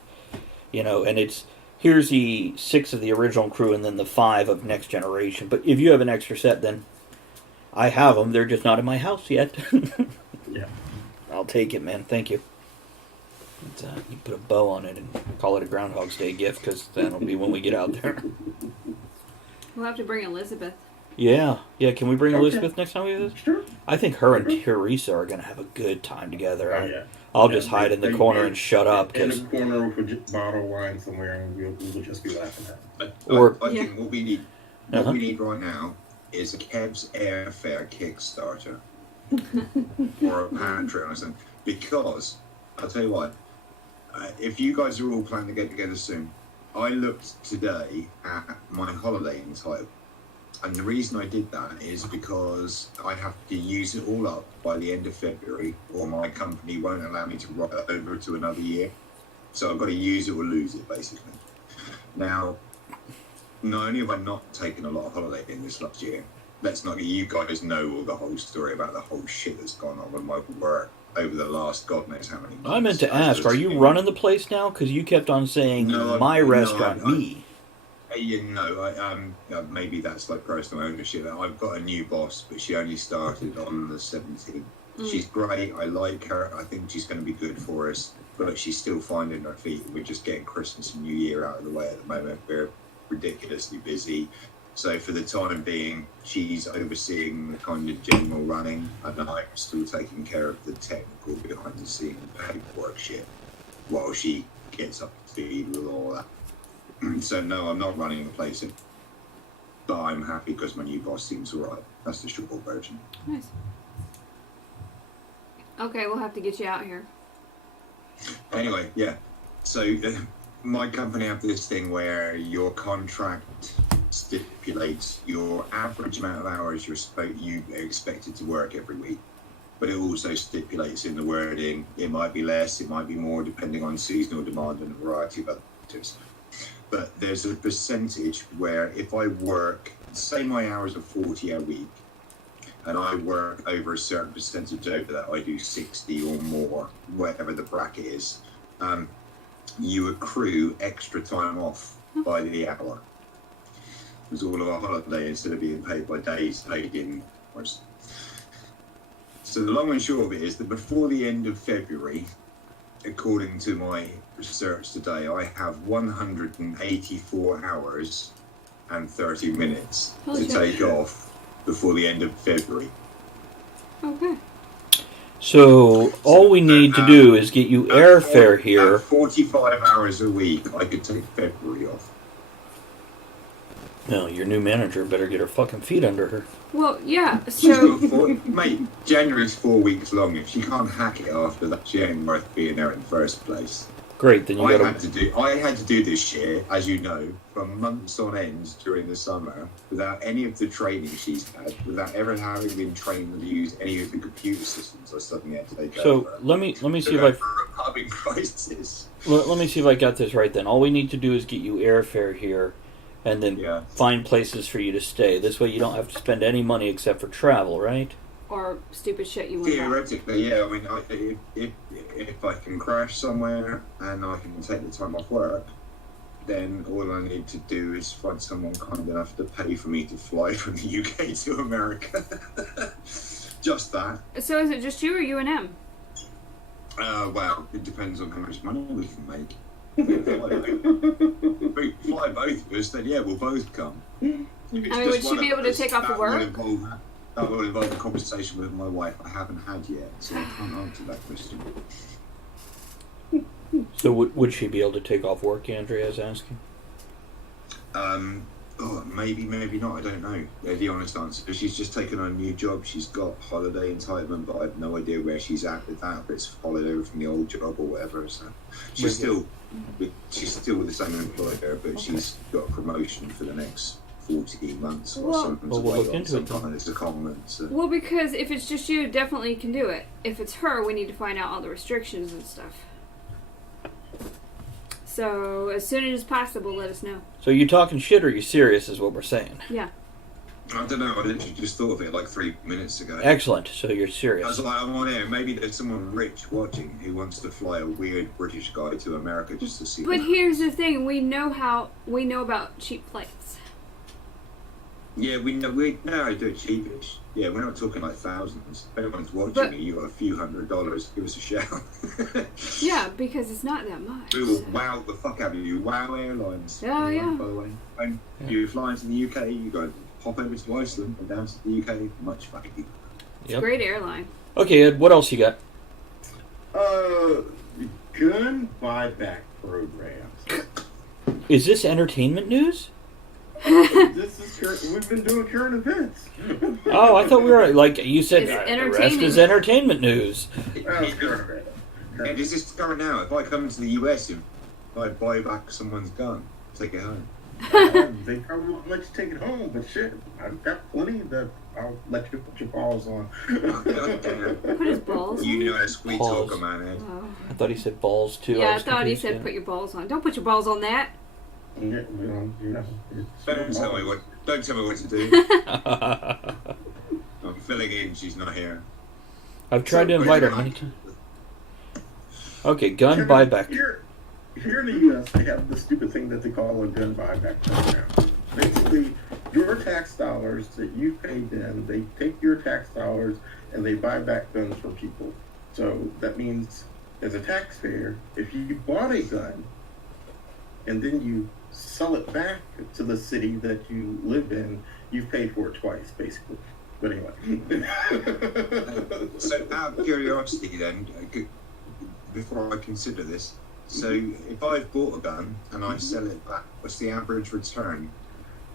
And here's the 6 of the original crew and then the 5 of Next Generation. But if you have an extra set, then I have them. They're just not in my house yet. Yeah. I'll take it, man. Thank you. You put a bow on it and call it a Groundhog's Day gift, because that'll be when we get out there. We'll have to bring Elizabeth. Yeah. Can we bring Elizabeth next time we do this? Sure. I think her and Teresa are going to have a good time together. Oh, yeah. I'll just hide in the corner and shut up. In Cause... the corner with a bottle of wine somewhere, and we'll just be laughing at it. I think what we need right now is a Kev's Airfare Kickstarter or a Patreon or something. Because, I'll tell you what, if you guys are all planning to get together soon, I looked today at my holiday entitlement, and the reason I did that is because I have to use it all up by the end of February, or my company won't allow me to roll it over to another year. So I've got to use it or lose it, basically. Now, not only have I not taken a lot of holiday in this last year, you guys know all the whole story about the whole shit that's gone on with my work over the last God knows how many months. I meant to ask, are you running the place now? Because you kept on saying, my restaurant, me. Maybe that's like personal ownership. I've got a new boss, but she only started on the 17th. She's great. I like her. I think she's going to be good for us, but she's still finding her feet. We're just getting Christmas and New Year out of the way at the moment. We're ridiculously busy. So for the time being, she's overseeing the kind of general running, and I'm still taking care of the technical behind the scenes paperwork shit while she gets up to speed with all that. So no, I'm not running the place, but I'm happy because my new boss seems alright. That's the short version. Nice. Okay, we'll have to get you out here. Anyway, yeah. So my company have this thing where your contract stipulates your average amount of hours you expected to work every week, but it also stipulates in the wording it might be less, it might be more, depending on seasonal demand and a variety of other factors. But there's a percentage where if I work, say my hours are 40 a week, and I work over a certain percentage over that, I do 60 or more, whatever the bracket is, you accrue extra time off by the hour. Because all of our holiday, instead of being paid by days, paid in hours. So the long and short of it is that before the end of February, according to my research today, I have 184 hours and 30 minutes to take off before the end of February. Okay. So all we need to do is get you airfare here. At 45 hours a week, I could take February off. Well, your new manager better get her fucking feet under her. Well, yeah. She's So got mate, January's 4 weeks long. If she can't hack it after that, she ain't worth being there in the first place. Great, then you I gotta. had to do this shit, as you know, for months on end during the summer without any of the training she's had, without ever having been trained to use any of the computer systems I suddenly had to take So over. let me see if I For a pubbing crisis. let me see if I got this right. Then all we need to do is get you airfare here, and then Yeah. find places for you to stay. This way, you don't have to spend any money except for travel, right? or stupid shit you want to buy. Theoretically, yeah. I mean, if I can crash somewhere and I can take the time off work, then all I need to do is find someone kind enough to pay for me to fly from the UK to America. Just that. So is it just you or you and him? Well, it depends on how much money we can make. If we fly both of us, then yeah, we'll both come. I mean, would she be able to take off of work? That will involve a conversation with my wife I haven't had yet, so I can't answer that question. So would she be able to take off work? Andrea is asking. Maybe not. I don't know. The honest answer. She's just taken on a new job. She's got holiday entitlement, but I have no idea where she's at with that. But it's holiday from the old job or whatever. So she's still with the same employer, but she's got a promotion for the next 14 months or something. Well, we'll look into it. It's a comment. So. Well, because if it's just you, definitely can do it. If it's her, we need to find out all the restrictions and stuff. So as soon as possible, let us know. So you talking shit or you serious is what we're saying. Yeah. I don't know. I literally just thought of it like 3 minutes ago. Excellent. So you're I serious. was like, I'm on air. Maybe there's someone rich watching who wants to fly a weird British guy to America just to see. But that. here's the thing: we know about cheap flights. Yeah, we know I do it cheapish. Yeah, we're not talking like thousands. If anyone's watching But- me, you got a few $100s. Give us a shout. Yeah, because it's not that much. We will wow the fuck out of you. Wow Airlines. Oh, yeah. By the way, when you fly into the UK, you got to hop over to Iceland and down to the UK. Much fucking. Yep. Great airline. Okay, Ed. What else you got? Gun buyback programs. Is this entertainment news? This is we've been doing current events. Oh, I thought we were like you said. It's The rest entertainment. is entertainment news. Current events. And is this current now? If I come to the US, if I buy back someone's gun, take it home. They probably won't let you take it home, but shit, I've got plenty that I'll let you put your balls on. Put his balls on? You know a sweet Balls. talker, man, Ed. Oh. I thought he said balls too. Yeah, I was thought he confused, said yeah. put your balls on. Don't put your balls on that. Yeah, Don't tell me what to do. I'm filling in. She's not here. I've tried to invite her many times. Okay, gun buyback. Here in the U.S., they have the stupid thing that they call a gun buyback program. Basically, your tax dollars that you paid in, they take your tax dollars and they buy back guns from people. So that means, as a taxpayer, if you bought a gun and then you sell it back to the city that you live in, you've paid for it twice, basically. But anyway. So, out of curiosity, then, before I consider this, so if I've bought a gun and I sell it back, what's the average return?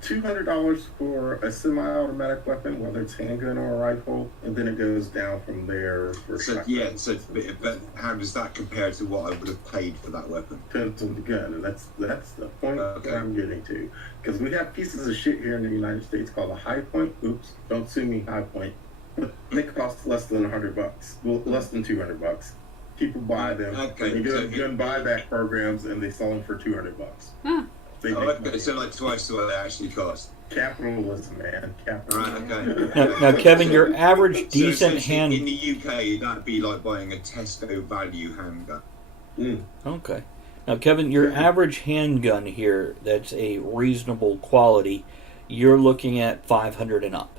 $200 for a semi-automatic weapon, whether it's handgun or a rifle, and then it goes down from there for So shotgun. yeah, but how does that compare to what I would have paid for that weapon? To the gun, and that's the point Okay. that I'm getting to. Because we have pieces of shit here in the United States called a high point. Oops, don't sue me, high point. But they cost less than $100. Well, less than $200. People buy them. Okay, They do so gun buyback programs, and they sell them for $200. Huh. They Oh, make okay, money. so like twice what they actually cost. Capitalism, man. Capitalism. Right, okay. Now, Kevin, your average So decent essentially, hand. in the UK, that'd be like buying a Tesco value handgun. Okay. Now, Kevin, your average handgun here that's a reasonable quality, you're looking at 500 and up.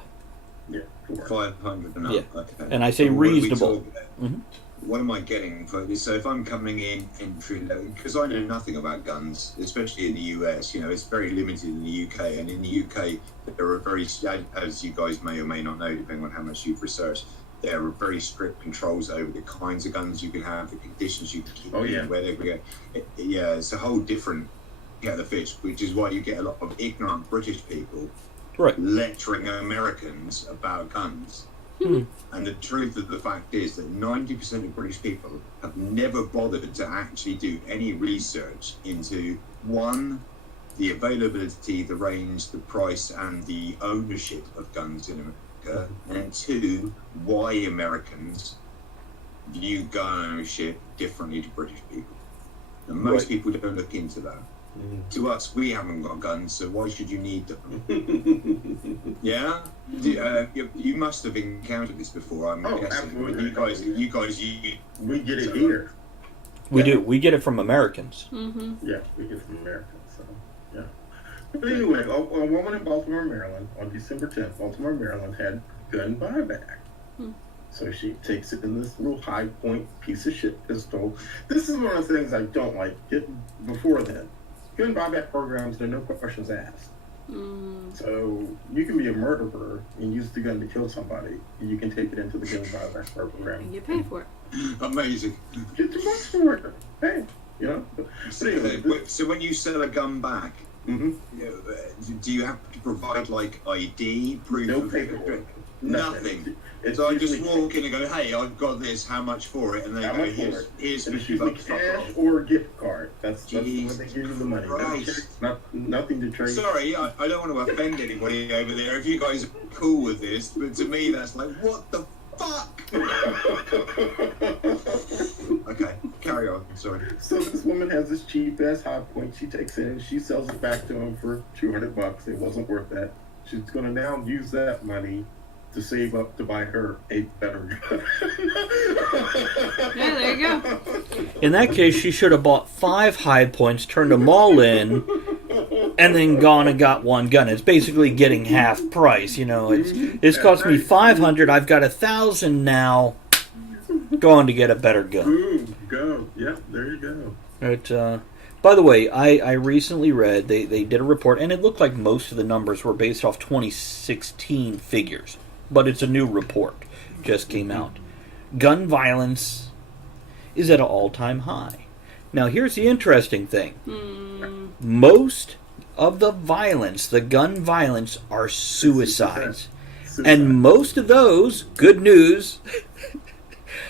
Yeah. 500 and up. Yeah. Okay. And I say So what are we reasonable. talking about? Mhm. What am I getting for this? So if I'm coming in entry level, because I know nothing about guns, especially in the US, you know, it's very limited in the UK. And in the UK, there are very, as you guys may or may not know, depending on how much you've researched, there are very strict controls over the kinds of guns you can have, the conditions you can keep Oh, in, yeah. where they go. Yeah, it's a whole different get the fish, which is why you get a lot of ignorant British people Right. lecturing Americans about guns. Hmm. And the truth of the fact is that 90% of British people have never bothered to actually do any research into, one, the availability, the range, the price, and the ownership of guns in America, and two, why Americans view gun ownership differently to British people. And most Right. people don't look into that. To us, we haven't got guns, so why should you need them? Yeah, you must have encountered this before. I'm guessing. Absolutely. You guys, We get it here. We do. We get it from Americans. Mm-hmm. Yeah, we get it from America. So, yeah. But anyway, a woman in Baltimore, Maryland, on December 10th, Baltimore, Maryland, had gun buyback. So she takes it in this little high point piece of shit pistol. This is one of the things I don't like. Before then, gun buyback programs, there are no questions asked. So you can be a murderer and use the gun to kill somebody, and you can take it into the gun buyback program. And you pay for it. amazing. Get your bucks for it. Hey, you know. But anyway, So when you sell a gun back, mm-hmm. do you have to provide like ID, proof? No of paperwork. Nothing. It's So I just usually walk in and go, "Hey, I've got this. How much for it?" And they How go, much for it? "Here's And it's 50 usually bucks." fuck cash off." or a gift card. That's the way Jesus they give you the money. Christ. Nothing to trade. Sorry, I don't want to offend anybody over there if you guys are cool with this, but to me that's like, what the fuck? Okay, carry on. Sorry. So this woman has this cheap ass high point. She takes it and she sells it back to him for $200. It wasn't worth that. She's going to now use that money to save up to buy her a better gun. Yeah, there you go. In that case, she should have bought 5 high points, turned them all in, and then gone and got one gun. It's basically getting half price. You know, it's cost me $500. I've got $1,000 now. Going to get a better gun. Boom, go. Yeah, there you go. But, by the way, I recently read they did a report, and it looked like most of the numbers were based off 2016 figures. But it's a new report, just came out. Gun violence is at an all-time high. Now, here's the interesting thing. Most of the violence, the gun violence, are suicides. And most of those, good news,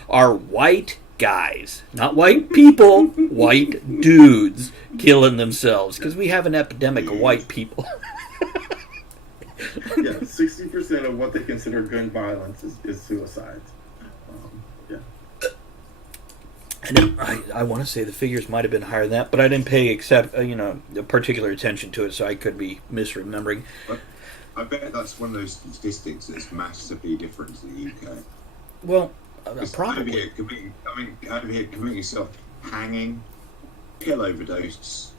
are white guys. Not white people, white dudes killing themselves. Because we have an epidemic of white people. Yeah, 60% of what they consider gun violence is suicides. Yeah. And I want to say the figures might have been higher than that, but I didn't pay particular attention to it, so I could be misremembering. I bet that's one of those statistics that's massively different to the UK. Well, Over probably. here, committing yourself, hanging, pill overdose,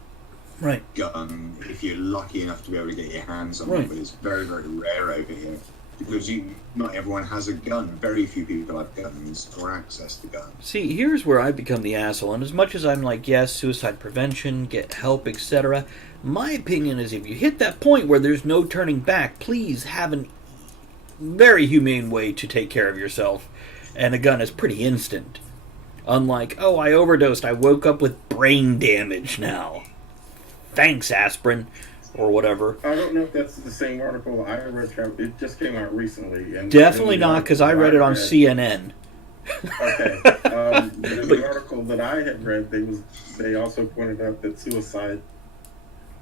Right. gun, if you're lucky enough to be able to get your hands on Right. it, but it's very, very rare over here. Because not everyone has a gun. Very few people have guns or access to guns. See, here's where I become the asshole. And as much as I'm like, yes, suicide prevention, get help, etc., my opinion is if you hit that point where there's no turning back, please have a very humane way to take care of yourself. And a gun is pretty instant. Unlike, oh, I overdosed, I woke up with brain damage now. Thanks, aspirin. Or whatever. I don't know if that's the same article I read. It just came out recently. And Definitely not, because I read it on CNN. Okay. In the article that I had read, they also pointed out that suicide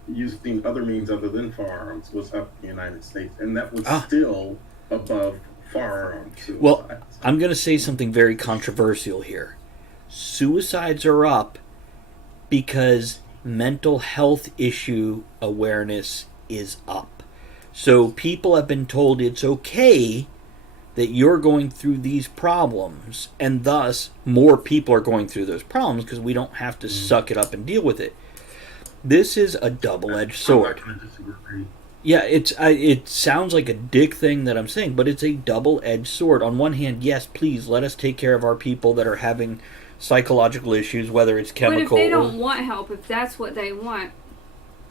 using other means other than firearms was up in the United States, and that was still above firearm suicides. Well, I'm going to say something very controversial here. Suicides are up because mental health issue awareness is up. So people have been told it's okay that you're going through these problems, and thus more people are going through those problems because we don't have to suck it up and deal with it. This is a double-edged sword. I'm not going to disagree. Yeah, it sounds like a dick thing that I'm saying, but it's a double-edged sword. On one hand, yes, please let us take care of our people that are having psychological issues, whether it's chemical. But if they don't want help, if that's what they want.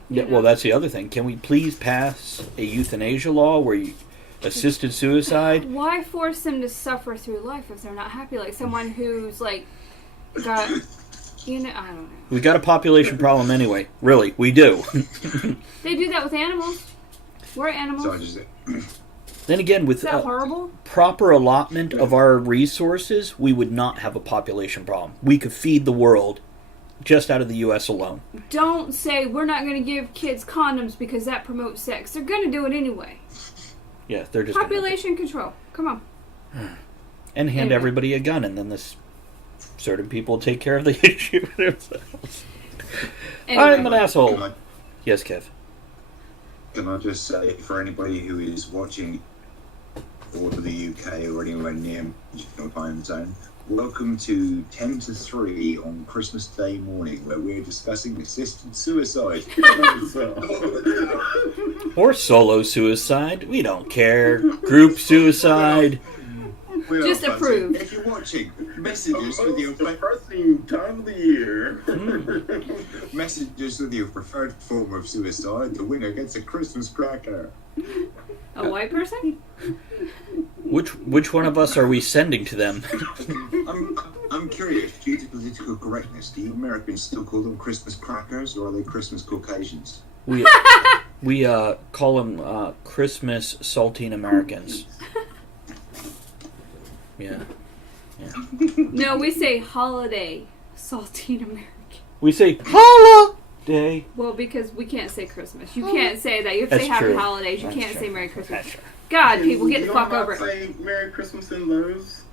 Yeah, well, that's the other thing. Can we please pass a euthanasia law where you assisted suicide? Why force them to suffer through life if they're not happy? Like someone who's like got You know, I don't know. We got a population problem anyway. Really, we do. They do that with animals. We're animals. So I just Then again, with Is that horrible? proper allotment of our resources, we would not have a population problem. We could feed the world just out of the U.S. alone. Don't say we're not going to give kids condoms because that promotes sex. They're going to do it anyway. Yeah, they're just Population control. Come on. and hand Anyway. everybody a gun, and then this certain people take care of the issue themselves. Anyway. I'm an asshole. Can I, Yes, Kev. can I just say, for anybody who is watching all of the UK or anywhere near your time zone, welcome to 10 to 3 on Christmas Day morning, where we're discussing assisted suicide. Or solo suicide. We don't care. Group suicide. We are Just fun. approve. If you're watching, messages with your depressing time of the year. messages with your preferred form of suicide. The winner gets a Christmas cracker. A white person? Which one of us are we sending to them? I'm curious. Due to political correctness, do you Americans still call them Christmas crackers, or are they Christmas Caucasians? We call them Christmas saltine Americans. Yeah. No, we say holiday saltine American. We say holiday. Well, because we can't say Christmas. You can't say that. You have to That's say Happy true. Holidays. You That's can't true. say Merry Christmas. That's true. God, people, get the You fuck don't over it. say Merry Christmas in those.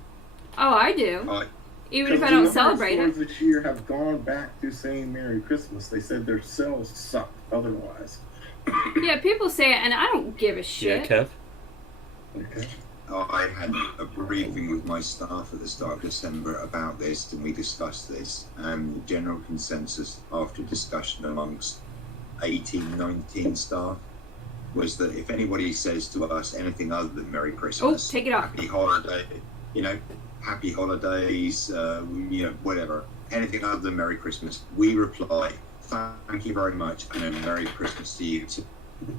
Oh, I do. I, Even if I Because don't the celebrate stores it. this year have gone back to saying Merry Christmas. They said their sales sucked otherwise. Yeah, people say it, and I don't give a Yeah, shit. Kev. Okay. I had a briefing with my staff at the start of December about this, and we discussed this. And the general consensus after discussion amongst 18, 19 staff was that if anybody says to us anything other than Merry Oh, Christmas, take it off. Happy Holiday, Happy Holidays, whatever, anything other than Merry Christmas, we reply, thank you very much, and a Merry Christmas to you too.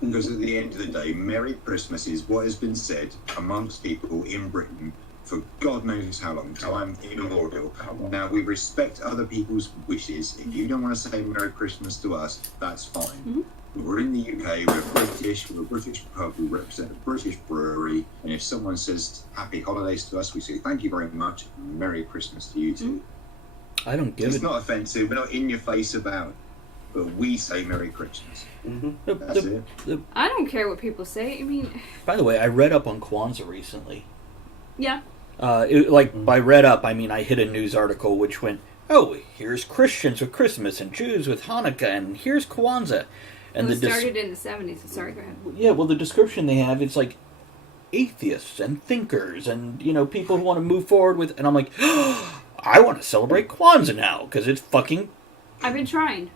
Because at the end of the day, Merry Christmas is what has been said amongst people in Britain for God knows how long, time immemorial. Now, we respect other people's wishes. If you don't want to say Merry Christmas to us, that's fine. Mm-hmm. We're in the UK, we're British, we're a British pub, we represent a British brewery, and if someone says Happy Holidays to us, we say thank you very much, and Merry Christmas to you too. I don't give It's it. not offensive, we're not in your face about it, but we say Merry Christmas. That's it. I don't care what people say. I mean, By the way, I read up on Kwanzaa recently. yeah. By read up, I mean I hit a news article which went, oh, here's Christians with Christmas and Jews with Hanukkah, and here's Kwanzaa. It was started in the 70s. Sorry, go ahead. Yeah, well, the description they have, it's like atheists and thinkers and, people who want to move forward with... And I'm like, oh, I want to celebrate Kwanzaa now, because it's fucking... I've been trying.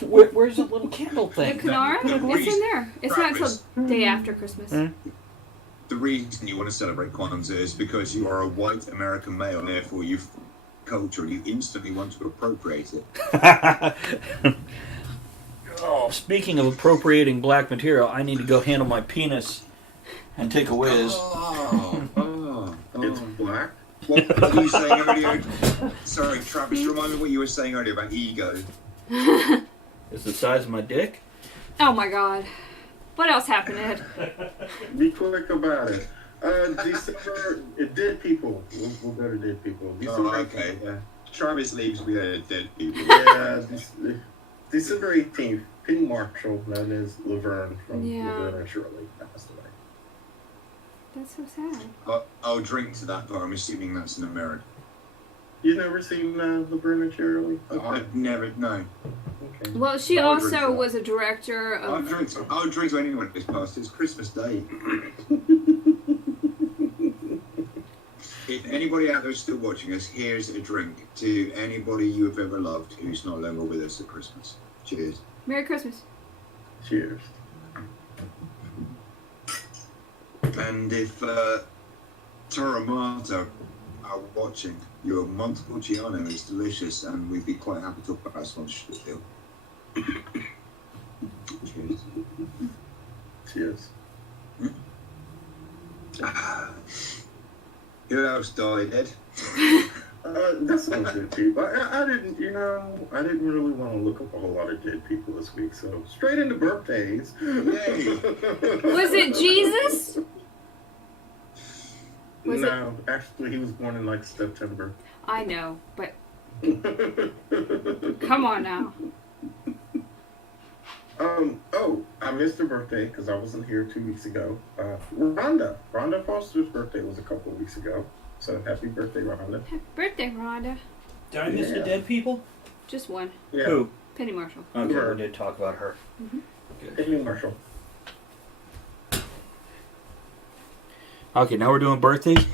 Where's the little candle The thing? Kanara? It's in there. It's not Travis. until day after Christmas. The reason you want to celebrate Kwanzaa is because you are a white American male, and therefore you've culture, and you instantly want to appropriate it. Oh, speaking of appropriating black material, I need to go handle my penis and take a whiz. It's black. What were you saying earlier? Sorry, Travis, remind me what you were saying earlier about ego. It's the size of my dick? Oh my god. What else happened, Ed? Be quick about it. December, Dead People. We'll go to Dead People. December Oh, okay. 18th. Travis leaves with dead people. Yeah, December 18th, Penny Marshall, known as Laverne from Yeah. Laverne and Shirley, passed away. That's so sad. I'll drink to that, but I'm assuming that's an American. You've never seen Laverne and Shirley? I've never, no. Okay. Well, she I'll drink also to that. was a director I'll of... drink to anyone this past. It's Christmas Day. If anybody out there is still watching us, here's a drink to anybody you have ever loved who's no longer with us at Christmas. Cheers. Merry Christmas. Cheers. And if Toramata are watching, your Montepulciano is delicious, and we'd be quite happy to talk about our sponsorship deal. Cheers. Cheers. Who else died, Ed? that sounds good too. But I didn't, I didn't really want to look up a whole lot of dead people this week. So straight into birthdays. Yay. Was it Jesus? Was No, actually, he was born in like September. I know, but come on now. Oh, I missed her birthday because I wasn't here 2 weeks ago. Rhonda Foster's birthday was a couple of weeks ago. So happy birthday, Rhonda. Happy birthday, Rhonda. Did I miss the Yeah. dead people? Just one. Yeah. Who? Penny Marshall. Okay, Her. we did talk about her. Amy Marshall. Okay, now we're doing birthdays.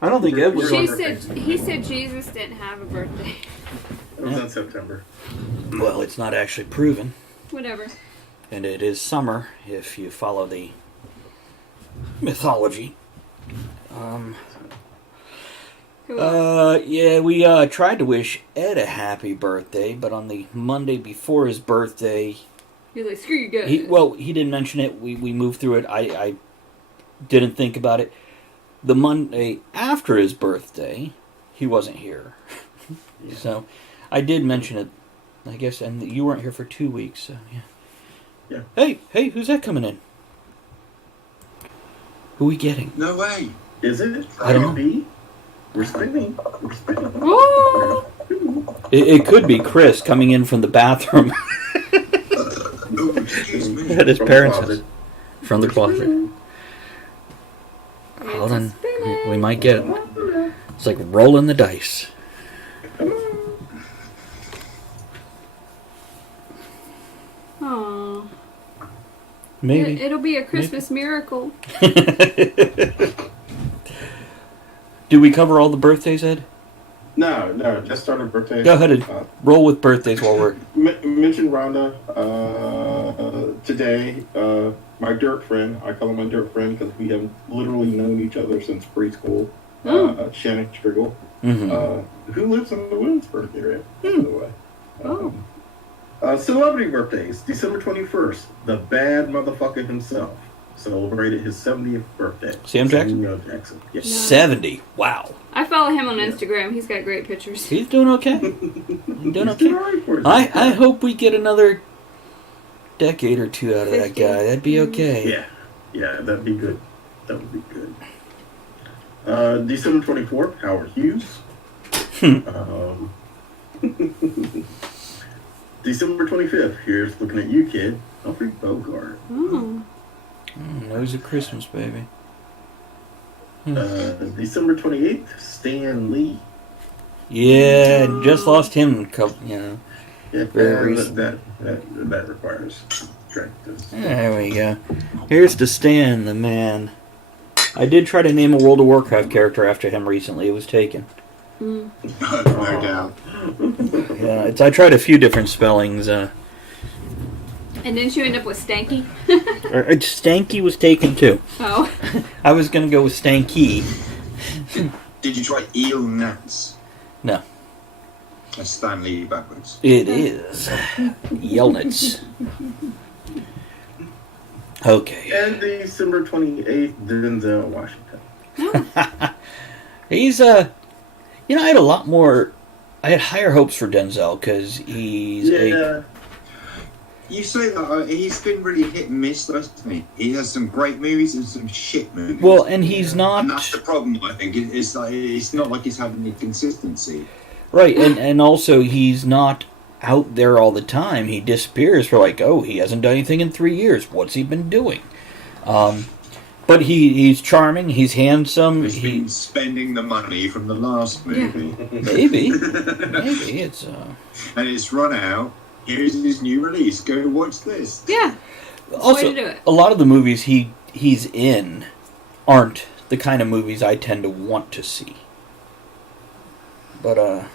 I don't think Ed was. He said Jesus didn't have a birthday. It was in September. Well, it's not actually proven, Whatever. and it is summer if you follow the mythology. Who else? Yeah, we tried to wish Ed a happy birthday, but on the Monday before his birthday, He's like, screw you guys. he didn't mention it. We moved through it. I didn't think about it. The Monday after his birthday, he wasn't here. Yeah. So I did mention it, I guess, and you weren't here for 2 weeks, so yeah. Yeah. Hey, who's that coming in? Who we getting? No way. Is it? I don't know. B? We're spinning. Woo! It could be Chris coming in from the bathroom Oh, excuse me. at his From the parents' house. closet. From the closet. Hold on. We might get it. It's like rolling the dice. Aw. Maybe. It'll be a Christmas miracle. Do we cover all the birthdays, Ed? No, just started birthday. Go ahead and roll with birthdays while we're... Mentioned Rhonda today. My dirt friend, I call him my dirt friend because we have literally known each other since preschool. Shannon Triggle, who lives in the Williamsburg area, by the way. Celebrity birthdays, December 21st, the bad motherfucker himself celebrated his 70th birthday. Sam Jackson? Samuel Jackson. Yes. 70. Wow. I follow him on Instagram. He's got great pictures. He's doing okay. He's doing okay. Alright for his I birthday. hope we get another decade or two out of that 50. guy. That'd be okay. Yeah, that'd be good. That would be good. December 24th, Howard Hughes. December 25th, here's looking at you, kid. Humphrey Bogart. Oh. Nose of Christmas, baby. December 28th, Stan Lee. Yeah, just lost him. Yeah, Very recent. that requires practice. There we go. Here's to Stan, the man. I did try to name a World of Warcraft character after him recently. It was taken. No doubt. Yeah, I tried a few different spellings. And didn't you end up with Stanky? Stanky was taken too. Oh. I was gonna go with Stanky. Did you try eel gnats? No. That's Stanley backwards. It is Yelnats. Okay. And December 28th, Denzel Washington. He's I had a lot more. I had higher hopes for Denzel because he's a. You say that he's been really hit and miss, hasn't he? He has some great movies and some shit movies. Well, and he's not. And that's the problem, I think. It's like it's not like he's having any consistency. Right, and also he's not out there all the time. He disappears for he hasn't done anything in 3 years. What's he been doing? But he's charming. He's handsome. He's been spending the money from the last movie. Maybe it's. And it's run out. Here's his new release. Go watch this. Yeah. That's the way Also, to do it. a lot of the movies he's in aren't the kind of movies I tend to want to see. But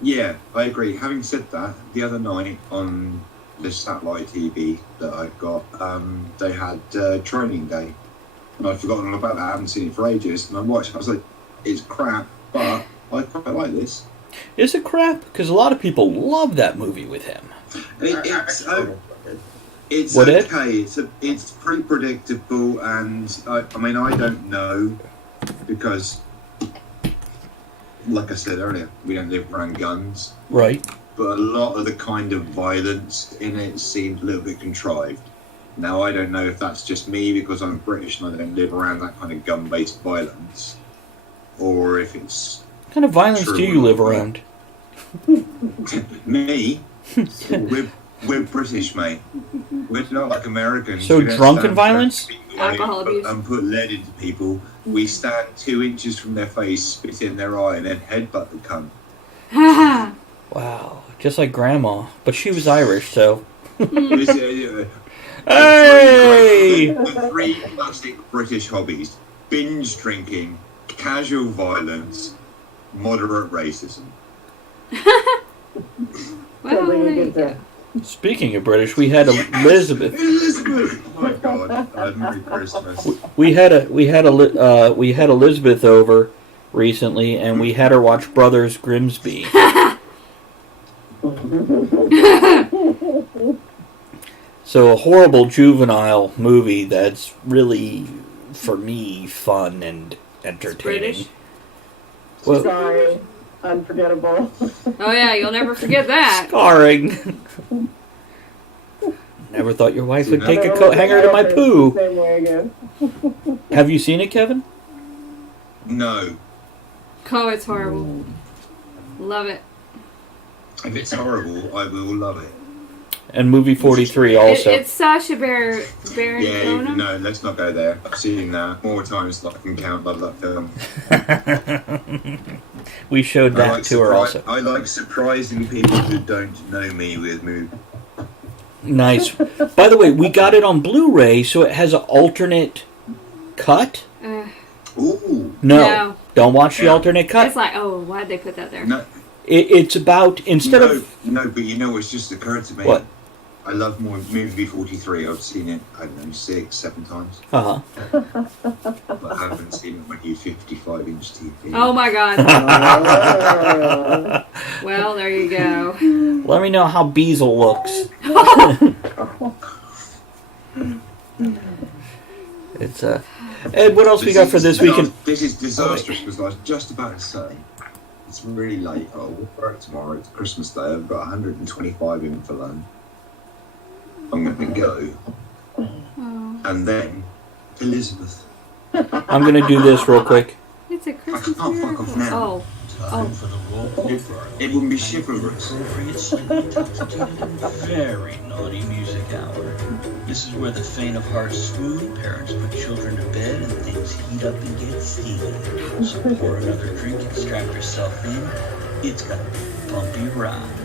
Yeah, I agree. Having said that, the other night on the satellite TV that I've got, they had Training Day. And I'd forgotten all about that. I haven't seen it for ages. And I watched it. I was like, it's crap, but I quite like this. is it crap? Because a lot of people love that movie with him. It's What, Ed? okay. It's pretty predictable, and I don't know because like I said earlier, we don't live around guns, Right. but a lot of the kind of violence in it seemed a little bit contrived. Now, I don't know if that's just me because I'm British and I don't live around that kind of gun-based violence, or if it's What kind of violence True. do you live around? me. We're British, mate. We're not like Americans. So We don't drunken stand violence? Alcohol abuse. and put lead into people. We stand 2 inches from their face, spit in their eye, and then headbutt the cunt. Ha Wow. Just like Grandma. But she was Irish, so... Hey! The three classic British hobbies: binge drinking, casual violence, moderate racism. Well, Totally there a you good go. thing. Speaking of British, we had Elizabeth. Elizabeth! Oh my god, Merry Christmas. We had Elizabeth over recently, and we had her watch Brothers Grimsby. So a horrible juvenile movie that's really, for me, fun and entertaining. British? Well, Sorry. Unforgettable. Oh yeah, you'll never forget that. scarring. Never thought your wife would take a coat hanger to my poo. Same way again. Have you seen it, Kevin? No. Oh, it's horrible. Love it. If it's horrible, I will love it. And movie 43 also. It's Sacha Baron Yeah, Cohen. no, let's not go there. I've seen that more times than I can count. Love that film. We showed that I like to her also. I like surprising people who don't know me with movies. Nice. By the way, we got it on Blu-ray, so it has an alternate cut. Ooh. No, don't watch the alternate cut. It's like, oh, why'd they put that there? No, It's about, instead of... no, but you know what's just occurred to me? What? I love more movie 43. I've seen it, I don't know, 6, 7 times. Uh-huh. But I haven't seen it on my new 55-inch TV. Oh my god. Well, there you go. Let me know how Beazle looks. It's, Ed, what else we got for this weekend? This is disastrous because I was just about to say, it's really late. I'll work tomorrow. It's Christmas Day. I've got 125 in for lunch. I'm going to go. Oh, And then, Elizabeth. I'm going to do this real quick. it's a Christmas I can't fuck off miracle. now. Oh, Time for the roll call for It wouldn't be chivalrous. appropriate, slightly intoxicated, and very naughty music hour. This is where the faint of heart swoon, parents put children to bed, and things heat up and get steamy. So pour another drink and strap yourself in. It's gonna be a bumpy ride.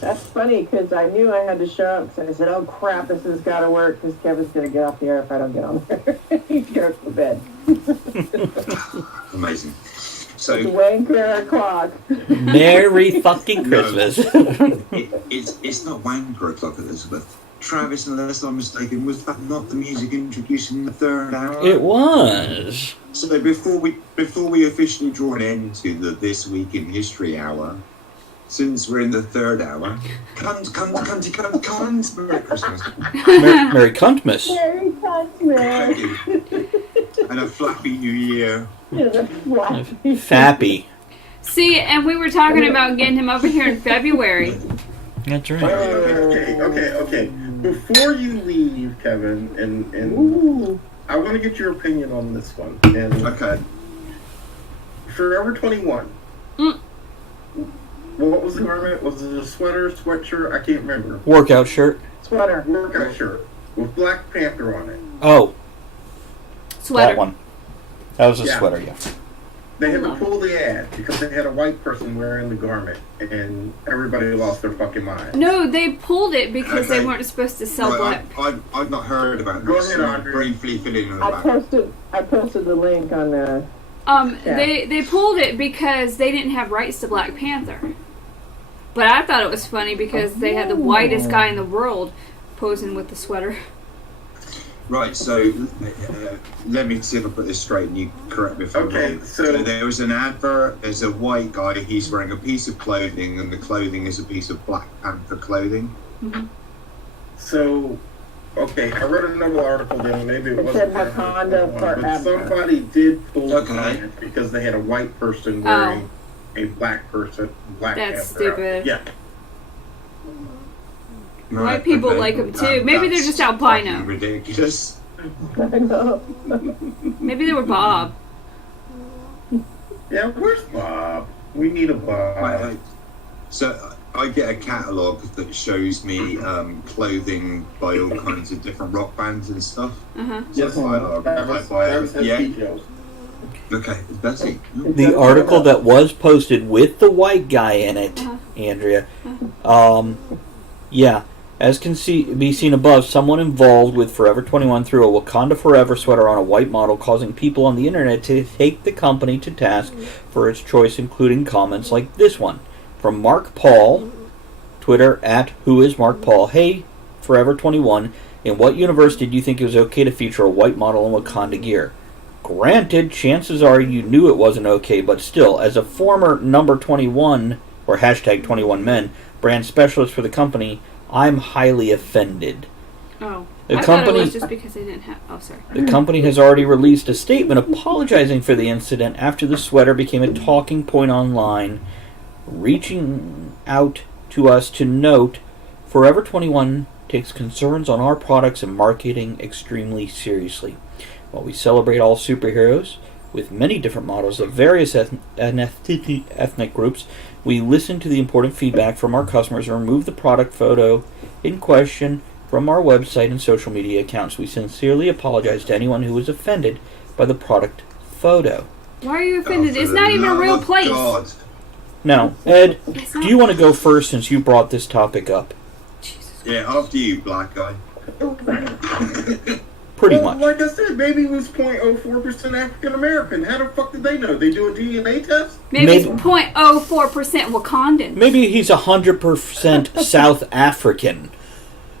That's funny because I knew I had to show up, so I said, "Oh crap, this has got to work because Kevin's gonna get off the air if I don't get on there. He's going to bed." Amazing. It's So, wanker o'clock. Merry fucking Christmas. it's not wanker o'clock, Elizabeth. Travis, unless I'm mistaken, was that not the music introducing the third hour? It was. So before we officially draw an end to the This Week in History hour, since we're in the third hour, cunt, Merry Christmas. Merry Cuntmas. Merry Christmas. Thank you. And a flappy new year. Fappy. see, and we were talking about getting him over here in February. That's right. Okay. Before you leave, Kevin, and Ooh. I want to get your opinion on this one. And Okay. Forever 21. Mm. What was the garment? Was it a sweater, sweatshirt? I can't remember. Workout shirt. Sweater. Workout shirt with Black Panther on it. Oh, Sweater. that one. That was a Yeah. sweater, yeah. They had to pull the ad because they had a white person wearing the garment, and everybody lost their fucking mind. No, they pulled it because they Okay. weren't supposed to sell Right, black. I've not heard about Go this. ahead, so Andre. briefly fill in on I that. posted the link on the. Yeah. They pulled it because they didn't have rights to Black Panther. But I thought it was funny because they had the whitest guy in the world posing with the sweater. Right, so let me see if I put this straight and you correct me if I'm Okay, wrong. so- There was an advert, there's a white guy, he's wearing a piece of clothing and the clothing is a piece of Black Panther clothing. So, okay, I read another article then, maybe it It wasn't said Wakanda that one, but forever. somebody did pull Okay. the pants because they had a white person wearing a black person, Black That's Panther stupid. Yeah. White people like 'em too. Maybe they're just albino. Fucking ridiculous. I know. Maybe they were Bob. Yeah, where's Bob? We need a Bob. So I get a catalogue that shows me clothing by all kinds of different rock bands and stuff. Uh-huh. Yes, So I buy Travis has yeah. details. Okay, Bessie. The article that was posted with the white guy in it, Andrea. Yeah. As can be seen above, someone involved with Forever 21 threw a Wakanda Forever sweater on a white model, causing people on the internet to take the company to task for its choice, including comments like this one. From Mark Paul, Twitter at @whoismarkpaul. Hey, Forever 21, in what universe did you think it was okay to feature a white model in Wakanda gear? Granted, chances are you knew it wasn't okay, but still, as a former number 21, or hashtag 21men, brand specialist for the company, I'm highly offended. Oh. The I thought company- it was just because they didn't have... Oh, sorry. The company has already released a statement apologizing for the incident after the sweater became a talking point online, reaching out to us to note Forever 21 takes concerns on our products and marketing extremely seriously. While we celebrate all superheroes with many different models of various ethnic groups, we listen to the important feedback from our customers and remove the product photo in question from our website and social media accounts. We sincerely apologize to anyone who was offended by the product photo. Why are you offended? Oh, It's for not the even a love real of place. God. Now, Ed, It's do not- you want to go first since you brought this topic up? Jesus. Yeah, after you, black guy. Pretty Well, much. like I said, maybe it was 0.04% African American. How the fuck did they know? They do a DNA test? Maybe it's Maybe- 0.04% Wakandan. Maybe he's 100% South African.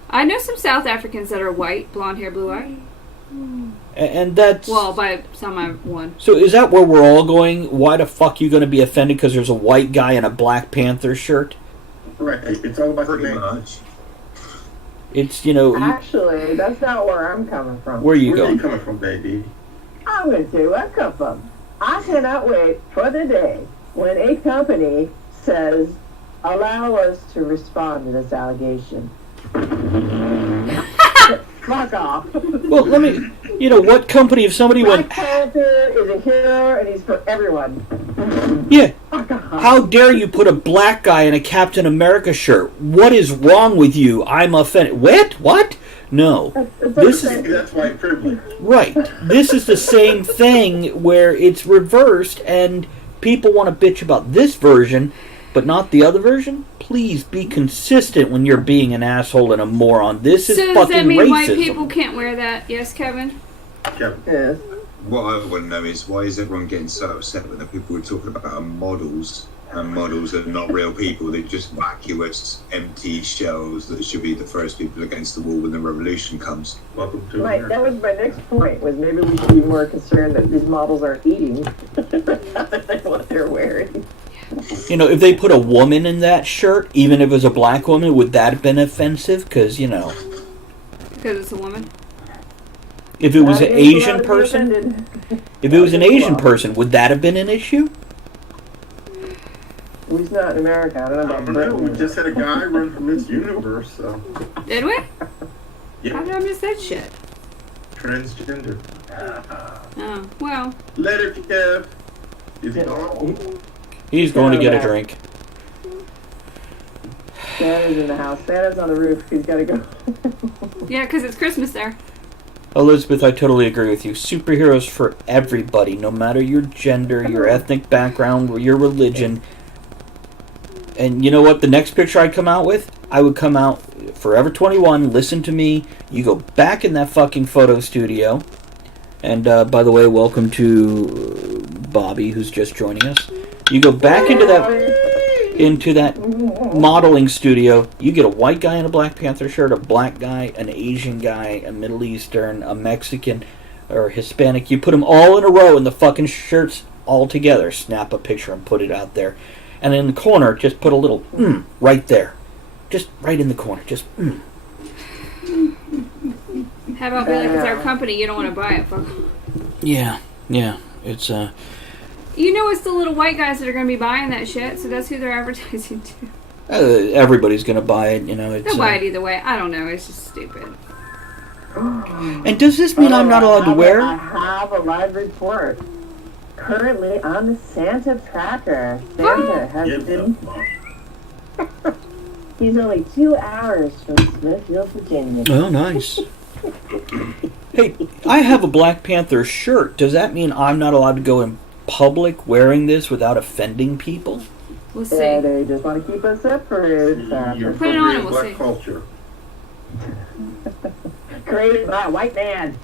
I know some South Africans that are white, blonde hair, blue eye. And that's... Well, by some I've won. So is that where we're all going? Why the fuck you going to be offended because there's a white guy in a Black Panther shirt? Right. It's all about the Pretty name. much. It's, you know... Actually, that's not where I'm coming from. Where you Where are you going? coming from, baby? I'm going to tell you where I come from. I cannot wait for the day when a company says, allow us to respond to this allegation. Fuck off. Well, let me... You know, what company, if somebody Black went... Panther is a hero and he's for everyone. Yeah, Fuck off. how dare you put a black guy in a Captain America shirt? What is wrong with you? I'm offended. What? No. This is... That's white privilege. Right. This is the same thing where it's reversed and people want to bitch about this version, but not the other version. Please be consistent when you're being an asshole and a moron. This is So does fucking that mean racism. white people can't wear that? Yes, Kevin? Kevin. Yes. What I want to know is why is everyone getting so upset when the people we're talking about are models, and models are not real people? They're just vacuous, empty shells that should be the first people against the wall when the revolution comes. Welcome to Right, America. that was my next point, was maybe we should be more concerned that these models aren't eating what they're wearing. You know, if they put a woman in that shirt, even if it was a black woman, would that have been offensive? Because, you know, Because it's a woman? if it was an I think a lot Asian of person, people offended. if it was an Asian Well, person, would that have been an issue? At least not in America. I don't know I about don't know. We Britain. just had a guy run from this universe, so. Did we? How Yeah, did I miss that shit? transgender. Oh, well. Later, Kev. Is he gone? He's going to get a drink. Santa's in the house. Santa's on the roof. He's got to go. Yeah, because it's Christmas there. Elizabeth, I totally agree with you. Superheroes for everybody, no matter your gender, your ethnic background, or your religion. And you know what? The next picture I'd come out with, I would come out Forever 21. Listen to me. You go back in that fucking photo studio. And by the way, welcome to Bobby, who's just joining us. You go back into that modeling studio, you get a white guy in a Black Panther shirt, a black guy, an Asian guy, a Middle Eastern, a Mexican, or Hispanic. You put them all in a row in the fucking shirts all together. Snap a picture and put it out there. And in the corner, just put a little right there. Just right in the corner. Just How about be like, it's our company, you don't want to buy it, fuck. Yeah. It's You know it's the little white guys that are going to be buying that shit, so that's who they're advertising to. everybody's gonna buy it. You know, it's. They'll buy it either way. I don't know. It's just stupid. And does this mean I'm not allowed to wear? I have a live report. Currently on the Santa tracker, Santa has been. He's only 2 hours from Smithfield, Virginia. Oh, nice. Hey, I have a Black Panther shirt. Does that mean I'm not allowed to go in public wearing this without offending people? We'll see. Yeah, they just want to keep us separated. You're Put it on and we'll black see. culture. Created by a white man.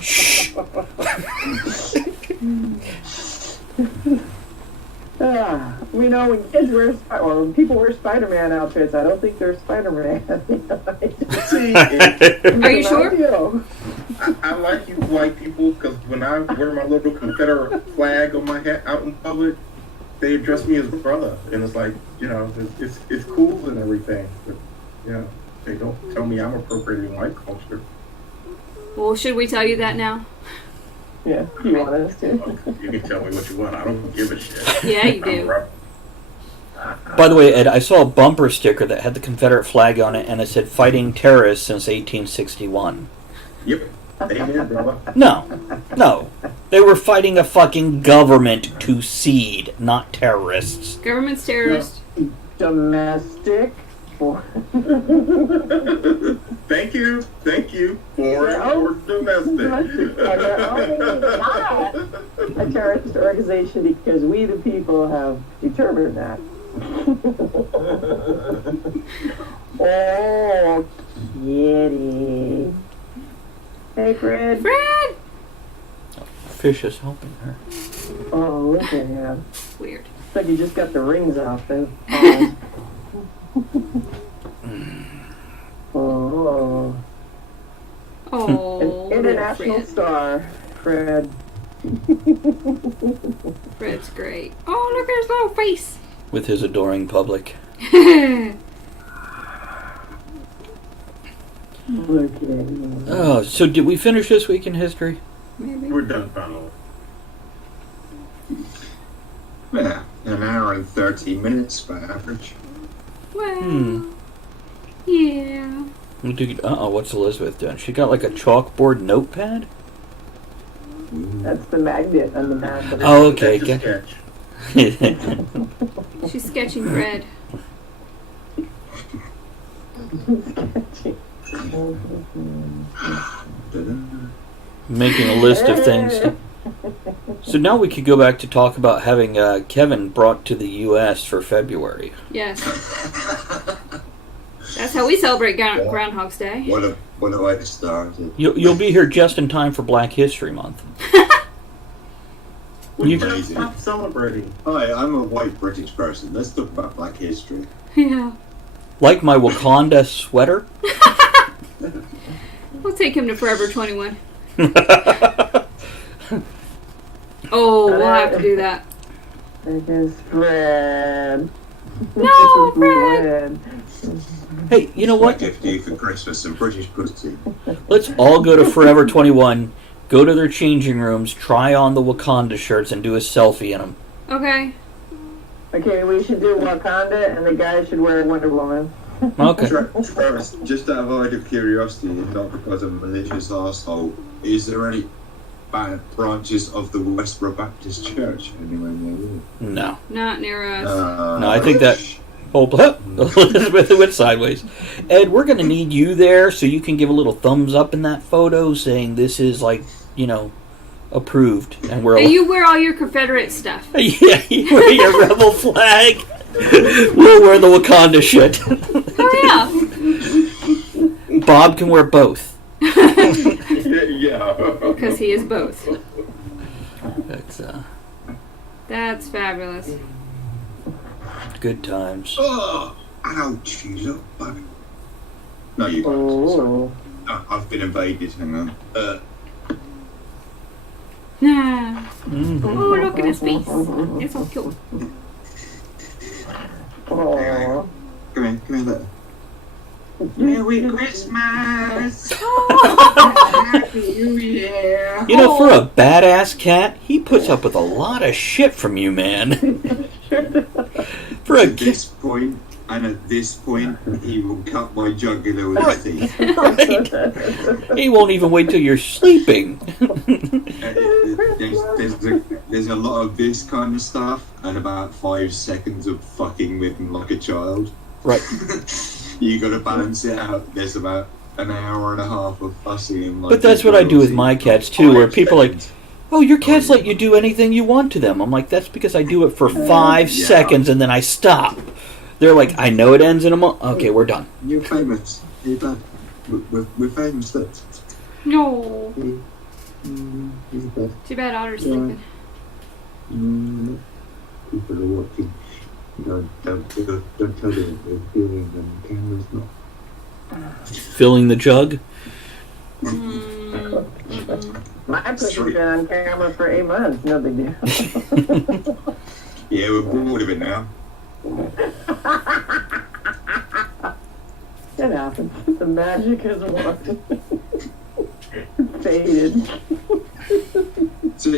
Shh. We know when kids wear or when people wear Spider-Man outfits, I don't think they're Spider-Man. See, Are you sure? I like you white people because when I wear my little Confederate flag on my hat out in public, they address me as brother, and it's like, you know, it's cool and everything. But, you know, they don't tell me I'm appropriating white culture. Well, should we tell you that now? Yeah, you want us to. You can tell me what you want. I don't give a shit. Yeah, you I'm a do. rebel. By the way, Ed, I saw a bumper sticker that had the Confederate flag on it, and it said "Fighting Terrorists since 1861." Yep. Amen, brother. No. They were fighting a fucking government to seed, not terrorists. Government's terrorist. Domestic. Thank you. For domestic. A terrorist organization because we the people have determined that. Oh, kitty. Hey, Fred. Fred! Fish is helping her. Oh, look at him. Weird. Looks like you just got the rings off him. Oh. Oh, An international Fred. star, Fred. Fred's great. Oh, look at his little face. With his adoring public. Look at him. Oh, so did we finish this week in history? Maybe. We're done, pal. Yeah, an hour and 30 minutes by average. Well, yeah. What's Elizabeth doing? She got like a chalkboard notepad? That's the magnet on the map. Of Oh, okay. That's a sketch. She's sketching Fred. Making a list of things. So now we could go back to talk about having Kevin brought to the U.S. for February. Yes. That's how we celebrate Groundhog's Day. What a way to start it. You'll be here just in time for Black History Month. You- Amazing. Stop celebrating. Hi, I'm a white British person. Let's talk about Black history. Yeah. Like my Wakanda sweater? We'll take him to Forever 21. Oh, we'll have to do that. It is Fred. No, Fred! Hey, you know My what? gift to you for Christmas, some British pussy. Let's all go to Forever 21, go to their changing rooms, try on the Wakanda shirts, and do a selfie in them. Okay. Okay, we should do Wakanda, and the guy should wear Wonder Woman. Okay. Travis, just out of curiosity, not because I'm a malicious arsehole, is there any bad branches of the Westboro Baptist Church anywhere near you? No. Not near us. No, I think that... Oh, Elizabeth went sideways. Ed, we're going to need you there so you can give a little thumbs up in that photo saying this is, like, you know, approved. And we're Hey, you wear all your Confederate stuff. Yeah, you wear your rebel flag. We'll wear the Wakanda shit. Oh, yeah. Bob can wear both. Yeah. Because he is both. That's, That's fabulous. Good times. Oh, ouch, you little bugger. No, you don't. Oh. I've been invaded. Hang on. Ah. Mhm. Oh, look at his face. It's so cute. Oh. Come here, look. Merry Christmas! Happy New Year! You know, for a badass cat, he puts up with a lot of shit from you, man. For a At this point, and at this point, he will cut my jugular with his teeth. right. He won't even wait till you're sleeping. There's a lot of this kind of stuff, and about 5 seconds of fucking with him like a child. Right. You got to balance it out. There's about an hour and a half of fussing him. Like But that's what I do with my cats too, where people are like, "Oh, your cats let you do anything you want to them." I'm like, "That's because I do it for 5 seconds and then I stop." They're like, "I know it ends in a month. Okay, we're done." You're famous. You're done. We're famous. Look. No. He's bad. Too bad Otter's sleeping. People are watching. Don't tell them they're filming them. Camera's not. Filling the jug. My pussy's been on camera for 8 months. No big deal. Yeah, we're bored of it now. It happens. The magic is worn. Faded. So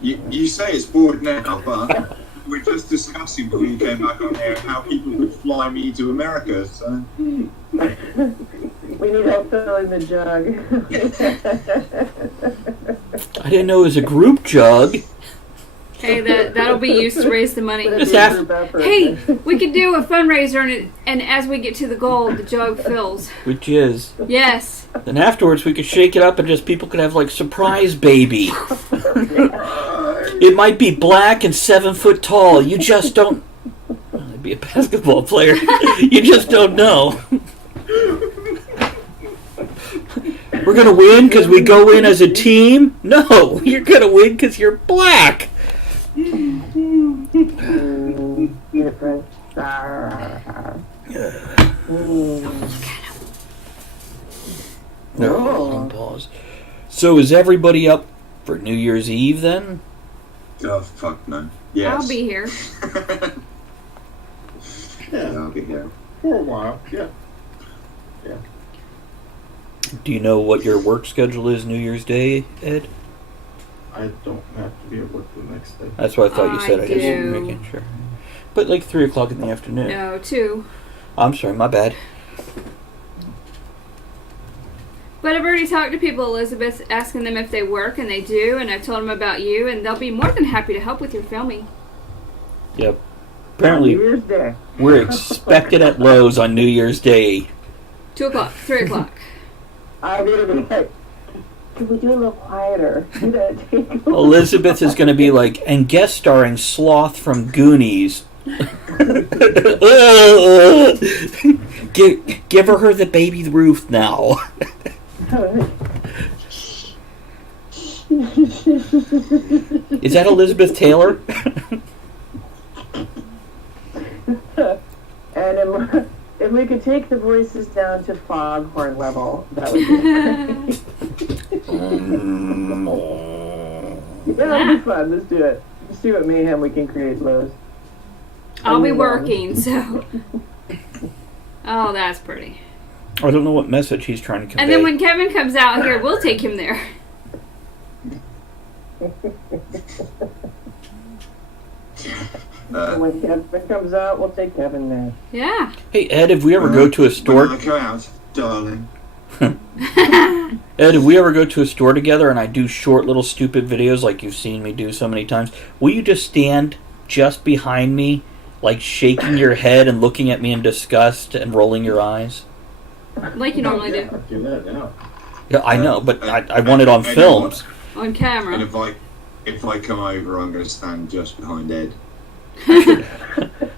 you say it's bored now, but we're just discussing when we came back on air how people could fly me to America. So We need help filling the jug. I didn't know it was a group jug. Hey, that'll be used to raise the money. It's half- Hey, we could do a fundraiser, and as we get to the goal, the jug fills. Which is. Yes. Then afterwards we could shake it up and just people could have like surprise baby. It might be black and 7 foot tall. You just don't. Well, I'd be a basketball player. You just don't know. We're gonna win because we go in as a team? No, you're gonna win because you're black. Different. No, don't pause. So is everybody up for New Year's Eve then? oh fuck no. Yes. I'll be here. Yeah, I'll be here. For a while, yeah. Do you know what your work schedule is New Year's Day, Ed? I don't have to be at work the next day. That's what I thought you said. I just do. making sure. But like 3 o'clock in the afternoon. No, 2. I'm sorry, my bad. But I've already talked to people, Elizabeth, asking them if they work, and they do, and I've told them about you, and they'll be more than happy to help with your filming. Yep. New Apparently, Year's Day. we're expected at Lowe's on New Year's Day. 2 o'clock, 3 o'clock. I'm gonna be like, could we do a little quieter? Do that take Elizabeth is going to be like, and guest starring Sloth from Goonies. Give her the baby Ruth now. Is that Elizabeth Taylor? And if we could take the voices down to foghorn level, that would be great. Yeah, that'll be fun. Let's do it. Let's see what mayhem we can create, Lowe's. I'll be working, so. Oh, that's pretty. I don't know what message he's trying to convey. And then when Kevin comes out here, we'll take him there. And when Kevin comes out, we'll take Kevin there. Yeah. Hey, Ed, if we ever go to a store... When I go out, darling. Ed, if we ever go to a store together and I do short little stupid videos like you've seen me do so many times, will you just stand just behind me, like shaking your head and looking at me in disgust and rolling your eyes? Like you normally do. I do that now. Yeah, I know, but I want it on films. On And camera. if I come over, I'm going to stand just behind Ed.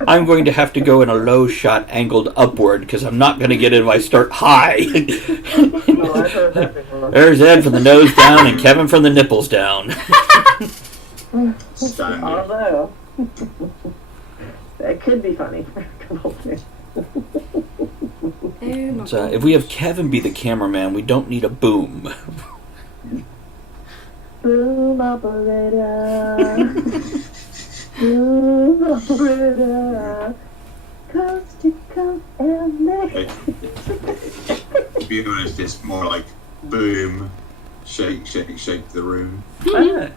I'm going to have to go in a low shot angled upward because I'm not going to get it if I start high. No, I've heard that before. There's Ed from the nose down and Kevin from the nipples down. Stand. Although, that could be funny for a couple of days. Oh my So, if we have Kevin be the cameraman, we don't need a boom. Boom operator. Boom operator. Coast to coast and To be honest, it's more like boom, shake, shake, shake the room. I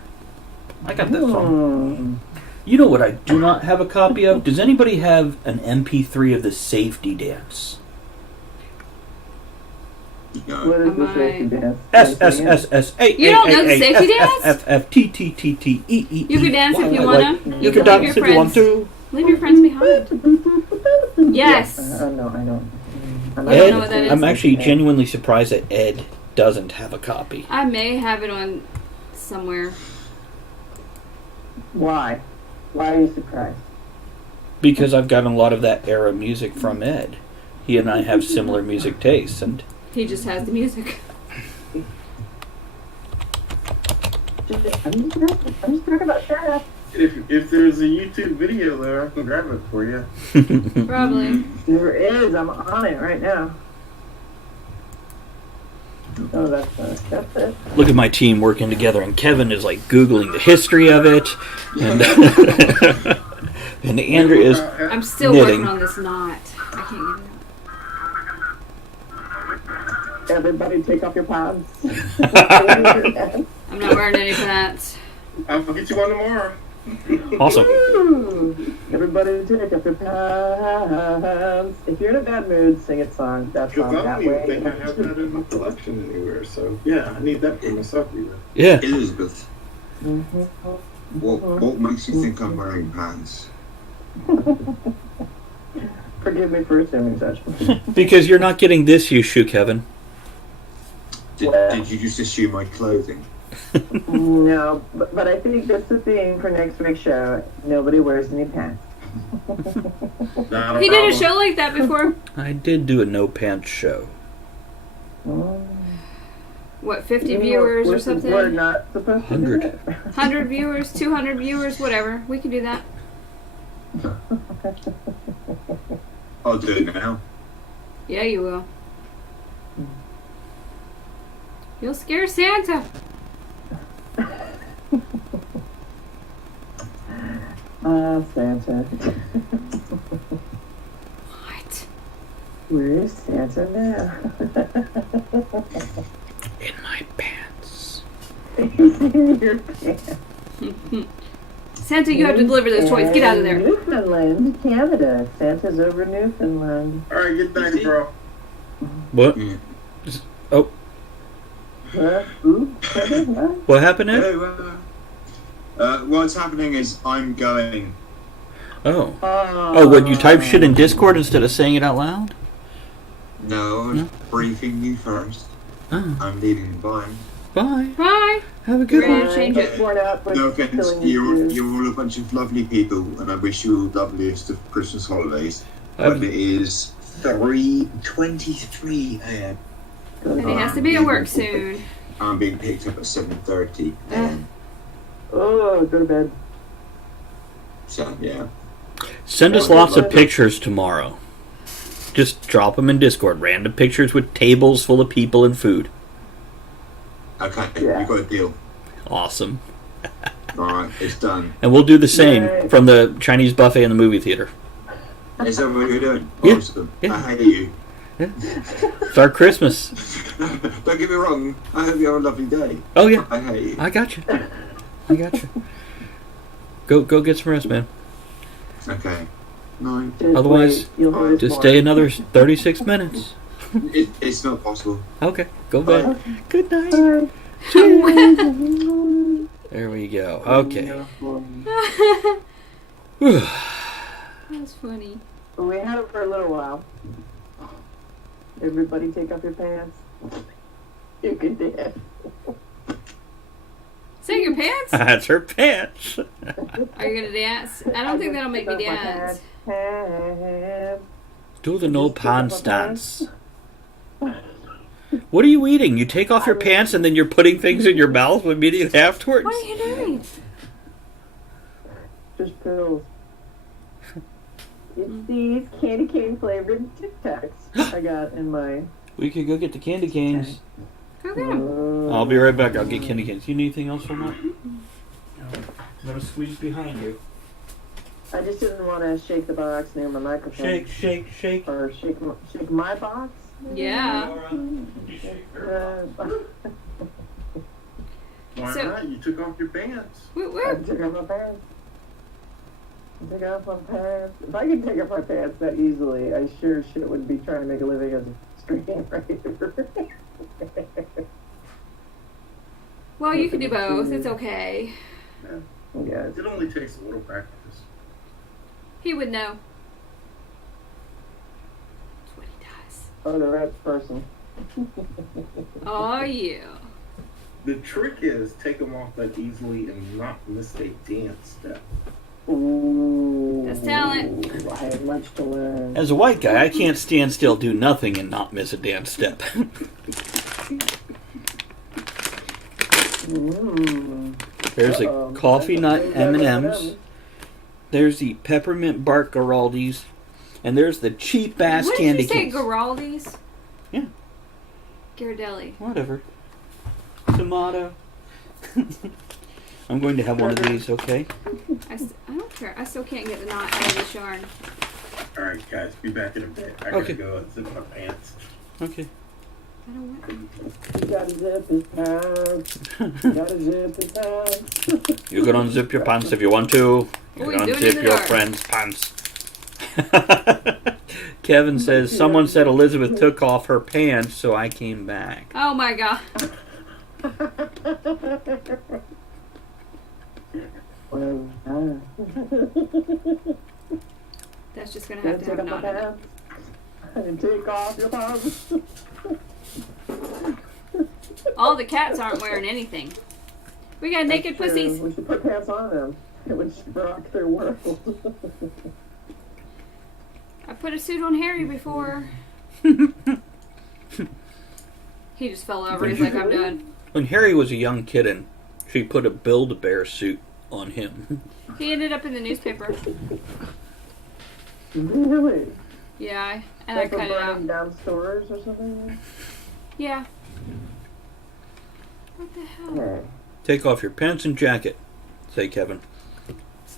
got that song. You know what I do not have a copy of? Does anybody have an MP3 of the Safety Dance? No. What is the Am safety I- dance? S-S-S-S-A. You don't know the Safety Dance? F-F-F-T-T-T-T-E-E. You can dance if you wanna. You can dance if you want to. Leave your friends behind. Yes. No, I don't. I don't know what that is. I'm actually genuinely surprised that Ed doesn't have a copy. I may have it on somewhere. Why? Why are you surprised? Because I've gotten a lot of that era music from Ed. He and I have similar music tastes, and He just has the music. I'm just talking about that. If there's a YouTube video there, I can grab it for you. Probably. There is. I'm on it right now. Oh, that's it. look at my team working together, and Kevin is like Googling the history of it, and and Andrew is I'm still knitting. working on this knot. I can't get it Everybody take off your pants. out. I'm not wearing any pants. I'll get you one tomorrow. Awesome. Woo! Everybody take off your pants. If you're in a bad mood, sing a song. That Because song I that don't even way. think I have that in my collection anywhere. So yeah, I need that for myself either. Yeah, Elizabeth, what makes you think I'm wearing pants? Forgive me for assuming such. because you're not getting this issue, Kevin. Did you just assume my clothing? No, but I think that's the theme for next week's show. Nobody wears any pants. Not a He did a problem. show like that before. I did do a no pants show. What, 50 You know, viewers or we're something? not supposed to 100. do it. 100 viewers, 200 viewers, whatever. We can do that. I'll do it now. Yeah, you will. You'll scare Santa. Santa. What? Where is Santa now? In my pants. He's in your pants. Santa, you have to deliver those toys. Get out of there. Newfoundland, Canada. Santa's over Newfoundland. All right, get back, bro. What? Oh, What? Ooh, what? what happened, Ed? Hello. What's happening is I'm going. Oh. Oh, what, you type shit in Discord instead of saying it out loud? No, I was briefing you first. Oh. I'm leaving. Bye. Bye. Bye. Have a good Ready one. to change it. Born out with No offense, killing you're issues. all a bunch of lovely people, and I wish you all the loveliest of Christmas holidays. But it is 3:23 a.m. And he has to be at work soon. I'm being picked up at 7:30 a.m. Oh, go to bed. So yeah. Send us lots of pictures tomorrow. Just drop them in Discord. Random pictures with tables full of people and food. Okay, Yeah. you got a deal. Awesome. Alright, it's done. And we'll do the same Yay. from the Chinese buffet in the movie theater. Is that what you're doing? Yeah. Awesome. Yeah. I hate you. It's our Christmas. Don't get me wrong, I hope you have a lovely day. Oh, yeah. I hate you. I got you. I got you. Go get some rest, man. Okay. No, Otherwise, You'll just stay another 36 minutes. it's not possible. Okay, go bed. Good night. Bye. There we go. Okay. That's funny. We had it for a little while. Everybody take off your pants. You can dance. Say your pants? That's her pants. Are you gonna dance? I don't think that'll make me dance. Do the no pants dance. What are you eating? You take off your pants and then you're putting things in your mouth immediately afterwards? What are you doing? Just pills. It's these candy cane flavored Tic Tacs I got in my. We could go get the candy canes. Go get 'em. I'll be right back. I'll get candy canes. You need anything else from that? I'm gonna squeeze behind you. I just didn't want to shake the box near my microphone. Shake, shake, shake. Or shake my box. Yeah. Laura, you shake her box. Why So- not? You took off your pants. Woo I woo. took off my pants. I took off my pants. If I could take off my pants that easily, I sure shit would be trying to make a living as a screenwriter. Well, you can do both. It's okay. Yeah. It only takes a little practice. He would know. That's what he does. Oh, the right person. Oh, yeah. The trick is take them off that easily and not miss a dance step. Ooh. That's talent. I have much to learn. As a white guy, I can't stand still, do nothing, and not miss a dance step. There's the coffee nut M&Ms. There's the peppermint bark Garaldi's. And there's the cheap ass What did candy you say, canes. Garaldi's? Yeah. Ghirardelli. Whatever. Tomato. I'm going to have one of these, okay? I don't care. I still can't get the knot out of this yarn. Alright, guys, be back in a bit. I Okay. gotta go zip my pants. Okay. I don't want. You gotta zip his pants. You gotta zip his pants. You can unzip your pants if you want to. You Oh, can he's doing it in unzip the your dark. friend's pants. Kevin says, someone said Elizabeth took off her pants, so I came back. Oh my god. Well, That's just gonna have to take have a off knot my in it. pants. And take off your pants. All the cats aren't wearing anything. We got naked That's true. pussies. We should put pants on them. It would rock their world. I put a suit on Harry before. He just fell over. He's like, I'm done. When Harry was a young kitten, she put a Build-A-Bear suit on him. He ended up in the newspaper. Really? Yeah, and I Like for cut it out. burning down stores or something? Yeah. What the hell? Okay. Take off your pants and jacket, say Kevin.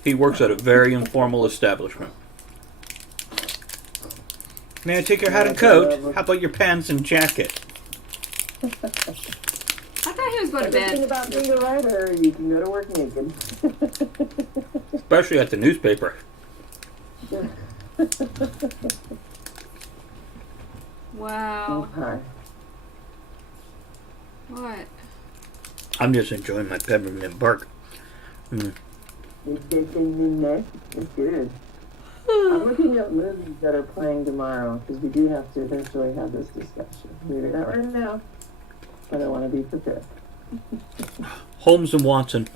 He works at a very informal establishment. May I take your hat and coat? How about your pants and jacket? I thought he was going to The thing bed. about being a writer, you can go to work naked. Especially at the newspaper. Wow. Okay. What? I'm just enjoying my peppermint bark. Mm. It's good. I'm looking at movies that are playing tomorrow because we do have to eventually have this discussion. Maybe not right now, but I want to be prepared. Holmes and Watson.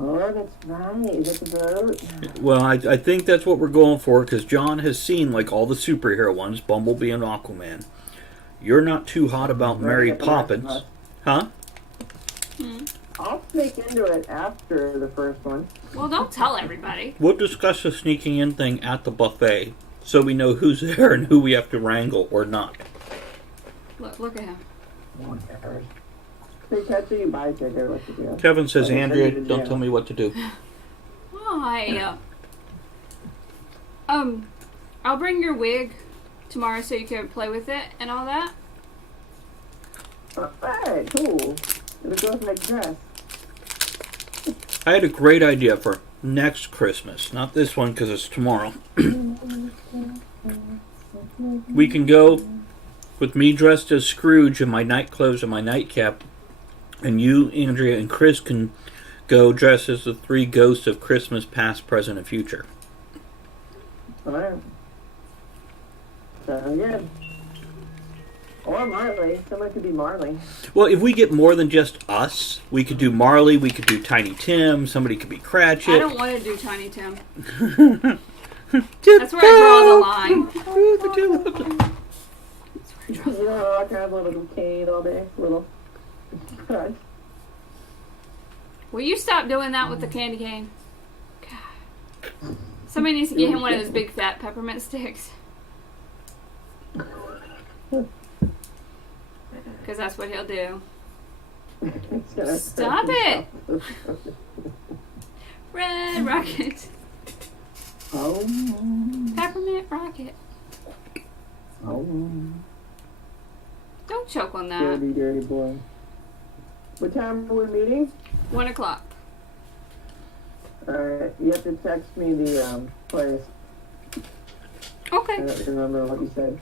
Oh, that's right. Is that the vote? Well, I think that's what we're going for because John has seen like all the superhero ones, Bumblebee and Aquaman. You're not too hot about Mary Poppins, huh? I'll sneak into it after the first one. Well, don't tell everybody. We'll discuss the sneaking in thing at the buffet so we know who's there and who we have to wrangle or not. Look at him. Whatever. They catch you, buy a ticket, what to do. Kevin says, Okay, Andrea, send you to don't jail. tell me what to do. Why? I'll bring your wig tomorrow so you can play with it and all that. Alright, cool. It'll go with my dress. I had a great idea for next Christmas. Not this one because it's tomorrow. We can go with me dressed as Scrooge in my night clothes and my nightcap. And you, Andrea, and Chris can go dressed as the three ghosts of Christmas past, present, and future. Alright. So, yeah. Or Marley. Someone could be Marley. Well, if we get more than just us, we could do Marley, we could do Tiny Tim, somebody could be Cratchit. I don't want to do Tiny Tim. That's where I draw the line. You know, I can have a little cane all day. Little. God. Will you stop doing that with the candy cane? God. Somebody needs to get him one of those big fat peppermint sticks. Because that's what he'll do. Stop it! Red rocket. Oh. Peppermint rocket. Oh. Don't choke on that. Dirty, dirty boy. What time are we meeting? 1 o'clock. Alright, you have to text me the place. I Okay. don't remember what you said.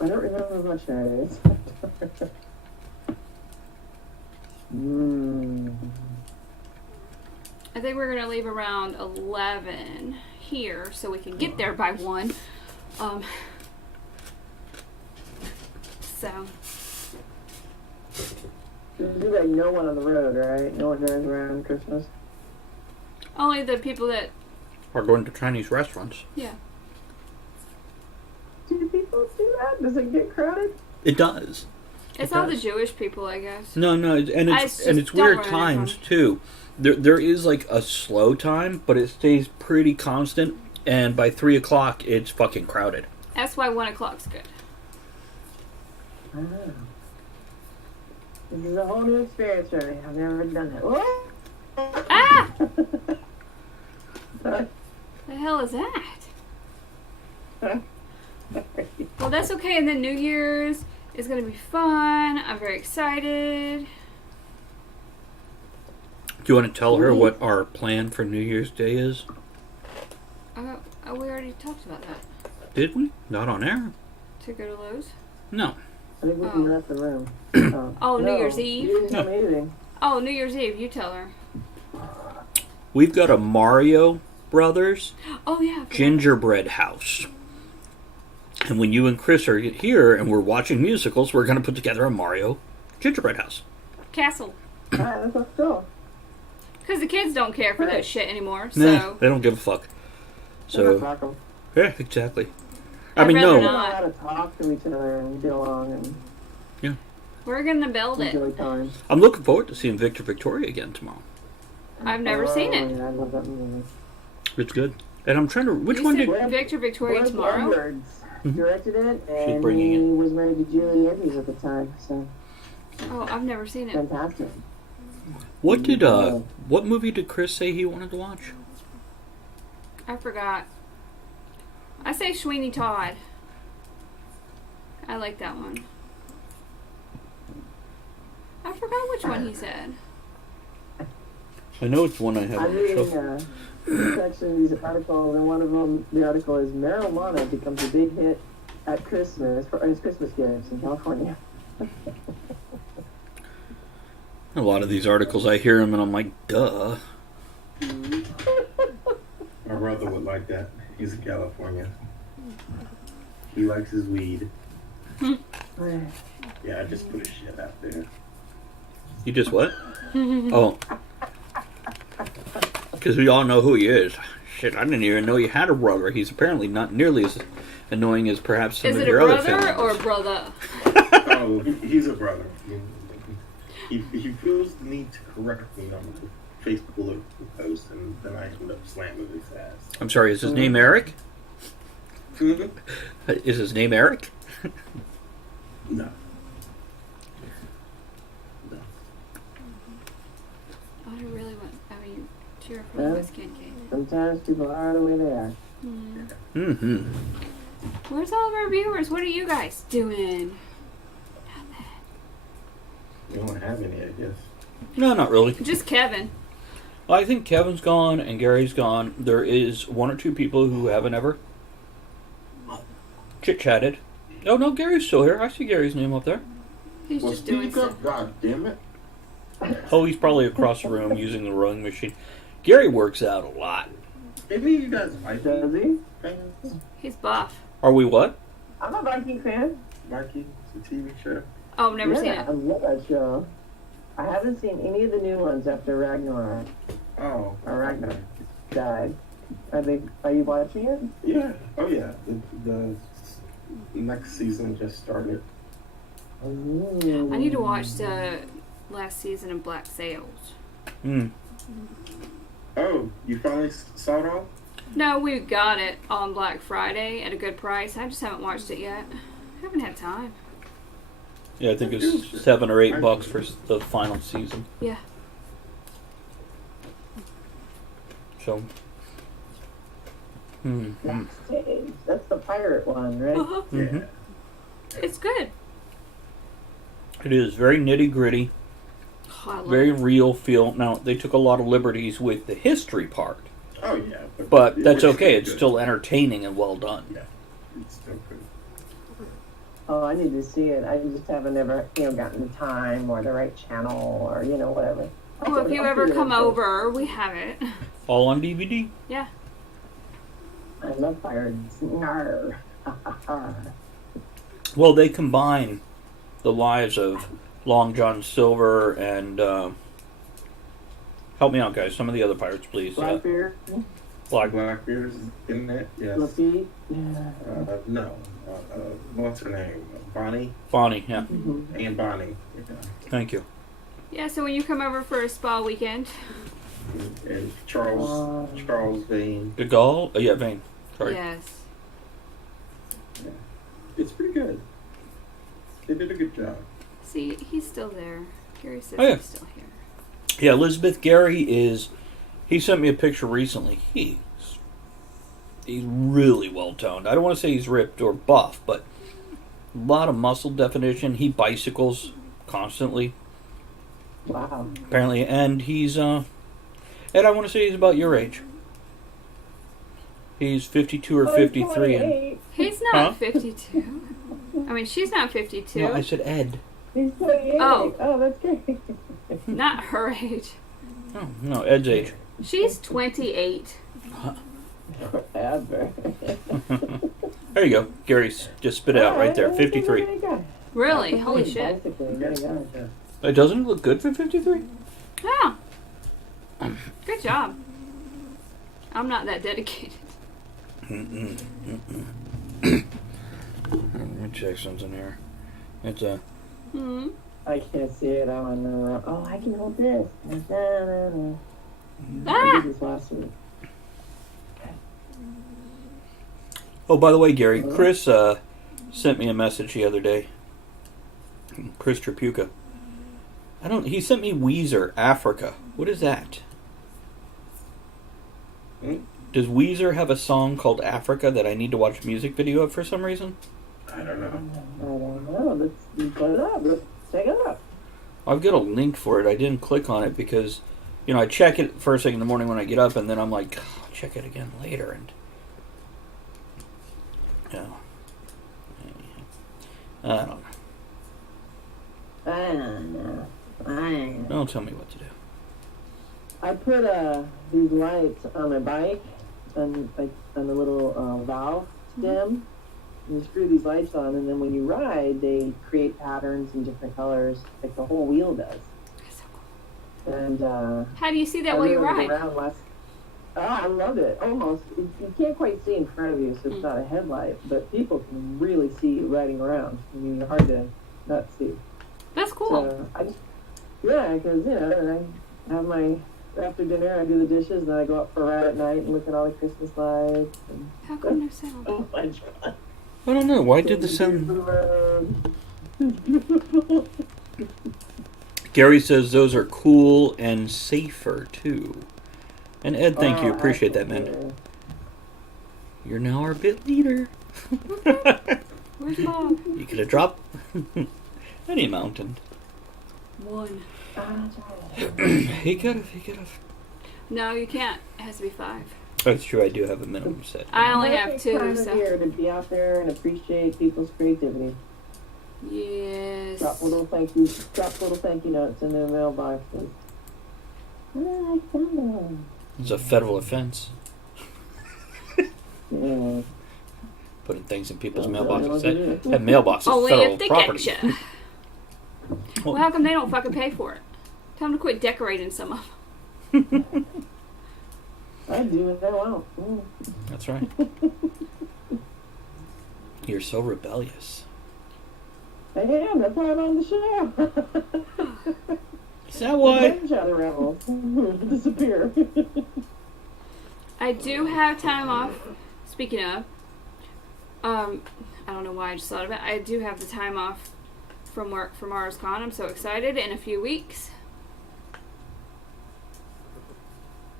I don't remember much nowadays. I think we're going to leave around 11 here so we can get there by 1. So. There's like no one on the road, right? No one drives around Christmas. Only the people that. Or going to Chinese restaurants. Yeah. Do people do that? Does it get crowded? It does. It's It all does. the Jewish people, I guess. No, and I it's just and it's don't weird remember. times too. There is like a slow time, but it stays pretty constant. And by 3 o'clock, it's fucking crowded. That's why 1 o'clock's good. Ah. This is a whole new experience for me. I've never done that. What? Ah! The hell is that? Well, that's okay. And then New Year's is going to be fun. I'm very excited. Do you want to tell her what our plan for New Year's Day is? We already talked about that. Did we? Not on air. To go to Lowe's? No. I think we Oh. can left the room. Oh, New No, Year's Eve? You didn't tell me anything. Oh, New Year's Eve. You tell her. We've got a Mario Brothers Oh, yeah. I forgot. gingerbread house. And when you and Chris are here and we're watching musicals, we're going to put together a Mario gingerbread house. Castle. Alright, let's go. Because the kids don't care for that Right. shit anymore, so. Nah, they don't give a fuck. We're So, not talking. yeah, exactly. I'd I mean, rather We no. know not. how to talk to each other and get along and We're going to build it. enjoy time. I'm looking forward to seeing Victor Victoria again tomorrow. I've never seen it. Yeah, I love that movie. It's good. And I'm trying to... Which You one said did... Victor Victoria Blake tomorrow? Edwards directed it, and bringing he it. was married to Julie Andrews at the time, so Oh, I've never seen it. fantastic. What did, what movie did Chris say he wanted to watch? I forgot. I say Sweeney Todd. I like that one. I forgot which one he said. I know it's one I I'm haven't. reading So, a section of these articles, and one of them, the article is marijuana becomes a big hit at Christmas as Christmas gifts in California. a lot of these articles, I hear them and I'm like, duh. My brother would like that. He's in California. He likes his weed. Yeah, I just put his shit out there. You just what? Oh. Because we all know who he is. Shit, I didn't even know you had a brother. He's apparently not nearly as annoying as perhaps some Is of it a your other brother family or members. brother? Oh, he's a brother. He feels the need to correct me on the Facebook post, and then I end up slamming his ass. I'm sorry, is his name Eric? Is his name Eric? No. I really want. I mean, cheer for Yeah. the West Kid Cake. Sometimes people are the way they are. Mm-hmm. Where's all of our viewers? What are you guys doing? We don't have any, I guess. No, not really. Just Kevin. Well, I think Kevin's gone and Gary's gone. There is one or two people who haven't ever chit-chatted. Oh, no, Gary's still here. I see Gary's name up there. He's Well, just doing speak stuff. up, God damn it. Oh, he's probably across the room using the rowing machine. Gary works out a lot. Maybe you guys Does he? fans? He's buff. Are we what? I'm a Viking fan. Mikey, it's a TV show. Oh, I've never seen Yeah, it. I love that show. I haven't seen any of the new ones after Ragnarok. Oh. Ragnar died. Are you watching it? Yeah. Oh, yeah. The next season just started. I need to watch the last season of Black Sails. Hmm. Oh, you finally saw it all? No, we got it on Black Friday at a good price. I just haven't watched it yet. I haven't had time. Yeah, I think it's $7 or $8 for the final season. Yeah. So. Last Stage. That's the pirate one, right? Uh-huh. Mhm. It's good. It is very nitty gritty, Oh, I love very it. real feel. Now they took a lot of liberties with the history part, Oh yeah, but the that's okay. original It's good. still entertaining and well done. Yeah, it's still good. Oh, I need to see it. I just haven't ever, gotten the time or the right channel or, whatever. Well, if you ever come over, we have it. All on DVD. Yeah. I love pirates. Nar. Well, they combine the lives of Long John Silver and help me out, guys. Some of the other pirates, please. Blackbeard. Blackbeard's in that. Yes. Fluffy. Yeah. No. What's her name? Bonnie. Bonnie, yeah. Mm-hmm. And Bonnie. Yeah. Thank you. Yeah, so when you come over for a spa weekend, And Charles Vane. De Gaulle? Yeah, Vane. Sorry. yes. It's pretty good. They did a good job. See, he's still there. Gary says Oh, yeah. he's still here. Yeah, Elizabeth Gary is. He sent me a picture recently. He's really well toned. I don't want to say he's ripped or buff, but a lot of muscle definition. He bicycles constantly, Wow. apparently, and he's Ed, I want to say he's about your age. He's 52 or 53, and 28. He's not Huh? 52. I mean, she's not 52. no, I said Ed. He's 28. Oh. Oh, that's great. Not her age. Oh, no, Ed's age. She's 28. Forever. There you go. Gary's just spit it out right there. 53. Really? Holy shit. It doesn't look good for 53. Yeah. Good job. I'm not that dedicated. Let me check something here. It's a. Hmm. I can't see it. I'm on the. Oh, I can hold this. I Ah! did this last week. Oh, by the way, Gary, Chris sent me a message the other day. Chris Trapuka. He sent me Weezer, Africa. What is that? Does Weezer have a song called Africa that I need to watch a music video of for some reason? I don't know. I don't know. Let's put it up. Let's check it out. I've got a link for it. I didn't click on it because, I check it first thing in the morning when I get up, and then I'm like, I'll check it again later. And I don't know. I don't know. Don't tell me what to do. I put these lights on my bike on a little valve stem. And you screw these lights on, and then when you ride, they create patterns in different colors, like the whole wheel does. That's so cool. And How do you see that I while you rode ride? around I love it. Almost. You can't quite see in front of you, so it's not a headlight, but people can really see you riding around. I mean, you're hard to not see. That's cool. So because I have my after dinner, I do the dishes, then I go out for a ride at night and look at all the Christmas lights. And How come no sound? so much fun. I don't know. Why did the sound... Beautiful. Gary says those are cool and safer, too. And Ed, thank you. Appreciate that, man. You're now our bit leader. Where's Bob? You could have dropped any mountain. One. He could have. No, you can't. It has to be 5. That's true. I do have a minimum set. I only have Perfect 2, time of so. year to be out there and appreciate people's creativity. Yes. Drop little thank you notes in their mailboxes. I like that. It's a federal offense. Yeah. Putting things in people's Well, mailboxes. tell me what to do. That mailbox is Only federal if they property. get you. Well, how come they don't fucking pay for it? Tell them to quit decorating some of them. I do what I want. That's right. You're so rebellious. I am. That's why I'm on the show. Is that why? The rebels disappear. I do have time off. Speaking of, I don't know why I just thought of it. I do have the time off from work for MarsCon. I'm so excited. In a few weeks.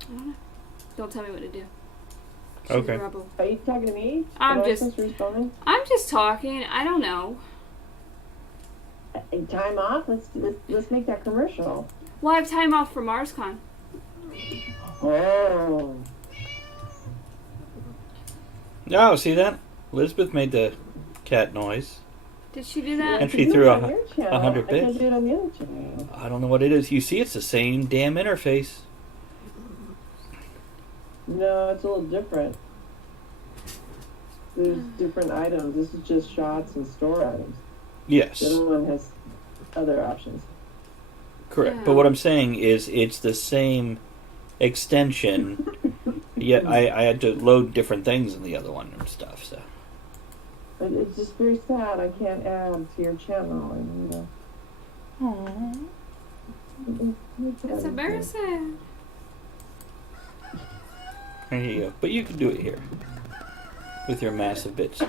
I don't know. Don't tell me what to do. She's Okay. a rebel. Are you talking to me? I'm Am I just- supposed to respond? I'm just talking. I don't know. Time off? Let's make that commercial. Well, I have time off for MarsCon. Oh. Oh, see that? Elizabeth made the cat noise. Did she do that? And You she can threw do a it on your channel. 100 I can't bits. do it on the other channel. I don't know what it is. You see, it's the same damn interface. No, it's a little different. There's different items. This is just shots and store items. Yes, The other one has other options. correct. Yeah. But what I'm saying is it's the same extension, yet I had to load different things in the other one and stuff, so. But it's just very sad. I can't add to your channel. And, That's embarrassing. There you go. But you can do it here with your massive bits.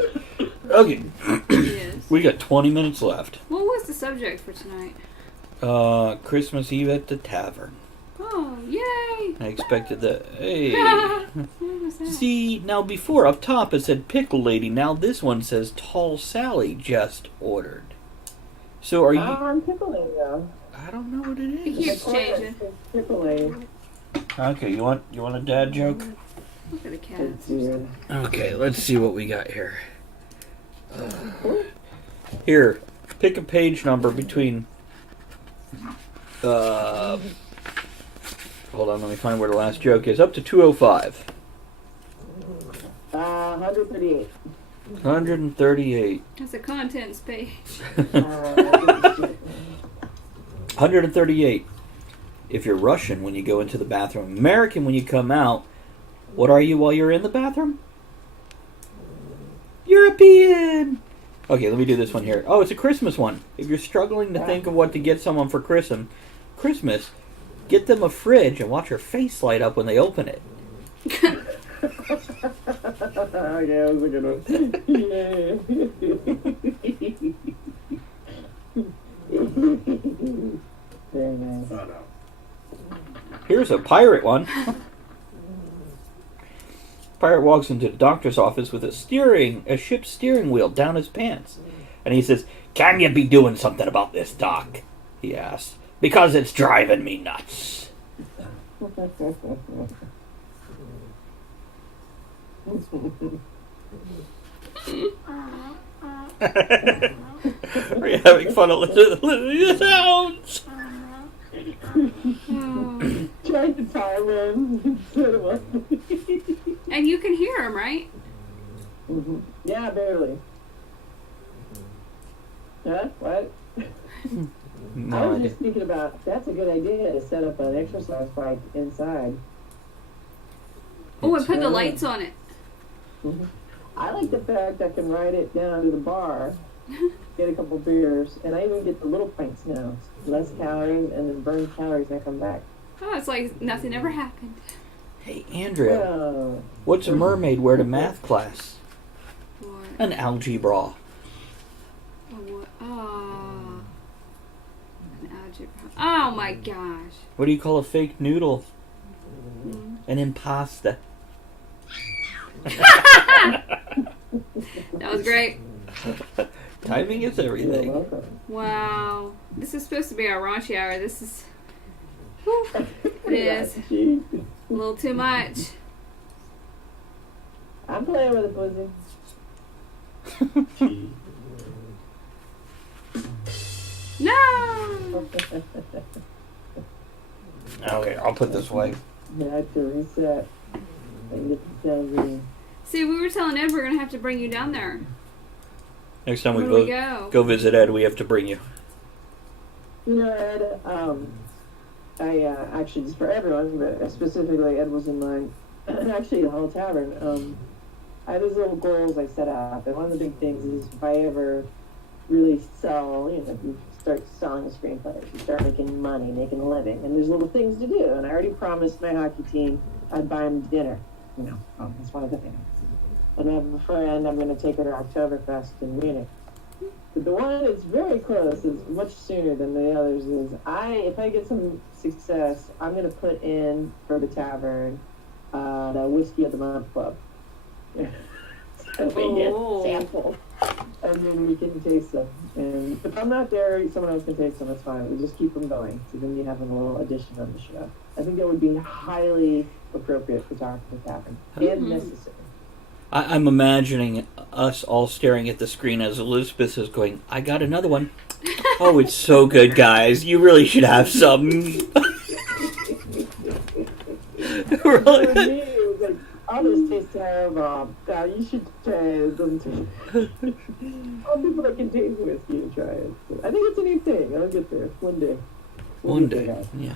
Okay, Yes. we got 20 minutes left. What was the subject for tonight? Christmas Eve at the Tavern. Oh, yay! I expected that. Hey. What was that? See, now before up top it said Pickle Lady. Now this one says Tall Sally just ordered. So are you? I'm pickling though. I don't know what it It is. keeps changing. Pickling. Okay, you want a dad joke? Look at the cat. It's weird. Okay, let's see what we got here. Here, pick a page number between. Hold on, let me find where the last joke is. Up to 205. 138. 138. That's a contents page. 138. If you're Russian when you go into the bathroom, American when you come out, what are you while you're in the bathroom? European! Okay, let me do this one here. Oh, it's a Christmas one. If you're struggling to think of what to get someone for Christmas, get them a fridge and watch her face light up when they open it. Okay, that was a good one. Very nice. Oh, no. Here's a pirate one. Pirate walks into the doctor's office with a ship's steering wheel down his pants. And he says, "Can you be doing something about this, Doc?" he asks. "Because it's driving me nuts." Are you having fun listening to the sounds? Oh. Trying to time in instead of And you can hear him, right? Yeah, barely. Huh? What? I No was idea. just thinking about, that's a good idea to set up an exercise bike inside. Oh, and put the lights on it. I like the fact I can ride it down to the bar, get a couple beers, and I even get the little pints now. Less calories and then burn calories when I come back. Oh, it's like nothing ever happened. Hey, Andrea, Oh, what's a mermaid wear to math class? Or, An algebra. oh, what? Oh. An algebra. Oh my gosh. What do you call a fake noodle? Mm. An impasta. That was great. Timing is you're everything. welcome. Wow. This is supposed to be our raunchy hour. This is. Whew, it is. Gee, A little too much. I'm playing with it, pussy. No! Okay, I'll put this away. I have to reset and get the sound reading. See, we were telling Ed we're going to have to bring you down there. Next time we When we go, go. go visit Ed, we have to bring you. You know, Ed, I actually, just for everyone, but specifically Ed was in mind, actually the whole tavern, I have these little goals I set out, and one of the big things is if I ever really sell, you know, you start selling screenplays, you start making money, making a living, and there's little things to do, and I already promised my hockey team I'd buy them dinner. That's one of the things. And I have a friend, I'm going to take her to Oktoberfest in Munich. But the one that's very close is much sooner than the others is if I get some success, I'm going to put in for the Tavern the Whiskey of the Month Club. So we get samples, and then we can taste them. And if I'm not there, someone else can taste them. That's fine. We just keep them going. So then you have a little addition on the show. I think that would be highly appropriate for Talk to the Tavern and necessary. I'm imagining us all staring at the screen as Elizabeth is going, I got another one. Oh, it's so good, guys. You really should have some. Really? All this tastes terrible. God, you should try it. It doesn't taste. All people that can taste whiskey to try it. I think it's a neat thing. I'll get there one day. One day, yeah.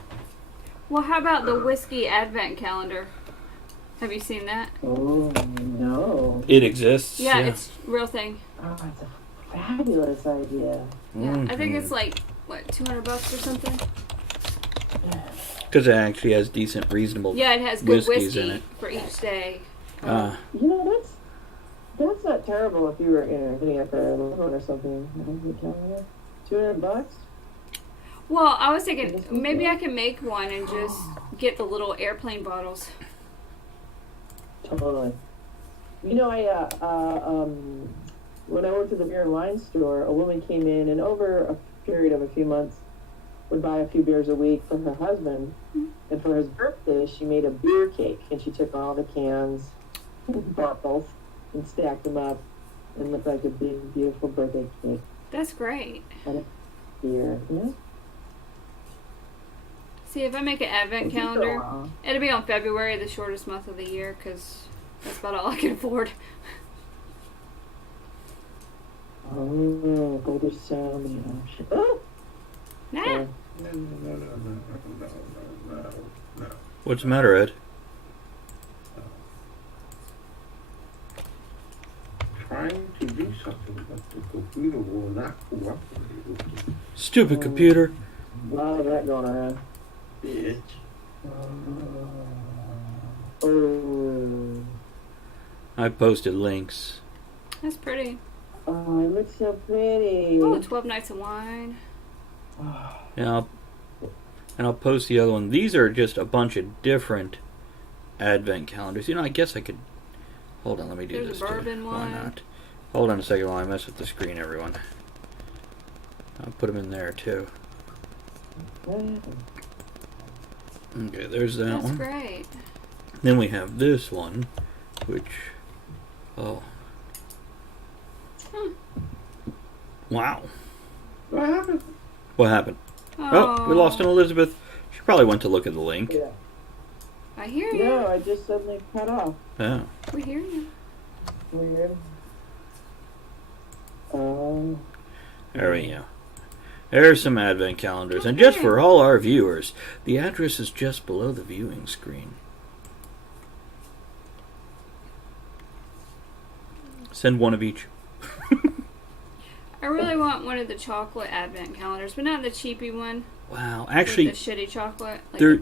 Well, how about the whiskey advent calendar? Have you seen that? Oh, no. It exists. Yeah, it's a real thing. Oh, it's a fabulous idea. Yeah, I think it's like, what, $200 or something? Because it actually has decent, reasonable Yeah, it has good whiskeys whiskey in it. for each day. That's not terrible if you were getting at the one or something. $200? Well, I was thinking maybe I can make one and just get the little airplane bottles. Totally. When I worked at the beer and wine store, a woman came in and over a period of a few months would buy a few beers a week for her husband. And for his birthday, she made a beer cake, and she took all the cans and bottles and stacked them up and looked like a big, beautiful birthday cake. That's great. And a beer, yeah. See, if I make an advent It took calendar, a while. it'll be on February, the shortest month of the year, because that's about all I can afford. Oh, go to so many options. Oh! Nah. Sorry. No. What's the matter, Ed? Trying to do something, but the computer will not cooperate with me. Stupid computer. A lot of that going around. Bitch. Oh. I posted links. That's pretty. Oh, it looks so pretty. Oh, 12 nights of wine. And I'll post the other one. These are just a bunch of different advent calendars. I guess I could... Hold on, let me do There's this a bourbon too. one. Why not? Hold on a second while I mess with the screen, everyone. I'll put them in there too. Okay, there's that That's one. great. Then we have this one, which... Oh. Wow. What happened? What happened? Oh, we lost an Elizabeth. She probably went to look at the link. Yeah. I hear you. No, I just suddenly cut off. Yeah. We hear you. Weird. There we go. There's some advent calendars. And just for all our viewers, the address is just below the viewing screen. Send one of each. I really want one of the chocolate advent calendars, but not the cheapy one. Wow. Actually, the shitty chocolate. Like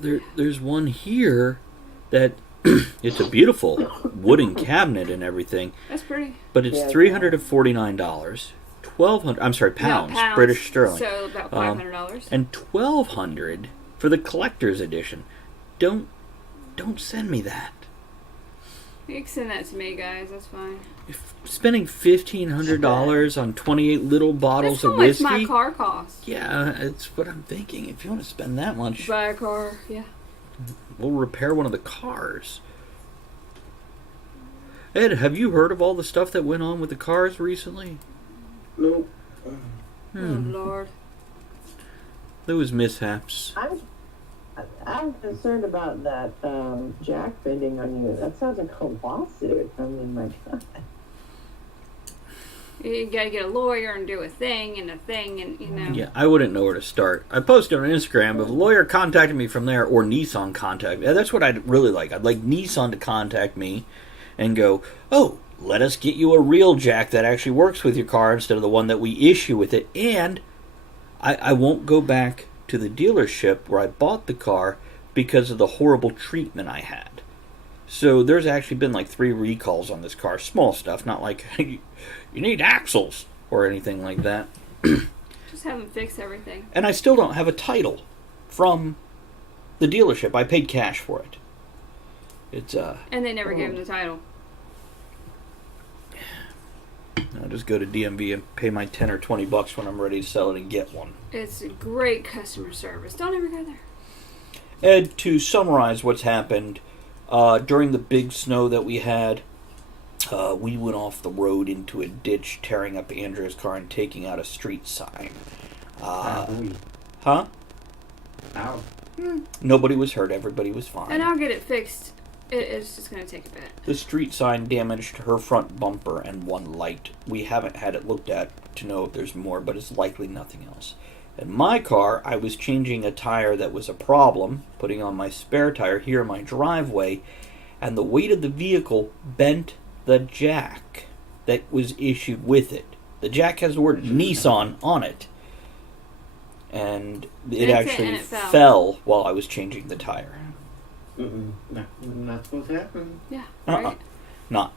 there's one here that it's a beautiful wooden cabinet and everything. That's pretty. But it's $349. Pounds, pounds, British sterling. So about $500. And $1,200 for the collector's edition. Don't send me that. You can send that to me, guys. That's fine. Spending $1,500 on 28 little bottles of whiskey. That's how much my car costs. Yeah, it's what I'm thinking. If you want to spend that much, buy a car. Yeah. We'll repair one of the cars. Ed, have you heard of all the stuff that went on with the cars recently? Nope. Oh Lord. Those mishaps. I'm concerned about that jack bending on you. That sounds like a lawsuit. I mean, my God. You gotta get a lawyer and do a thing and you know. Yeah, I wouldn't know where to start. I posted on Instagram, if a lawyer contacted me from there, or Nissan contacted me. That's what I'd really like. I'd like Nissan to contact me and go, oh, let us get you a real jack that actually works with your car instead of the one that we issue with it. And I won't go back to the dealership where I bought the car because of the horrible treatment I had. So there's actually been like 3 recalls on this car. Small stuff, not like you need axles or anything like that. Just have them fix everything. And I still don't have a title from the dealership. I paid cash for it. It's And they never gave him the title. I'll just go to DMV and pay my $10 or $20 when I'm ready to sell it and get one. It's a great customer service. Don't ever go there. Ed, to summarize what's happened, during the big snow that we had, we went off the road into a ditch, tearing up Andrea's car and taking out a street sign. Huh? Ow. Nobody was hurt. Everybody was fine. And I'll get it fixed. It's just going to take a bit. The street sign damaged her front bumper and one light. We haven't had it looked at to know if there's more, but it's likely nothing else. In my car, I was changing a tire that was a problem, putting on my spare tire here in my driveway, and the weight of the vehicle bent the jack that was issued with it. The jack has the word Nissan on it. And it actually fell while I was changing the tire. Not supposed to happen. Yeah, right? Not.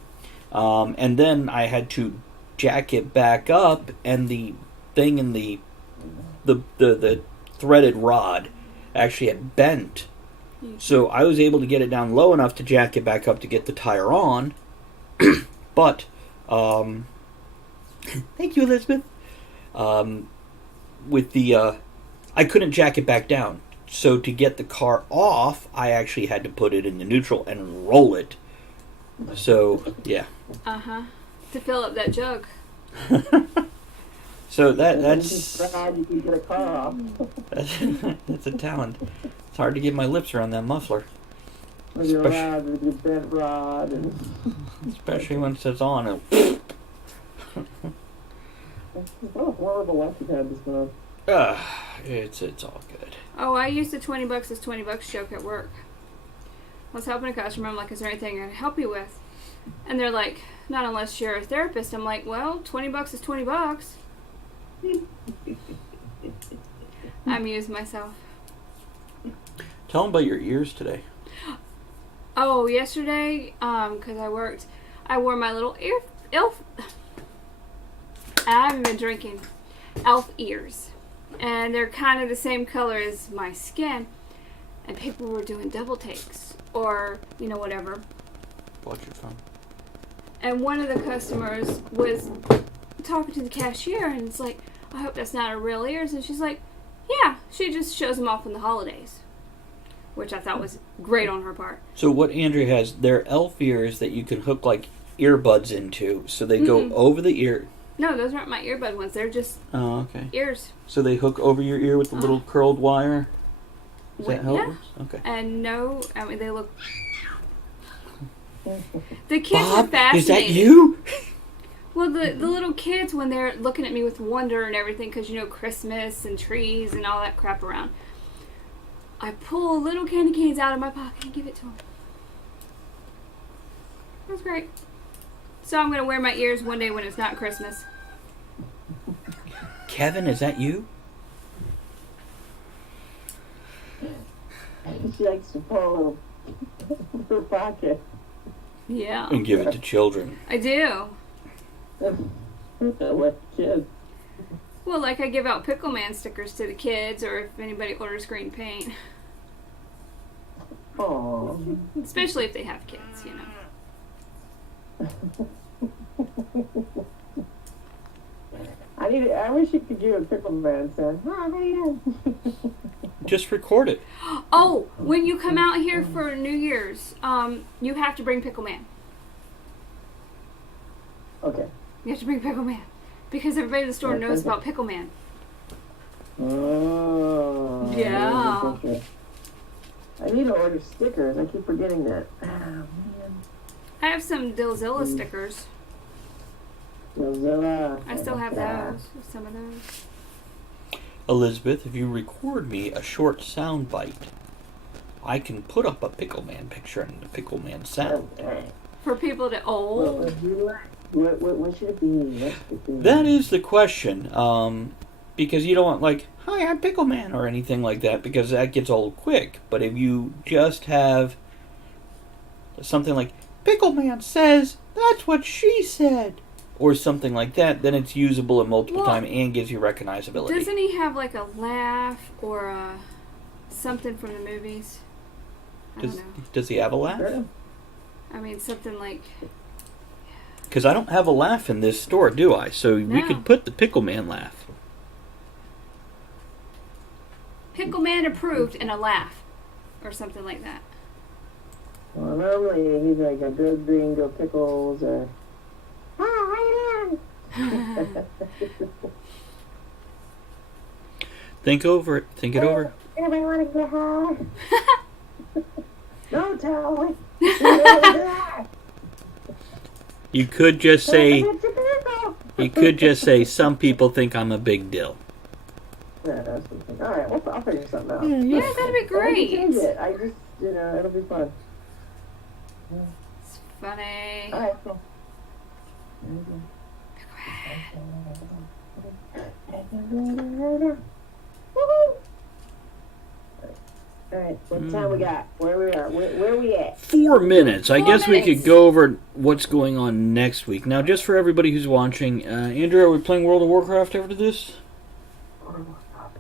And then I had to jack it back up, and the thing in the threaded rod actually had bent. So I was able to get it down low enough to jack it back up to get the tire on. But, thank you, Elizabeth. With the, I couldn't jack it back down. So to get the car off, I actually had to put it in the neutral and roll it. So, yeah. Uh-huh. To fill up that jug. So I'm that's just glad you can get a car off. that's a talent. It's hard to get my lips around that muffler. With your rod, with your bent rod. And Especially when it's on. what a horrible luck you've had this month. It's all good. Oh, I used the $20 is $20 joke at work. I was helping a customer. I'm like, is there anything I can help you with? And they're like, not unless you're a therapist. I'm like, well, $20 is $20. I amused myself. Tell them about your ears today. Oh, yesterday, because I wore my little elf. I haven't been drinking elf ears. And they're kind of the same color as my skin. And people were doing double takes. Or, whatever. Watch your phone. And one of the customers was talking to the cashier. And it's like, I hope that's not her real ears. And she's like, yeah, she just shows them off in the holidays. Which I thought was great on her part. So what Andrea has, they're elf ears that you can hook like earbuds into. So they go over the ear. No, those aren't my earbud ones. They're just ears. So they hook over your ear with the little curled wire? Is that how it works? Okay. And no, I mean, they look... The kids Bob, are fascinated. is that you? Well, the little kids, when they're looking at me with wonder and everything, because, Christmas and trees and all that crap around, I pull little candy canes out of my pocket and give it to them. That's great. So I'm going to wear my ears one day when it's not Christmas. Kevin, is that you? She likes to pull her pocket. Yeah. And give it to children. I do. What kids? Well, like I give out Pickle Man stickers to the kids, or if anybody orders green paint. Aww. Especially if they have kids, I wish you could do a Pickle Man sound. Oh, man. Just record it. Oh, when you come out here for New Year's, you have to bring Pickle Man. Okay. You have to bring Pickle Man. Because everybody in the store knows about Pickle Man. Oh. Yeah. I need to order stickers. I keep forgetting that. Oh, man. I have some Dillzilla stickers. Mozilla. I still have those. Some of those. Elizabeth, if you record me a short sound bite, I can put up a Pickle Man picture and the Pickle Man sound. For people to... Oh. What would you like? What should it be? What should it be? That is the question. Because you don't want, like, hi, I'm Pickle Man, or anything like that, because that gets old quick. But if you just have something like, Pickle Man says that's what she said, or something like that, then it's usable at multiple times and gives you recognizability. Doesn't he have like a laugh or something from the movies? I don't know. Does he have a laugh? I mean, something like... Because I don't have a laugh in this store, do I? So we No. could put the Pickle Man laugh. Pickle Man approved and a laugh. Or something like that. Well, normally he's like a good green, go pickles, or... Think over it. Think it over. Anybody want to get high? No, tell me. You could just say... You could just say, some people think I'm a big deal. Yeah, that's something. All right, I'll figure something out. Yeah, that'd be I can great. change it. I just, it'll be fun. It's funny. All right, cool. Woohoo! All right, what time we got? Where we are? Where we at? 4 minutes. I 4 guess we minutes. could go over what's going on next week. Now, just for everybody who's watching, Andrew, are we playing World of Warcraft after this?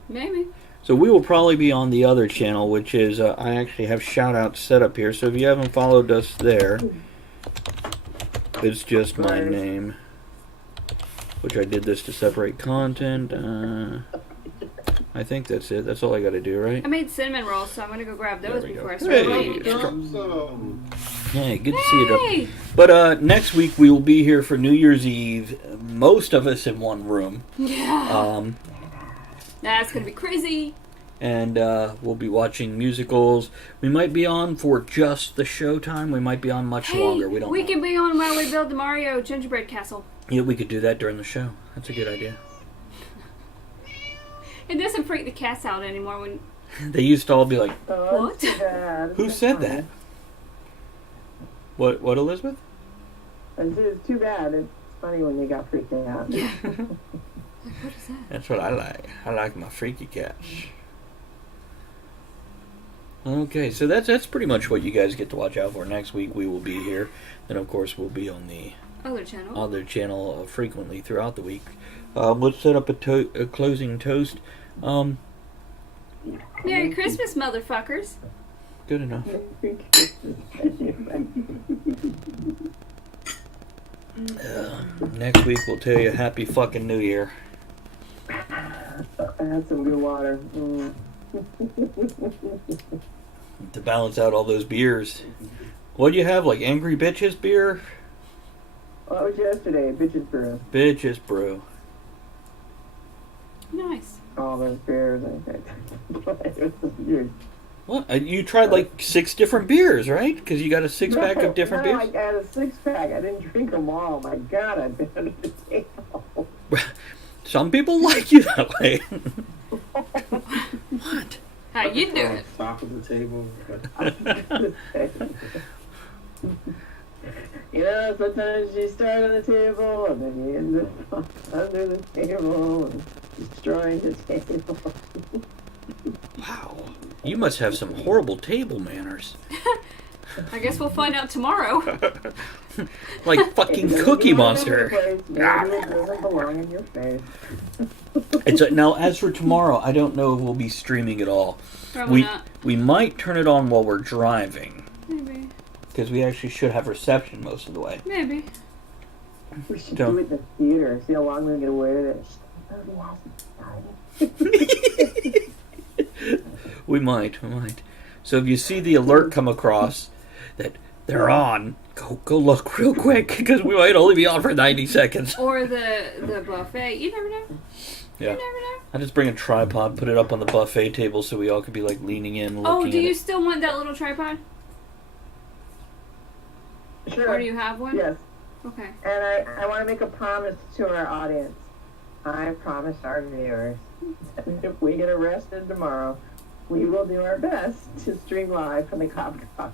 Maybe. So we will probably be on the other channel, which is, I actually have shout-outs set up here. So if you haven't followed us there, it's just my name. Which I did this to separate content. I think that's it. That's all I got to do, right? I made cinnamon rolls, so I'm gonna go grab those There we before go. I start Hey. eating. Hey, good to see you, Hey! Doug. But next week we will be here for New Year's Eve. Most of us in one room. Yeah. That's gonna be crazy. And we'll be watching musicals. We might be on for just the showtime. We might be on much longer. We don't know. can be on while we build the Mario gingerbread castle. Yeah, we could do that during the show. That's a good idea. It doesn't freak the cats out anymore when... They used to all be like, Oh, What? that's too bad. who said that? What, Elizabeth? It's too bad. It's funny when they got freaked out. Like, what is that? That's what I like. I like my freaky cats. Okay, so that's pretty much what you guys get to watch out for. Next week we will be here. Then, of course, we'll be on the Other channel. frequently throughout the week. Let's set up a closing toast. Merry Christmas, motherfuckers. Good enough. Next week we'll tell you Happy fucking New Year. I had some good water. To balance out all those beers. What'd you have, like Angry Bitches beer? Well, that was yesterday. Bitches brew. Bitches brew. Nice. All those beers. It was weird. What? You tried like 6 different beers, right? Because you got a 6-pack of different no, beers? I had a 6-pack. I didn't drink them all. My God, I've been under the table. Some people like you that way. What? How you doing? Top of the table. You know, sometimes you start on the table and then you end up under the table and destroying the table. Wow. You must have some horrible table manners. I guess we'll find out tomorrow. Like fucking Cookie Monster. Maybe it doesn't belong in your face. Now, as for tomorrow, I don't know if we'll be streaming at all. Probably not. We might turn it on while we're driving. Maybe. Because we actually should have reception most of the way. Maybe. We should Don't- do it in the theater. See how long we can get away with it. We might. So if you see the alert come across that they're on, go look real quick, because we might only be on for 90 seconds. Or the buffet. You never know. Yeah. You never know. I just bring a tripod, put it up on the buffet table so we all could be like leaning in, looking Oh, do at you it. still want that little tripod? Sure. Or do you have one? Yes. Okay. And I want to make a promise to our audience. I promise our viewers that if we get arrested tomorrow, we will do our best to stream live from the cop car.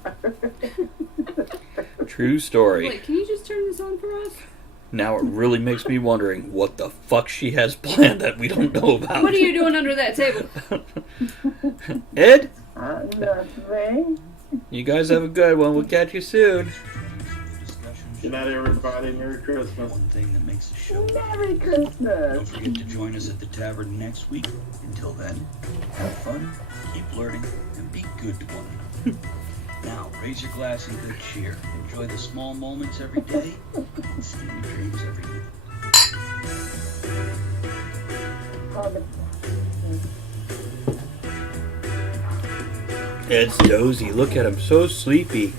True story. Wait, can you just turn this on for us? Now it really makes me wondering what the fuck she has planned that we don't know about. What are you doing under that table? Ed? Nothing. You guys have a good one. We'll catch you soon. Good night, everybody. Merry Christmas. One thing that makes the show. Merry Don't Christmas. forget to join us at the Tavern next week. Until then, have fun, keep learning, and be good to one another. Now, raise your glass in good cheer. Enjoy the small moments every day and steamy dreams every night. Ed's dozy. Look at him, so sleepy.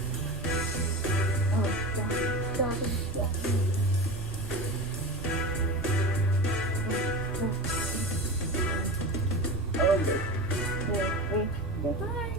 Bye.